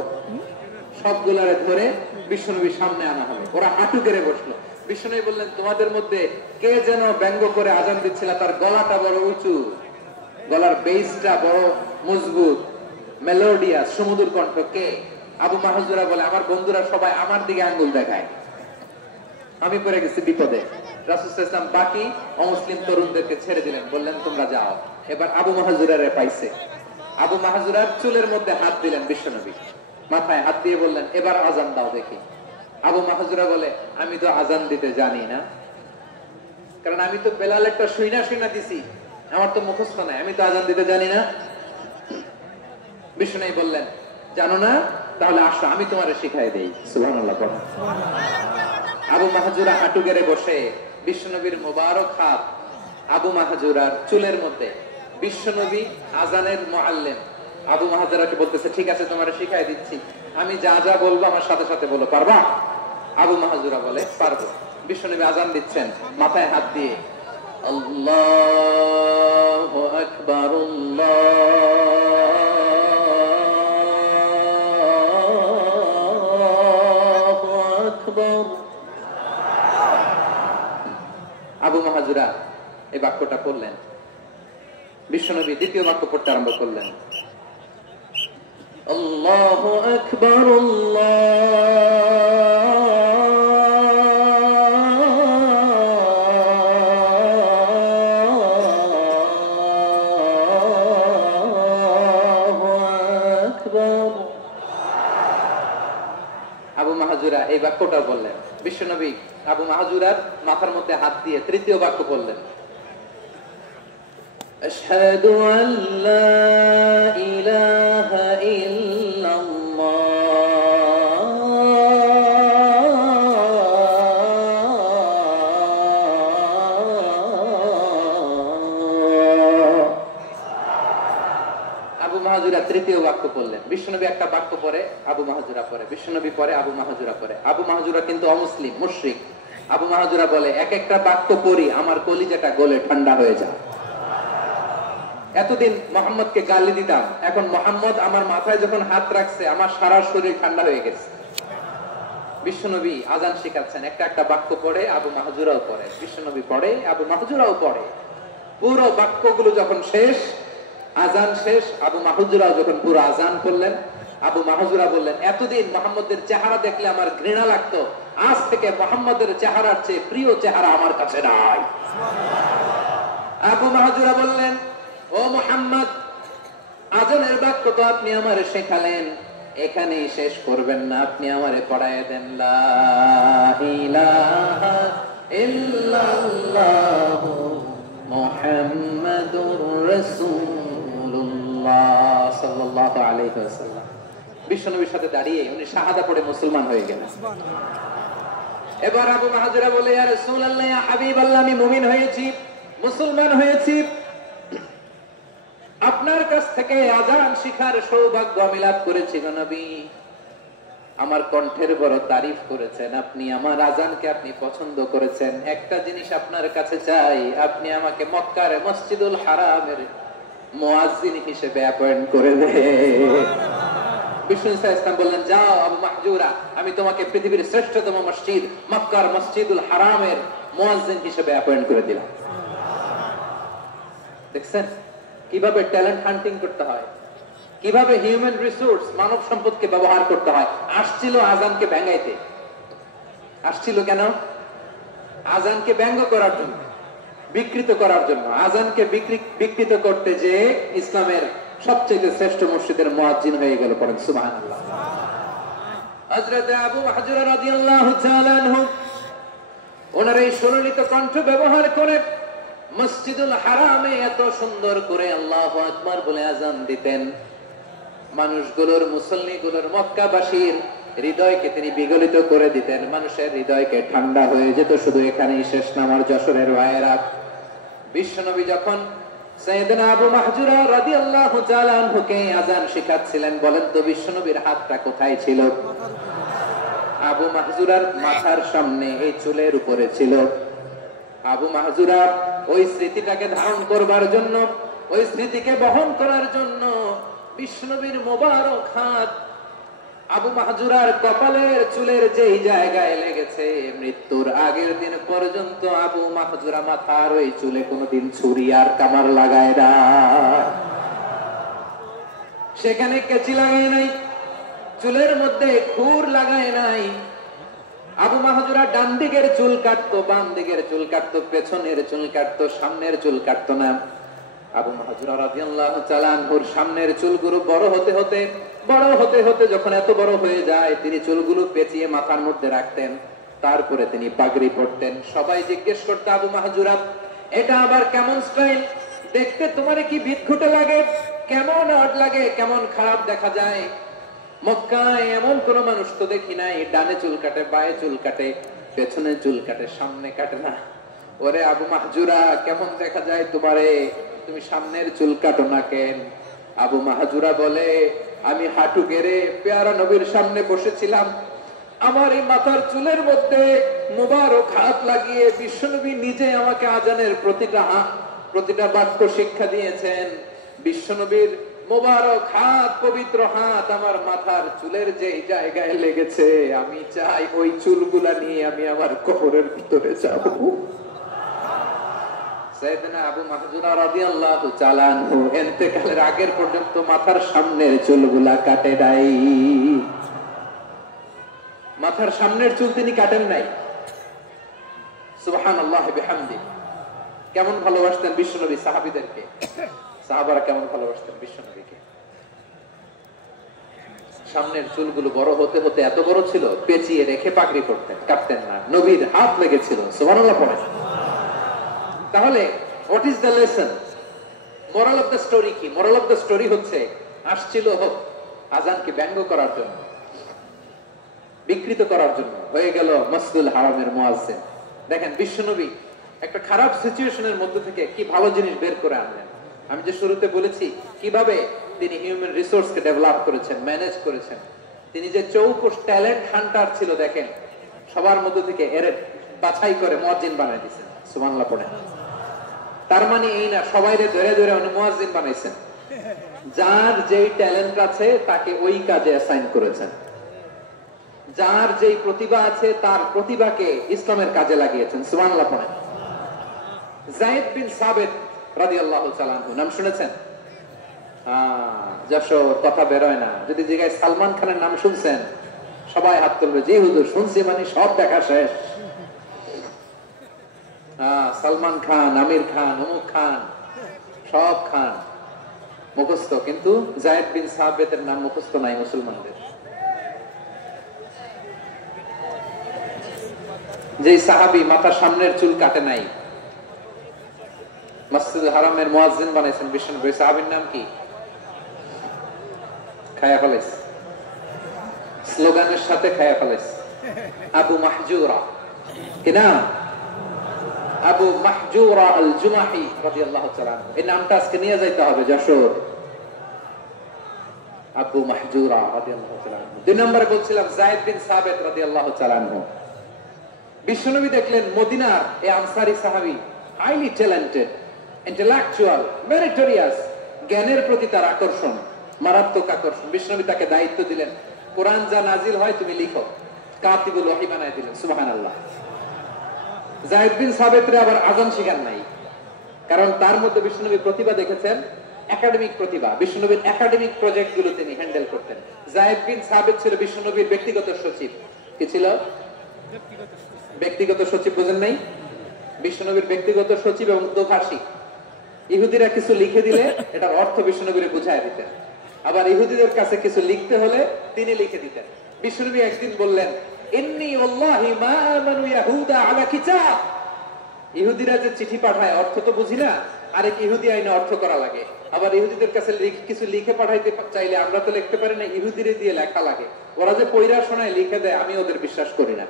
সবগুলারে ধরে বিশ্বনবীর সামনে আনা হলো। ওরা হাঁটু গেড়ে বসলো। বিশ্বনবী বললেন, তোমাদের মধ্যে কে যেন ব্যঙ্গ করে আযান দিচ্ছিল, তার গলাটা বড় উঁচু, গলার বেসটা বড় মজবুত, মেলোডিয়াস, সুমধুর কণ্ঠ, কে? আবু মাহজুরা বলে, আমার বন্ধুরা সবাই আমার দিকে আঙ্গুল দেখায়, আমি পড়ে গেছি বিপদে। রাসূল সাল্লাল্লাহু আলাইহি ওয়াসাল্লাম বাকি অমুসলিম তরুণদেরকে ছেড়ে দিলেন, বললেন তোমরা যাও। এবার আবু মাহজুরারে পাইছে। আবু মাহজুরার চুলের মধ্যে হাত দিলেন বিশ্বনবী, মাথায় হাত দিয়ে বললেন, এবার আযান দাও দেখি। আবু মাহজুরা বলে, আমি তো আযান দিতে জানি না, কারণ আমি তো বেলালেরটা শুইনা দিছি, আমার তো মুখস্থ নাই, আমি তো আযান দিতে জানি না। বিশ্বনবী বললেন, জানো না? তাহলে আসো, আমি তোমারে শিখাই দেই। সুবহানাল্লাহ। আবু মাহজুরা হাঁটু গেড়ে বসে, বিশ্বনবীর মোবারক হাত আবু মাহজুরার চুলের মধ্যে। বিশ্বনবী আযানের মুআল্লিম আবু মাহজুরাকে বলতেছে, ঠিক আছে তোমারে শিখাই দিচ্ছি, আমি যা যা বলবো আমার সাথে সাথে বলো, পারবা? আবু মাহজুরা বলে, পারবো। বিশ্বনবী আযান দিচ্ছেন, মাথায় হাত দিয়ে, আল্লাহু আকবার, আল্লাহু আকবার। আবু মাহজুরা এই বাক্যটা পড়লেন। বিশ্বনবী দ্বিতীয় বাক্য পড়তে আরম্ভ করলেন, আল্লাহু আকবার, আল্লাহু আকবার। আবু মাহজুরা এই বাক্যটা বললেন। বিশ্বনবী আবু মাহজুরার মাথার মধ্যে হাত দিয়ে তৃতীয় বাক্য বললেন, আশহাদু আল্লা ইলাহা ইল্লাল্লাহ। আবু মাহজুরা তৃতীয় বাক্য বললেন। বিশ্বনবী একটা বাক্য পরে আবু মাহজুরা পরে, বিশ্বনবী পরে আবু মাহজুরা পরে। আবু মাহজুরা কিন্তু অমুসলিম, মুশরিক। আবু মাহজুরা বলে, এক একটা বাক্য পড়ি আমার কলিজাটা গলে ঠান্ডা হয়ে যায়। এতদিন মোহাম্মদকে গালি দিতাম, এখন মোহাম্মদ আমার মাথায় যখন হাত রাখছে আমার সারা শরীর ঠান্ডা হয়ে গেছে। বিশ্বনবী আযান শেখাচ্ছেন, একটা একটা বাক্য পড়ে আবু মাহজুরাও পড়ে, বিশ্বনবী পড়ে, আবু মাহজুরাও পড়ে। পুরো বাক্যগুলো যখন শেষ, আযান শেষ, আবু মাহজুরাও যখন পুরো আযান করলেন, আবু মাহজুরা বললেন, এতদিন মোহাম্মদের চেহারা দেখলে আমার ঘৃণা লাগতো, আজ থেকে মোহাম্মদের চেহারার চেয়ে প্রিয় চেহারা আমার কাছে নাই। আবু মাহজুরা বললেন, ও মুহাম্মদ, আজানের বাক্য তো আপনি আমারে শেখালেন, এখানেই শেষ করবেন না, আপনি আমারে পড়ায় দেন লা ইলাহা ইল্লাল্লাহু মুহাম্মাদুর রাসূলুল্লাহ সাল্লাল্লাহু আলাইহি ওয়াসাল্লাম। বিশ্বনবীর সাথে দাঁড়িয়ে উনি শাহাদা পড়ে মুসলমান হয়ে গেলেন। এবার আবু মাহজুরা বলে, ইয়া রাসূলুল্লাহ, ইয়া হাবিবাল্লাহ, আমি মুমিন হয়েছি, মুসলমান হয়েছি, আপনার কাছ থেকে আযান শিখার সৌভাগ্য আমি লাভ করেছি গো নবী। আমার কণ্ঠের বড় তারিফ করেছেন আপনি, আমার আযানকে আপনি পছন্দ করেছেন। একটা জিনিস আপনার কাছে চাই, আপনি আমাকে মক্কার মসজিদুল হারামের মুয়াজ্জিন হিসেবে অ্যাপয়েন্ট করে দেন। বিষ্ণু ইসলাম বললেন, যাও আবু মাহজুরা, আমি তোমাকে পৃথিবীর শ্রেষ্ঠতম মসজিদ মক্কার মসজিদুল হারামের মুয়াজ্জিন হিসেবে অ্যাপয়েন্ট করে দিলাম। দেখছেন কিভাবে ট্যালেন্ট হান্টিং করতে হয়, কিভাবে হিউম্যান রিসোর্স মানব সম্পদকে ব্যবহার করতে হয়। আসছিল আজানকে ব্যঙ্গাইতে, আসছিল কেন? আজানকে ব্যঙ্গ করার জন্য, বিকৃত করার জন্য। আজানকে বিকৃত করতে যে ইসলামের সবচেয়ে শ্রেষ্ঠ মসজিদের মুয়াজ্জিন হয়ে গেল। পড়েন সুবহানাল্লাহ। হযরত আবু মাহজুরা রাদিয়াল্লাহু তাআলা আনহু ওনার এই সুললিত কণ্ঠ ব্যবহার করে মসজিদুল হারামে এত সুন্দর করে আল্লাহু আকবার বলে আযান দিতেন। মানুষগুলোর, মুসল্লিগুলোর, মক্কাবাসীর হৃদয়কে তিনি বিগলিত করে দিতেন। মানুষের হৃদয়কে ঠান্ডা হয়ে যেত। শুধু এখানেই শেষ না আমার যশোরের ভাইয়েরা। বিশ্বনবী যখন সাইয়েদনা আবু মাহজুরা রাদিয়াল্লাহু তাআলা আনহুকে আযান শিখাচ্ছিলেন, বলেন তো বিশ্বনবীর হাতটা কোথায় ছিল? আবু মাহজুরার মাথার সামনে, এই চুলের উপরে ছিল। আবু মাহজুরা ওই স্মৃতিটাকে ধারণ করবার জন্য, ওই স্মৃতিকে বহন করার জন্য বিশ্বনবীর মোবারক হাত আবু মাহজুরার কপালের চুলের যেই জায়গায় লেগেছে, মৃত্যুর আগের দিন পর্যন্ত আবু মাহজুরা মাথার ওই চুলে কোনোদিন ছুরি আর কামার লাগায় না, সেখানে কেচি লাগায় নাই, চুলের মধ্যে খুর লাগায় নাই। আবু মাহজুরা ডান দিকের চুল কাটতো, বাম দিকের চুল কাটতো, পেছনের চুল কাটতো, সামনের চুল কাটতো না। আবু মাহজুরা রাদিয়াল্লাহু তাআলা আনহুর সামনের চুলগুলো বড় হতে হতে যখন এত বড় হয়ে যায়, তিনি চুলগুলো পেঁচিয়ে মাথার মধ্যে রাখতেন। তারপরে তিনি পাগড়ি পরতেন। সবাই জিজ্ঞেস করতো, আবু মাহজুরা, এটা আবার কেমন স্টাইল? দেখতে তোমারে কি বিদঘুটে লাগে? কেমন অড লাগে? কেমন খারাপ দেখা যায়? মক্কায় এমন কোন মানুষ তো দেখি নাই, ডানে চুল কাটে, বায়ে চুল কাটে, পেছনে চুল কাটে, সামনে কাটে না। ওরে আবু মাহজুরা, কেমন দেখা যায় তোমারে? তুমি সামনের চুল কাটো না কেন? আবু মাহজুরা বলে, আমি হাঁটু গেড়ে পেয়ারা নবীর সামনে বসেছিলাম, আমার এই মাথার চুলের মধ্যে মুবারক হাত লাগিয়ে বিশ্বনবী নিজে আমাকে আজানের প্রতিটা বাক্য শিক্ষা দিয়েছেন। বিশ্বনবীর মোবারক হাত, পবিত্র হাত আমার মাথার চুলের যে জায়গায় লেগেছে, আমি চাই ওই চুলগুলা নিয়ে আমি আমার কবরের ভিতরে যাব। সাইয়েদনা আবু মাহজুরা রাদিয়াল্লাহু তাআলা আনহু ইন্তেকালের আগের পর্যন্ত মাথার সামনের চুলগুলা কাটে নাই। মাথার সামনের চুল তিনি কাটেন নাই। সুবহানাল্লাহি বিহামদি। কেমন ভালোবাসতেন বিশ্বনবী সাহাবীদেরকে, সাহাবারা কেমন ভালোবাসতেন বিশ্বনবীকে। সামনের চুলগুলো বড় হতে হতে এত বড় ছিল, পেঁচিয়ে রেখে পাগড়ি করতেন, কাটতেন না। নবীর হাত লেগেছিল। সুবহানাল্লাহ পড়েন। তাহলে what is the lesson? Moral of the story কি? মোরাল অফ দ্য স্টোরি হচ্ছে, আসছিল আজানকে ব্যঙ্গ করার জন্য, বিকৃত করার জন্য, হয়ে গেল মসজিদুল হারামের মুয়াজ্জিন। দেখেন বিশ্বনবী একটা খারাপ সিচুয়েশনের মধ্যে থেকে কি ভালো জিনিস বের করে আনলেন। আমি যে শুরুতে বলেছি কিভাবে তিনি হিউম্যান রিসোর্সকে ডেভেলপ করেছেন, ম্যানেজ করেছেন। তিনি যে চৌকস ট্যালেন্ট হান্টার ছিল, দেখেন সবার মধ্যে থেকে এর বাছাই করে মুয়াজ্জিন বানাই দিয়েছেন। সুবহানাল্লাহ পড়েন। তার মানে এই না সবাইরে ধরে ধরে উনি মুয়াজ্জিন বানাইছেন। যার যেই ট্যালেন্ট আছে তাকে ওই কাজে অ্যাসাইন করেছেন। যার যেই প্রতিভা আছে তার প্রতিভাকে ইসলামের কাজে লাগিয়েছেন। সুবহানাল্লাহ পড়েন। যায়েদ বিন সাবিত রাদিয়াল্লাহু তাআলা আনহু নাম শুনেছেন? যশোর কথা বের হয় না। যদি জিজ্ঞাসা সালমান খানের নাম শুনছেন, সবাই হাত তুলবে, জি হুজুর শুনছি, মানে সব দেখা শেষ। সালমান খান, আমির খান, অমুক খান, সব খান। মুখস্থ, কিন্তু যায়েদ বিন সাবিতের নাম মুখস্থ নাই মুসলমানদের। যে সাহাবী মাথা সামনের চুল কাটে নাই, মসজিদুল হারামের মুয়াজ্জিন বানাইছেন বিশ্বনবী, সাহাবীর নাম কি? খায়া ফেলেছ, স্লোগানের সাথে খায়া ফেলেছ। আবু মাহজুরা, কি নাম? আবু মাহজুরা আল জুমাহি রাদিয়াল্লাহু তাআলা আনহু। এই নামটা আজকে নিয়ে যাইতে হবে যশোর। আবু মাহজুরা রাদিয়াল্লাহু তাআলা আনহু। দুই নম্বরে বলছিলাম যায়েদ বিন সাবিত রাদিয়াল্লাহু তাআলা আনহু। বিশ্বনবী দেখলেন মদিনার এই আনসারী সাহাবী হাইলি ট্যালেন্টেড, ইন্টেলেকচুয়াল, মেরিটোরিয়াস, জ্ঞানের প্রতি তার আকর্ষণ, মারাত্মক আকর্ষণ। বিশ্বনবী তাকে দায়িত্ব দিলেন, কোরআন যা নাজিল হয় তুমি লিখো, কাতিবুল ওহী বানায় দিলেন। সুবহানাল্লাহ। যায়েদ বিন সাবিতরে আবার আযান শিখান নাই, কারণ তার মধ্যে বিশ্বনবী প্রতিভা দেখেছেন, একাডেমিক প্রতিভা। বিশ্বনবীর একাডেমিক প্রজেক্ট গুলো তিনি হ্যান্ডেল করতেন। যায়েদ বিন সাবিত ছিল বিশ্বনবীর ব্যক্তিগত সচিব। কি ছিল? ব্যক্তিগত সচিব। বুঝেন নাই? বিশ্বনবীর ব্যক্তিগত সচিব এবং দোভাষী। ইহুদিরা কিছু লিখে দিলে এটার অর্থ বিশ্বনবীরে বুঝায় দিতেন, আবার ইহুদিদের কাছে কিছু লিখতে হলে তিনি লিখে দিতেন। বিশ্বনবী একদিন বললেন, ইন্নী ওয়াল্লাহি মা আমানু ইয়াহুদা আলা কিতাব। ইহুদিরা যে চিঠি পাঠায় অর্থ তো বুঝি না, আরেক ইহুদি আইনে অর্থ করা লাগে। আবার ইহুদিদের কাছে কিছু লিখে পাঠাইতে চাইলে আমরা তো লিখতে পারি না, ইহুদিরে দিয়ে লেখা লাগে। ওরা যে পয়রা শোনায় লিখে দেয়, আমি ওদের বিশ্বাস করি না।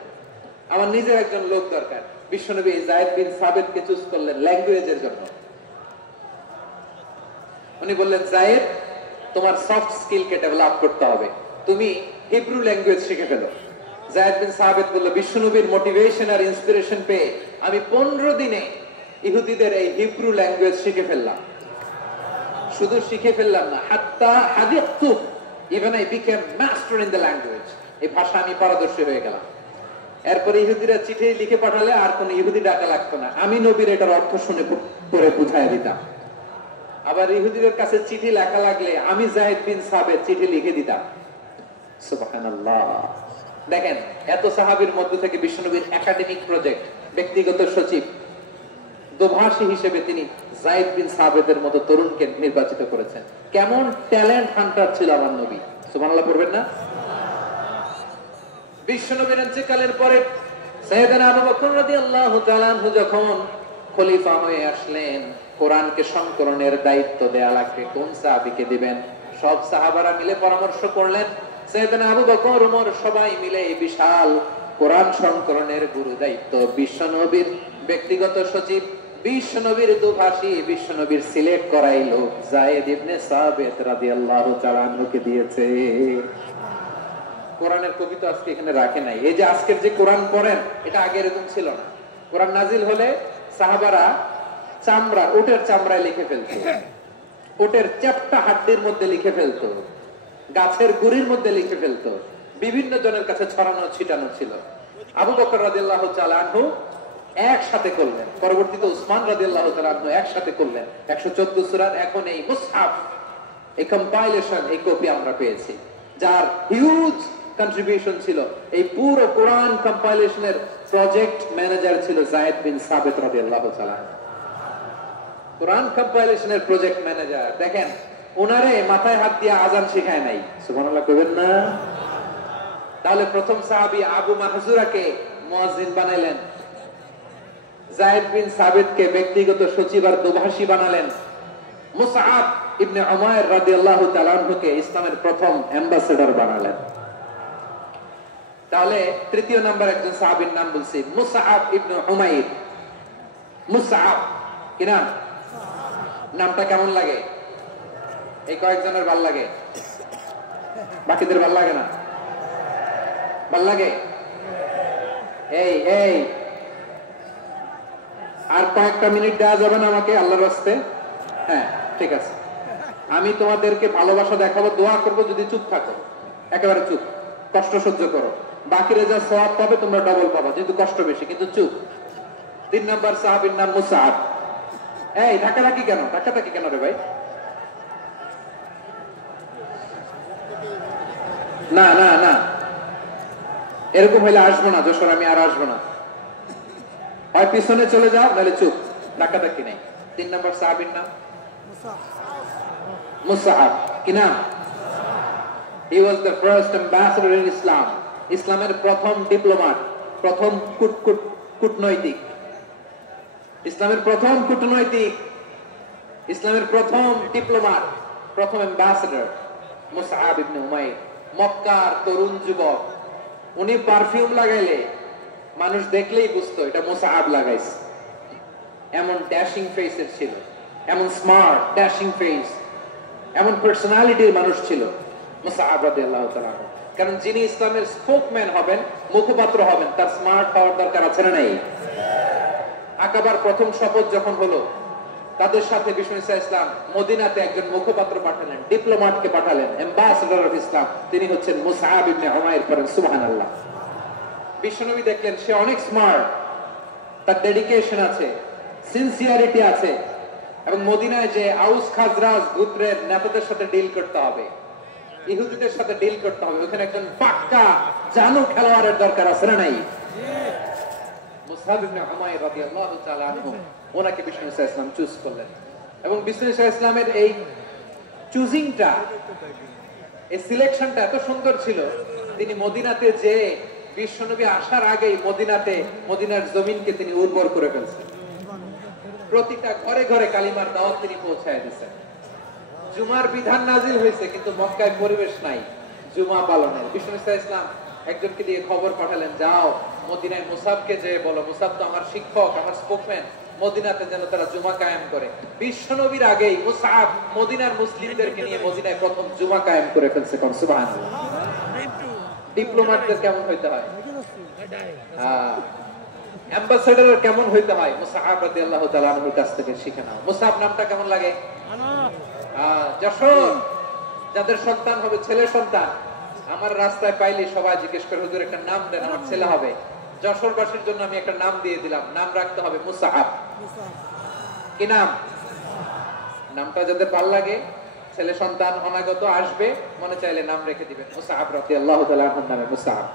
আমার নিজের একজন লোক দরকার। বিশ্বনবী যায়েদ বিন সাবিতকে চুজ করলেন ল্যাঙ্গুয়েজের জন্য। উনি বললেন, যায়েদ, তোমার সফট স্কিলকে ডেভেলপ করতে হবে, তুমি হিব্রু ল্যাঙ্গুয়েজ শিখে ফেলো। যায়েদ বিন সাবিত বলল, বিশ্বনবীর মোটিভেশন আর ইন্সপিরেশন পেয়ে আমি 15 দিনে ইহুদিদের এই হিব্রু ল্যাঙ্গুয়েজ শিখে ফেললাম। শুধু শিখে ফেললাম না, হাত্তা হাদিকতু, even I became master in the language. এই ভাষা আমি পারদর্শী হয়ে গেলাম। এরপরে ইহুদিরা চিঠি লিখে পাঠালে আর কোন ইহুদি ডাকা লাগতো না, আমি নবীর এটার অর্থ শুনে পরে বুঝাই দিতাম। আবার ইহুদিদের কাছে চিঠি লেখা লাগলে আমি যায়েদ বিন সাবিত চিঠি লিখে দিতাম। সুবহানাল্লাহ। দেখেন, এত সাহাবীর মধ্যে থেকে বিশ্বনবীর একাডেমিক প্রজেক্ট, ব্যক্তিগত সচিব, দোভাষী হিসেবে তিনি যায়েদ বিন সাবিতের মতো তরুণকে নির্বাচিত করেছেন। কেমন ট্যালেন্ট হান্টার ছিল আমার নবী। সুবহানাল্লাহ পড়বেন না? বিশ্বনবীর ইন্তেকালের পরে সাইয়েদনা আবু বকর রাদিয়াল্লাহু তাআলা আনহু যখন খলিফা হয়ে আসলেন, কোরআনকে সংকলনের দায়িত্ব দেয়া লাগবে, কোন সাহাবীকে দিবেন? সব সাহাবারা মিলে পরামর্শ করলেন। সাইয়েদনা আবু বকর, ওমর সবাই মিলে এই বিশাল কোরআন সংকলনের গুরু দায়িত্ব বিশ্বনবীর ব্যক্তিগত সচিব, বিশ্বনবীর দোভাষী, বিশ্বনবীর সিলেক্ট করাই লোক যায়েদ ইবনে সাবিত রাদিয়াল্লাহু তাআলা আনহুকে দিয়েছে। কোরআনের কবি তো আজকে এখানে রাখে নাই। এই যে আজকের যে কোরআন পড়েন, এটা আগে এরকম ছিল না। কোরআন নাজিল হলে সাহাবারা চামড়া, উটের চামড়ায় লিখে ফেলতো, উটের চ্যাপ্টা হাড্ডির মধ্যে লিখে ফেলতো, গাছের গুড়ির মধ্যে লিখে ফেলতো, বিভিন্ন জনের কাছে ছড়ানো ছিটানো ছিল। আবু বকর রাদিয়াল্লাহু তাআলা আনহু একসাথে করলেন, পরবর্তীতে উসমান রাদিয়াল্লাহু তাআলা আনহু একসাথে করলেন। 114 সূরার এখন এই মুসহাফ, এই কম্পাইলেশন, এই কপি আমরা পেয়েছি, যার হিউজ কন্ট্রিবিউশন ছিল। এই পুরো কোরআন কম্পাইলেশনের প্রজেক্ট ম্যানেজার ছিল যায়েদ বিন সাবিত রাদিয়াল্লাহু তাআলা। কোরআন কম্পাইলেশনের প্রজেক্ট ম্যানেজার। দেখেন, ওনারে মাথায় হাত দিয়ে আযান শেখায় নাই। সুবহানাল্লাহ কইবেন না? তাহলে প্রথম সাহাবী আবু মাহজুরাকে মুয়াজ্জিন বানাইলেন, যায়েদ বিন সাবিতকে ব্যক্তিগত সচিব আর দোভাষী বানালেন, মুসআব ইবনে উমাইর রাদিয়াল্লাহু তাআলা আনহুকে ইসলামের প্রথম অ্যাম্বাসেডর বানালেন। তাহলে তৃতীয় নাম্বার একজন সাহাবীর নাম বলছি, মুসআব ইবনে উমাইর। মুসআব কি নাম? নামটা কেমন লাগে? এই কয়েকজনের ভাল লাগে, বাকিদের ভাল লাগে না? ভাল লাগে? এই এই আর কয়েকটা মিনিট দেওয়া যাবে না আমাকে আল্লাহর রাস্তে? হ্যাঁ, ঠিক আছে। আমি তোমাদেরকে ভালোবাসা দেখাবো, দোয়া করবো, যদি চুপ থাকো, একেবারে চুপ, কষ্ট সহ্য করো, বাকিরা যা সওয়াব পাবে তোমরা ডবল পাবা, যেহেতু কষ্ট বেশি, কিন্তু চুপ। 3 নম্বর সাহাবীর নাম মুসআব। এই ধাক্কাধাক্কি কেন? ধাক্কাধাক্কি কেন রে ভাই? না না না, এরকম হইলে আসবো না যশোর, আমি আর আসবো না। হয় পিছনে চলে যাও, নাহলে চুপ, ধাক্কাধাক্কি নেই। 3 নম্বর সাহাবীর নাম মুসআব কি নাম? He was the first ambassador in Islam. ইসলামের প্রথম ডিপ্লোম্যাট, প্রথম কূটনৈতিক, ইসলামের প্রথম কূটনৈতিক, ইসলামের প্রথম ডিপ্লোম্যাট, প্রথম অ্যাম্বাসেডর মুসআব ইবনে উমাইর। মক্কার তরুণ যুবক, উনি পারফিউম লাগাইলে মানুষ দেখলেই বুঝতো এটা মুসআব লাগাইছে। এমন ড্যাশিং ফেসের ছিল, এমন স্মার্ট ড্যাশিং ফেস, এমন পার্সোনালিটির মানুষ ছিল মুসআব রাদিয়াল্লাহু তাআলা। কারণ যিনি ইসলামের স্পোকম্যান হবেন, মুখপাত্র হবেন, তার স্মার্ট হওয়ার দরকার আছে না নাই? আকাবার প্রথম শপথ যখন হলো, তাদের সাথে বিষ্ণু ইসলাম মদিনাতে একজন মুখপাত্র পাঠালেন, ডিপ্লোম্যাটকে পাঠালেন, অ্যাম্বাসেডর অফ ইসলাম। তিনি হচ্ছেন মুসআব ইবনে উমাইর। করেন সুবহানাল্লাহ। বিশ্বনবী দেখলেন সে অনেক স্মার্ট, তার ডেডিকেশন আছে, সিনসিয়ারিটি আছে, এবং মদিনায় যে আউস খাজরাজ গোত্রের নেতাদের সাথে ডিল করতে হবে, ইহুদিদের সাথে ডিল করতে হবে, ওখানে একজন পাক্কা জানু খেলোয়াড়ের দরকার আছে না নাই? মুসআব ইবনে উমাইর রাদিয়াল্লাহু তাআলা আনহু, ওনাকে বিষ্ণু ইসলাম চুজ করলেন। এবং বিষ্ণু ইসলামের এই চুজিংটা, এই সিলেকশনটা এত সুন্দর ছিল, তিনি মদিনাতে যে বিশ্বনবী আসার আগেই মদিনার জমিনকে তিনি উর্বর করে ফেলছেন। প্রতিটা ঘরে ঘরে কালিমার দাওয়াত তিনি পৌঁছায় দিয়েছেন। জুমার বিধান নাজিল হয়েছে, কিন্তু মক্কায় পরিবেশ নাই জুমা পালনের। বিষ্ণু ইসলাম একজনকে দিয়ে খবর পাঠালেন, যাও মদিনায় মুসাবকে যে বলো, মুসাব তো আমার শিক্ষক, আমার স্পোকম্যান, মদিনাতে যেন তারা জুমা কায়েম করে। বিশ্বনবীর আগেই মুসাব মদিনার মুসলিমদেরকে নিয়ে মদিনায় প্রথম জুমা কায়েম করে ফেলছে। কোন সুবহানাল্লাহ। ডিপ্লোম্যাটদের কেমন হইতে হয়, অ্যাম্বাসেডরের কেমন হইতে হয়, মুসআব রাদিয়াল্লাহু তাআলা আনহুর কাছ থেকে শিখে নাও। মুসআব নামটা কেমন লাগে? যশোর যাদের সন্তান হবে, ছেলে সন্তান, আমার রাস্তায় পাইলে সবাই জিজ্ঞেস করে, হুজুর একটা নাম দেন, আমার ছেলে হবে। যশোরবাসীর জন্য আমি একটা নাম দিয়ে দিলাম, নাম রাখতে হবে মুসআব। কি নাম? নামটা যাদের ভালো লাগে, ছেলে সন্তান অনাগত আসবে, মনে চাইলে নাম রেখে দিবেন মুসআব রাদিয়াল্লাহু তাআলা আনহুর নামে মুসআব।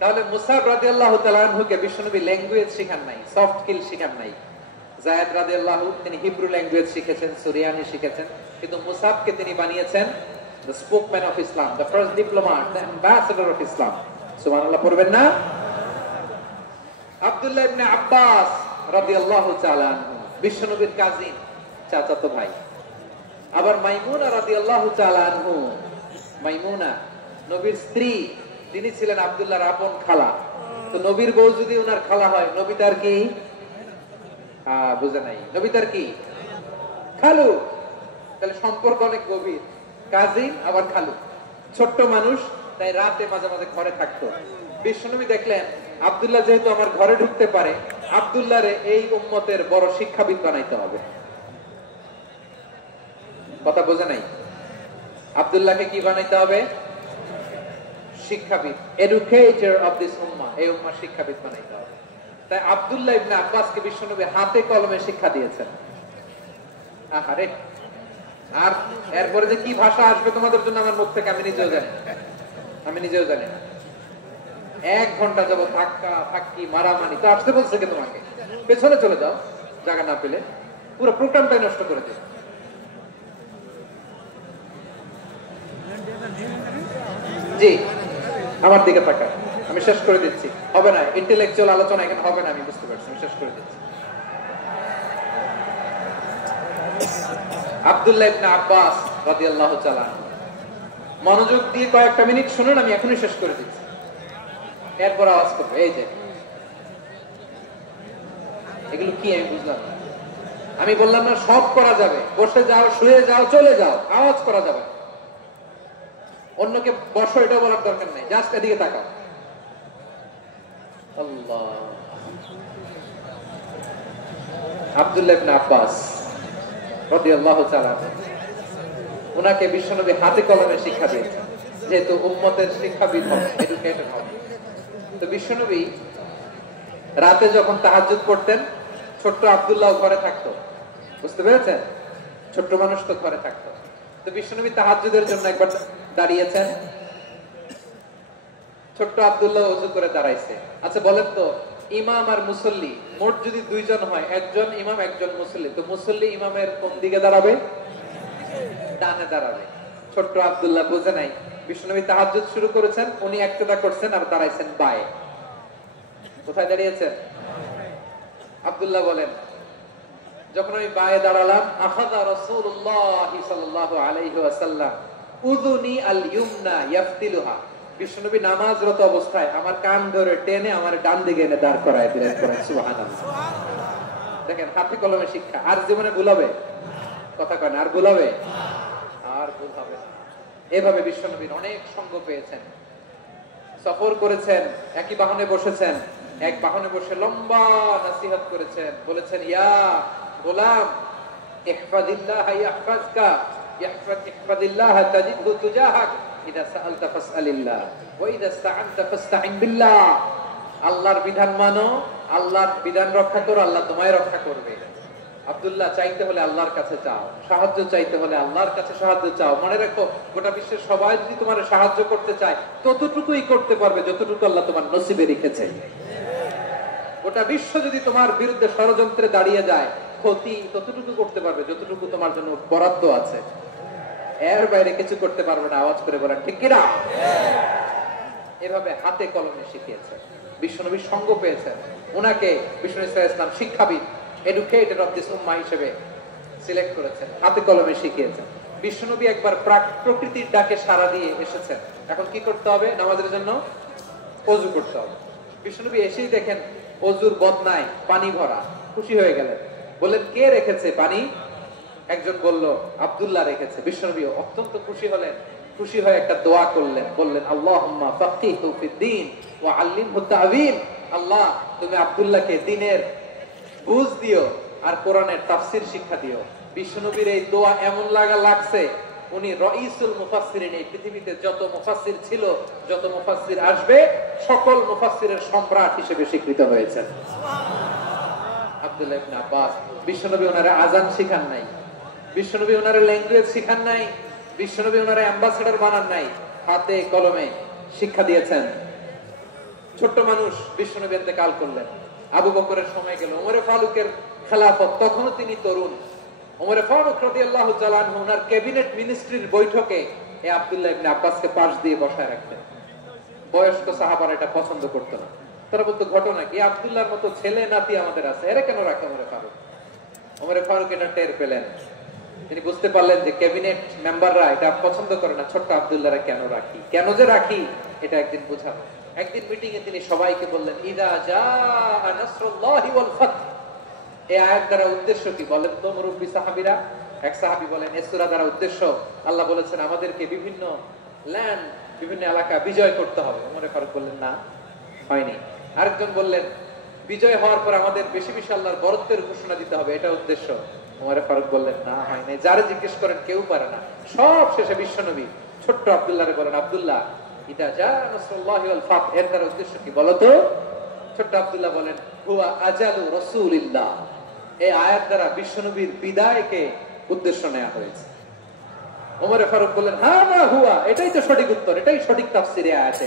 তাহলে মুসআব রাদিয়াল্লাহু তাআলা আনহুকে বিশ্বনবী ল্যাঙ্গুয়েজ শিখান নাই, সফট স্কিল শিখান নাই। যায়েদ রাদিয়াল্লাহু তিনি হিব্রু ল্যাঙ্গুয়েজ শিখেছেন, সুরিয়ানি শিখেছেন, কিন্তু মুসআবকে তিনি বানিয়েছেন the spokesman of Islam, the first diplomat, the ambassador of Islam. সুবহানাল্লাহ পড়বেন না? আব্দুল্লাহ ইবনে আব্বাস রাদিয়াল্লাহু তাআলা আনহু বিশ্বনবীর কাজিন, চাচাতো ভাই। আবার মাইমুনা রাদিয়াল্লাহু তাআলা আনহু, মাইমুনা নবীর স্ত্রী, তিনি ছিলেন আব্দুল্লাহর আপন খালা। তো নবীর বউ যদি ওনার খালা হয়, নবী তার কি? বুঝে নাই, নবী তার কি? খালু। তাহলে সম্পর্ক অনেক গভীর, কাজিন আবার খালু। ছোট্ট মানুষ, তাই রাতে মাঝে মাঝে ঘরে থাকতো। বিশ্বনবী দেখলেন আব্দুল্লাহ যেহেতু আমার ঘরে ঢুকতে পারে, আব্দুল্লাহরে এই উম্মতের বড় শিক্ষাবিদ বানাইতে হবে। কথা বোঝে নাই? আব্দুল্লাহকে কি বানাইতে হবে? শিক্ষাবিদ, এডুকেটর অফ দিস উম্মাহ, এই উম্মাহ শিক্ষাবিদ বানাইতে হবে। তাই আব্দুল্লাহ ইবনে আব্বাসকে বিশ্বনবী হাতে কলমে শিক্ষা দিয়েছেন। আহারে, আর এরপরে যে কি ভাষা আসবে তোমাদের জন্য আমার মুখ থেকে আমি নিজেও জানি না। 1 ঘন্টা যাব ধাক্কা ধাক্কি মারামারি, তো আসতে বলছে কে তোমাকে? পেছনে চলে যাও, জায়গা না পেলে। পুরো প্রোগ্রামটাই নষ্ট করে দিই। জি, আমার দিকে তাকা, আমি শেষ করে দিচ্ছি। হবে না, ইন্টেলেকচুয়াল আলোচনা এখানে হবে না, আমি বুঝতে পারছি, আমি শেষ করে দিচ্ছি। আব্দুল্লাহ ইবনে আব্বাস রাদিয়াল্লাহু তাআলা মনোযোগ দিয়ে কয়েকটা মিনিট শুনুন, আমি এখনই শেষ করে দিচ্ছি, এরপর আওয়াজ করবে। এই যে এগুলো কি আমি বুঝলাম না। আমি বললাম না সব করা যাবে, বসে যাও, শুয়ে যাও, চলে যাও, আওয়াজ করা যাবে। অন্যকে বসো এটা বলার দরকার নেই, জাস্ট এদিকে তাকাও। আল্লাহ। আব্দুল্লাহ ইবনে আব্বাস রাদিয়াল্লাহু তাআলা ওনাকে বিশ্বনবী হাতে কলমে শিক্ষা দিয়েছেন, যেহেতু উম্মতের শিক্ষাবিদ হবে, এডুকেটেড হবে। তো বিশ্বনবী রাতে যখন তাহাজ্জুদ পড়তেন, ছোট্ট আব্দুল্লাহ ঘরে থাকতো, বুঝতে পেরেছেন? ছোট্ট মানুষ তো ঘরে থাকতো। তো বিশ্বনবী তাহাজ্জুদের জন্য একবার দাঁড়িয়েছেন, ছোট্ট আব্দুল্লাহ ওযু করে দাঁড়াইছে। আচ্ছা বলেন তো, ইমাম আর মুসল্লি মোট যদি 2 জন হয়, একজন ইমাম একজন মুসল্লি, তো মুসল্লি ইমামের কোন দিকে দাঁড়াবে? ডানে দাঁড়াবে। ছোট্ট আব্দুল্লাহ বুঝে নাই, বিশ্বনবী তাহাজ্জুদ শুরু করেছেন, উনি একতেদা করছেন আর দাঁড়াইছেন বায়ে। কোথায় দাঁড়িয়েছেন? আব্দুল্লাহ বলেন, যখন আমি বায়ে দাঁড়ালাম, আখাযা রাসূলুল্লাহ সাল্লাল্লাহু আলাইহি ওয়াসাল্লাম উযুনি আল ইউমনা ইয়াফতিলুহা, বিশ্বনবী নামাজরত অবস্থায় আমার কান ধরে টেনে আমার ডান দিকে এনে দাঁড় করায় দিলেন। সুবহানাল্লাহ। দেখেন, হাতে কলমে শিক্ষা। আর জীবনে ভুলাবে? কথা কয় না, আর ভুলাবে? আর ভুল হবে না। এভাবে বিশ্বনবীর অনেক সঙ্গ পেয়েছেন, সফর করেছেন, একই বাহনে বসেছেন, এক বাহনে বসে লম্বা নসিহত করেছেন, বলেছেন, ইয়া গোলাম ইহফাজিল্লাহ ইয়াহফাজকা ইহফাজিল্লাহ তাজিদহু তুজাহাক ইদা সাআলতা ফাসআলিল্লাহ ওয়া ইদা ইসতাআনতা ফাসতাইন বিল্লাহ। আল্লাহর বিধান মানো, আল্লাহর বিধান রক্ষা করো, আল্লাহ তোমায় রক্ষা করবে। আব্দুল্লাহ, চাইতে হলে আল্লাহর কাছে চাও, সাহায্য চাইতে হলে আল্লাহর কাছে সাহায্য চাও। মনে রাখো, গোটা বিশ্বের সবাই যদি তোমার সাহায্য করতে চায়, ততটুকুই করতে পারবে যতটুকু আল্লাহ তোমার নসিবে রেখেছে। গোটা বিশ্ব যদি তোমার বিরুদ্ধে ষড়যন্ত্রে দাঁড়িয়ে যায়, ক্ষতি ততটুকু করতে পারবে যতটুকু তোমার জন্য বরাদ্দ আছে। এর বাইরে কিছু করতে পারবে না। আওয়াজ করে বলেন ঠিক কিনা? এভাবে হাতে কলমে শিখিয়েছেন, বিশ্বনবীর সঙ্গ পেয়েছেন। ওনাকে বিশ্বনবী সাল্লাল্লাহু আলাইহি ওয়াসাল্লাম শিক্ষাবিদ, এডুকেটেড অফ দিস উম্মাহ হিসেবে সিলেক্ট করেছেন, হাতে কলমে শিখিয়েছেন। বিশ্বনবী একবার প্রকৃতির ডাকে সাড়া দিয়ে এসেছেন। এখন কি করতে হবে? নামাজের জন্য ওযু করতে হবে। বিশ্বনবী এসেই দেখেন ওযুর বদনায় পানি ভরা, খুশি হয়ে গেলেন, বললেন, কে রেখেছে পানি? একজন বলল, আব্দুল্লাহ রেখেছে। বিশ্বনবী অত্যন্ত খুশি হলেন, খুশি হয়ে একটা দোয়া করলেন, বললেন, আল্লাহুম্মা ফাক্কিহু ফিদ-দীন ওয়া আল্লিমহু তা'ওয়ীল। আল্লাহ, তুমি আব্দুল্লাহকে দ্বীনের বুঝ দিও আর কোরআনের তাফসীর শিক্ষা দিও। বিশ্বনবীর এই দোয়া এমন লাগছে, উনি রাইসুল মুফাসসিরিন, এই পৃথিবীতে যত মুফাসসির ছিল, যত মুফাসসির আসবে, সকল মুফাসসিরের সম্রাট হিসেবে স্বীকৃত হয়েছেন। আব্দুল্লাহ ইবনে আব্বাস, বিশ্বনবী ওনারে আযান শিখান নাই, বিশ্বনবী ওনারে ল্যাঙ্গুয়েজ শিখান নাই, বিশ্বনবী ওনারে অ্যাম্বাসেডর বানান নাই, হাতে কলমে শিক্ষা দিয়েছেন। ছোট্ট মানুষ, বিশ্বনবী ইন্তেকাল করলেন, আবু বকরের সময় গেল, ওমর ফারুকের খেলাফত, তখনও তিনি তরুণ। ওমর ফারুক রাদিয়াল্লাহু তাআলা আনহু ওনার ক্যাবিনেট মিনিস্ট্রির বৈঠকে এই আব্দুল্লাহ ইবনে আব্বাসকে পাশ দিয়ে বসায় রাখতেন। বয়স্ক সাহাবারা এটা পছন্দ করতো না। তারা বলতো, ঘটনা কি? আব্দুল্লাহর মতো ছেলে নাতি আমাদের আছে, এরা কেন রাখে ওমর ফারুক? ওমর ফারুক এটা টের পেলেন, তিনি বুঝতে পারলেন যে ক্যাবিনেট মেম্বাররা এটা পছন্দ করে না, ছোট্ট আব্দুল্লাহরে কেন রাখি, কেন যে রাখি, এটা একদিন বুঝাবো। একদিন মিটিং এ তিনি সবাইকে বললেন, ইদা জাআ নাসরুল্লাহি ওয়াল ফাতহ। এই আয়াত দ্বারা উদ্দেশ্য কি বলেন তো মুরব্বী সাহাবীরা? এক সাহাবী বলেন, এই সূরা দ্বারা উদ্দেশ্য, আল্লাহ বলেছেন আমাদেরকে বিভিন্ন ল্যান্ড, বিভিন্ন এলাকা বিজয় করতে হবে। ওমর ফারুক বললেন, না, হয়নি। আরেকজন বললেন, বিজয় হওয়ার পর আমাদের বেশি বেশি আল্লাহর বরত্বের ঘোষণা দিতে হবে, এটা উদ্দেশ্য। ওমর ফারুক বললেন, না, হয়নি। যারা জিজ্ঞেস করেন কেউ পারে না। সব শেষে বিশ্বনবী ছোট্ট আব্দুল্লাহরে বলেন, আব্দুল্লাহ, ইদা জাআ নাসরুল্লাহি ওয়াল ফাতহ, এর দ্বারা উদ্দেশ্য কি বলো তো? ছোট্ট আব্দুল্লাহ বলেন, হুয়া আজালু রাসূলিল্লাহ। এই আয়াত দ্বারা বিশ্বনবীর বিদায়কে উদ্দেশ্য নেওয়া হয়েছে। ওমর ফারুক বললেন, হাযা হুয়া, এটাই তো সঠিক উত্তর, এটাই সঠিক তাফসীরে আয়াতে।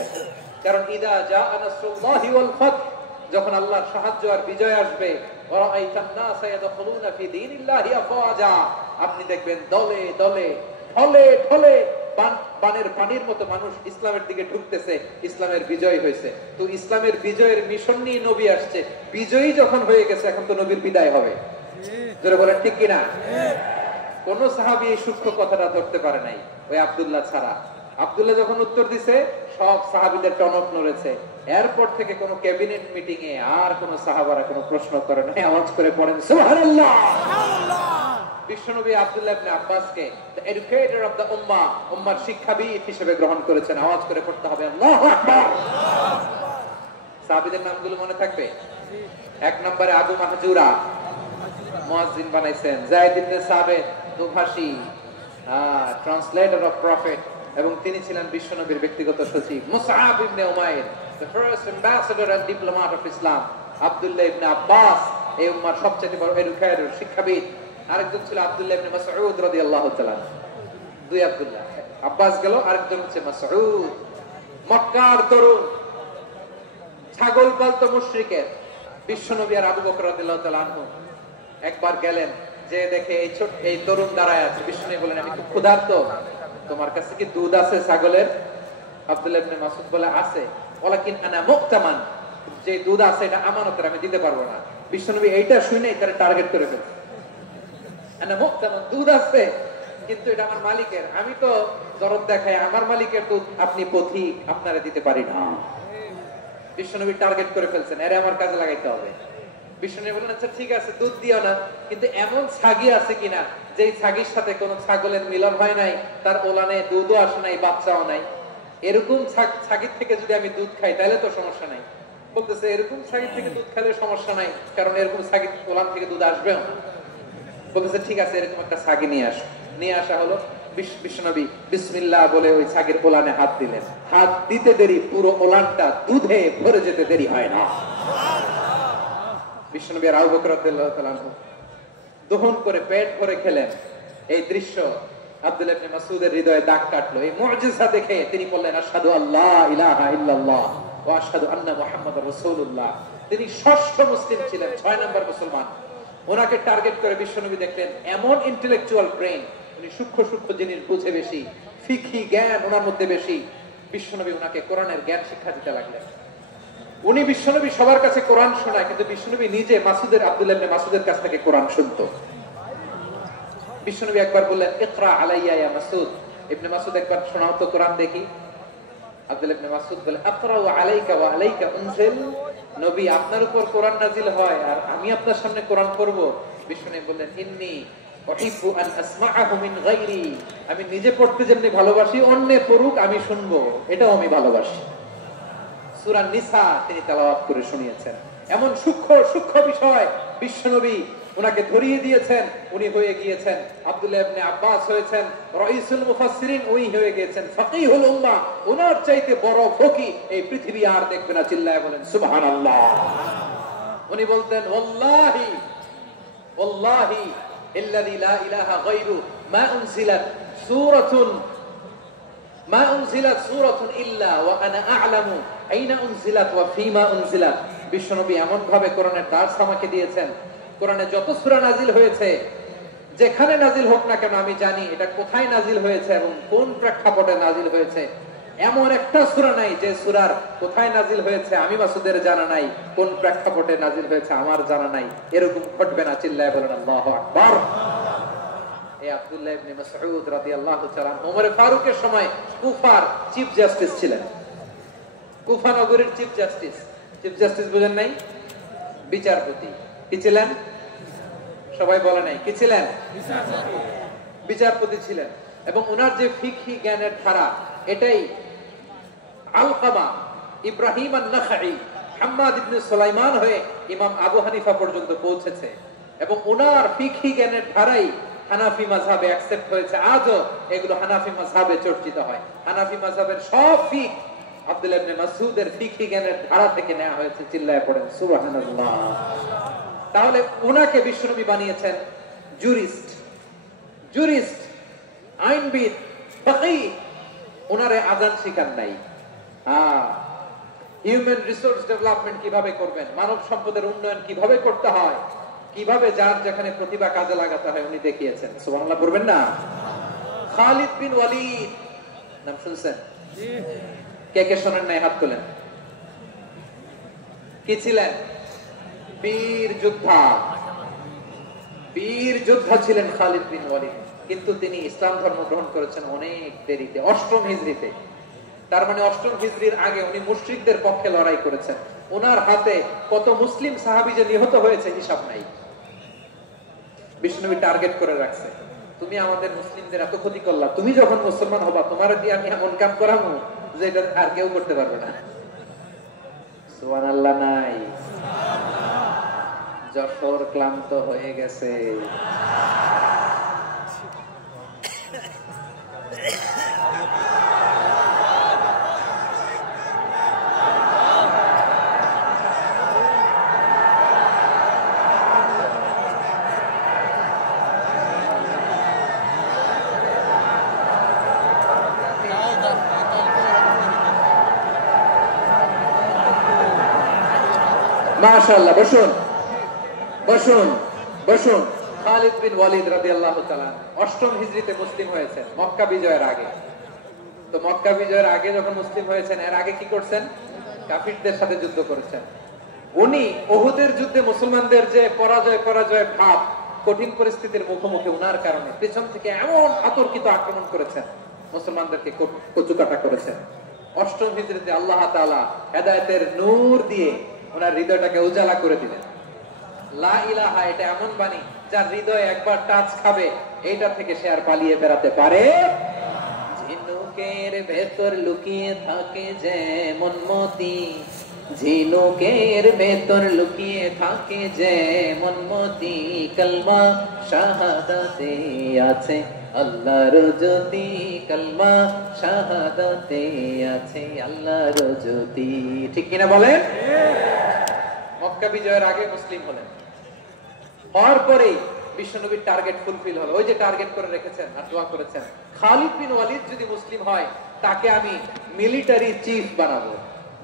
কারণ ইদা জাআ নাসরুল্লাহি ওয়াল ফাতহ, যখন আল্লাহর সাহায্য আর বিজয় আসবে, ওয়া রাআইতান নাসা ইয়াদখুলুনা ফি দীনিল্লাহি আফওয়াজা, আপনি দেখবেন দলে দলে, ঢলে ঢলে, বানের পানির মতো মানুষ ইসলামের দিকে ঢুকতেছে, ইসলামের বিজয় হয়েছে। তো ইসলামের বিজয়ের মিশন নিয়ে নবী আসছে, বিজয়ী যখন হয়ে গেছে, এখন তো নবীর বিদায় হবে। জোরে বলেন ঠিক কিনা? কোন সাহাবী এই সূক্ষ্ম কথাটা ধরতে পারে নাই, ওই আব্দুল্লাহ ছাড়া। আব্দুল্লাহ যখন উত্তর দিছে, সব সাহাবীদের টনক নড়েছে। এরপর থেকে কোন ক্যাবিনেট মিটিং এ আর কোন সাহাবারা কোনো প্রশ্ন করে নাই। আওয়াজ করে পড়েন সুবহানাল্লাহ। বিশ্বনবী আব্দুল্লাহ ইবনে আব্বাসকে দ্য এডুকেটর অফ দ্য উম্মাহ, উম্মার শিক্ষাবিদ হিসেবে গ্রহণ করেছেন। আওয়াজ করে পড়তে হবে আল্লাহু আকবার। সাহাবীদের নামগুলো মনে থাকবে? এক নম্বরে আবু মাহজুরা, মুয়াজ্জিন বানাইছেন। যায়েদ ইবনে সাবিত, দুভাষী, ট্রান্সলেটর অফ প্রফেট, এবং তিনি ছিলেন বিশ্বনবীর ব্যক্তিগত সচিব। Musab ibn Umair, the first ambassador and diplomat of Islam. Abdullah ibn Abbas, এই উম্মার সবচেয়ে বড় এডুকেটর, শিক্ষাবিদ। আরেকজন ছিল আব্দুল্লাহ ইবনে মাসউদ রাদিয়াল্লাহু তাআলা। দুই আব্দুল্লাহ, আব্বাস গেল, আরেকজন হচ্ছে মাসউদ। মক্কার তরুণ, ছাগল পালতো মুশরিকের। বিশ্বনবী আর আবু বকর রাদিয়াল্লাহু তাআলা আনহু একবার গেলেন যে দেখে এই তরুণ দাঁড়ায় আছে, বিষ্ণু বলেন আমি খুব ক্ষুধার্ত, তোমার কাছে কি দুধ আছে ছাগলের? আব্দুল্লাহ ইবনে মাসউদ বলে আছে, ওয়ালাকিন আনা মুক্তামান, যে দুধ আছে এটা আমানতের, আমি দিতে পারবো না। বিষ্ণু এইটা শুনেই তারা টার্গেট করে ফেলছে, আনা মুক্তামান, দুধ আছে কিন্তু এটা আমার মালিকের, আমি তো দরদ দেখাই আমার মালিকের দুধ, আপনি পথিক, আপনারা দিতে পারি না। বিষ্ণুনবী টার্গেট করে ফেলছেন, আরে আমার কাজে লাগাইতে হবে। বিষ্ণুনবী বলেন আচ্ছা ঠিক আছে, দুধ দিও না, কিন্তু এমন ছাগি আছে কিনা যেই ছাগির সাথে কোনো ছাগলের মিলন হয় নাই, তার ওলানে দুধও আসে নাই, বাচ্চাও নাই, এরকম ছাগির থেকে যদি আমি দুধ খাই তাহলে তো সমস্যা নাই। বলতেছে এরকম ছাগির থেকে দুধ খেলে সমস্যা নাই, কারণ এরকম ছাগির ওলান থেকে দুধ আসবেও। বলতেছে ঠিক আছে, এরকম একটা ছাগি নিয়ে আসো। নিয়ে আসা হলো, বিশ্বনবী বিসমিল্লাহ বলে ওই ছাগির ওলানে হাত দিলেন। হাত দিতে দেরি, পুরো ওলানটা দুধে ভরে যেতে দেরি হয় না। বিশ্বনবী আর আবু বকর রাদিয়াল্লাহু তাআলা আনহু দহন করে পেট ভরে খেলেন। এই দৃশ্য আব্দুল্লাহ ইবনে মাসউদের হৃদয়ে দাগ কাটলো। এই মুজিজা দেখে তিনি বললেন আশহাদু আল্লা ইলাহা ইল্লাল্লাহ ওয়া আশহাদু আন্না মুহাম্মাদার রাসূলুল্লাহ। তিনি ষষ্ঠ মুসলিম ছিলেন, 6 নম্বর মুসলমান। ওনাকে টার্গেট করে বিশ্বনবী দেখলেন এমন ইন্টেলেকচুয়াল ব্রেন, উনি সূক্ষ্ম সূক্ষ্ম জিনিস বুঝে বেশি, ফিকহি জ্ঞান ওনার মধ্যে বেশি। বিশ্বনবী ওনাকে কোরআনের জ্ঞান শিক্ষা দিতে লাগলেন। উনি বিশ্বনবী সবার কাছে কোরআন শোনায়, কিন্তু বিশ্বনবী নিজে আব্দুল্লাহ ইবনে মাসউদের কাছ থেকে কোরআন শুনতো। বিশ্বনবী একবার বললেন ইকরা আলাইয়া ইয়া মাসউদ, ইবনে মাসউদ একবার শোনাও তো কোরআন দেখি। আব্দুল্লাহ ইবনে মাসউদ বলে আকরাউ আলাইকা ওয়া আলাইকা উনজিল, নবী আপনার উপর কোরআন নাজিল হয় আর আমি আপনার সামনে কোরআন পড়ব। বিশ্বনবী বললেন ইন্নী উহিব্বু আন আসমাআহু মিন গায়রি, আমি নিজে পড়তে যেমনি ভালোবাসি অন্যে পড়ুক আমি শুনবো, এটাও আমি ভালোবাসি। সূরা নিসা তিনি তেলাওয়াত করে শুনিয়েছেন। এমন সূক্ষ্ম সূক্ষ্ম বিষয় বিশ্বনবী ওনাকে ধরিয়ে দিয়েছেন। উনি হয়ে গিয়েছেন, আব্দুল্লাহ ইবনে আব্বাস হয়েছেন রাইসুল মুফাসসিরিন, উনি হয়ে গিয়েছেন ফাকিহুল উম্মাহ। ওনার চাইতে বড় ফকিহ এই পৃথিবী আর দেখবে না, চিল্লায় বলেন সুবহানাল্লাহ। উনি বলতেন ওয়াল্লাহি ওয়াল্লাহি ইল্লাযী লা ইলাহা গায়রু মা উনজিলাত সূরাতুন ইল্লা ওয়া আনা আ'লামু আইনা উনজিলাত ওয়া ফীমা উনজিলাত। বিশ্বনবী এমন ভাবে কোরআনের দার্স আমাকে দিয়েছেন, কোরআনে যত সূরা নাজিল হয়েছে, যেখানে নাজিল হোক না কেন আমি জানি এটা কোথায় নাজিল হয়েছে এবং কোন প্রেক্ষাপটে নাজিল হয়েছে। এমন একটা সূরা নাই যে সূরার কোথায় নাজিল হয়েছে আমি মাসউদের জানা নাই, কোন প্রেক্ষাপটে নাজিল হয়েছে আমার জানা নাই। এরকম ঘটবে না, চিল্লায় বলেন আল্লাহু আকবার। এই আব্দুল্লাহ ইবনে মাসউদ রাদিয়াল্লাহু তাআলা ওমর ফারুকের সময় কুফার চিফ জাস্টিস ছিলেন। কুফা নগরীর চিফ জাস্টিস, চিফ জাস্টিস বুঝেন নাই? বিচারপতি। কি ছিলেন? সবাই বলে নাই কি ছিলেন? বিচারপতি ছিলেন। এবং ওনার যে ফিকহি জ্ঞানের ধারা, এটাই আলকামা, ইব্রাহিম আন-নাখাই, হাম্মাদ ইবনে সুলাইমান হয়ে ইমাম আবু হানিফা পর্যন্ত পৌঁছেছে। এবং ওনার ফিকহি জ্ঞানের ধারাই হানাফি মাযহাবে অ্যাকসেপ্ট হয়েছে। আজও এগুলো হানাফি মাযহাবে চর্চিত হয়। হানাফি মাযহাবের সব ফিক আব্দুল্লাহ ইবনে মাসউদের ফিকহি জ্ঞানের ধারা থেকে নেওয়া হয়েছে, চিল্লায় পড়েন সুবহানাল্লাহ। তাহলে ওনাকে বিশ্বনবী বানিয়েছেন জুরিস্ট, আইনবিদ, ফাকিহ। ওনারে আযান শিখান নাই। হিউম্যান রিসোর্স ডেভেলপমেন্ট কিভাবে করবেন, মানব সম্পদের উন্নয়ন কিভাবে করতে হয়, কিভাবে যার যেখানে প্রতিভা কাজে লাগাতে হয় উনি দেখিয়েছেন। সুবহানাল্লাহ পড়বেন না? খালিদ বিন ওয়ালিদ নাম শুনছেন? কে কে শোনেন নাই? হাত তোলেন। কি ছিলেন? বীর যোদ্ধা ছিলেন খালিদ বিন ওয়ালিদ। কিন্তু তিনি ইসলাম ধর্ম গ্রহণ করেছেন অনেক দেরিতে, 8ম হিজরিতে। তার মানে 8ম হিজরির আগে উনি মুশরিকদের পক্ষে লড়াই করেছেন। ওনার হাতে কত মুসলিম সাহাবী যে নিহত হয়েছে হিসাব নাই। বিষ্ণুবী টার্গেট করে রাখছে, তুমি আমাদের মুসলিমদের এত ক্ষতি করলা, তুমি যখন মুসলমান হবা তোমার দিয়ে আমি এমন কাম করাবো যে এটা আর কেউ করতে পারবে না। সুবহানাল্লাহ নাই? যশোর ক্লান্ত হয়ে গেছে। মাশাআল্লাহ, বসুন বসুন বসুন। খালিদ বিন ওয়ালিদ রাদিয়াল্লাহু তাআলা 8ম হিজরিতে মুসলিম হয়েছেন মক্কা বিজয়ের আগে। তো মক্কা বিজয়ের আগে যখন মুসলিম হয়েছেন, এর আগে কি করছেন? কাফিরদের সাথে যুদ্ধ করেছেন। উনি উহুদের যুদ্ধে মুসলমানদের যে পরাজয় ভাব, কঠিন পরিস্থিতির মুখোমুখি উনার কারণে পেছন থেকে এমন অতর্কিত আক্রমণ করেছেন, মুসলমানদেরকে কচুকাটা করেছেন। 8ম হিজরিতে আল্লাহ তাআলা হেদায়েতের নূর দিয়ে ওনার হৃদয়টাকে উজালা করে দিলেন। লা ইলাহা, এটা এমন বাণী যার হৃদয়ে একবার টাচ খাবে, এইটা থেকে সে আর পালিয়ে বেড়াতে পারে। ঝিনুকের ভেতর লুকিয়ে থাকে যেমন মতি, ঝিনুকের ভেতর লুকিয়ে থাকে যেমন মতি, কালমা শাহাদাতে আছে আল্লাহর জ্যোতি, কালমা শাহাদাতে আছে আল্লাহর জ্যোতি। ঠিক কিনা বলেন? মক্কা বিজয়ের আগে মুসলিম হলেন, হওয়ার পরেই বিশ্বনবীর টার্গেট ফুলফিল হলো। ওই যে টার্গেট করে রেখেছেন আর দোয়া করেছেন, খালিদ বিন ওয়ালিদ যদি মুসলিম হয় তাকে আমি মিলিটারি চিফ বানাবো।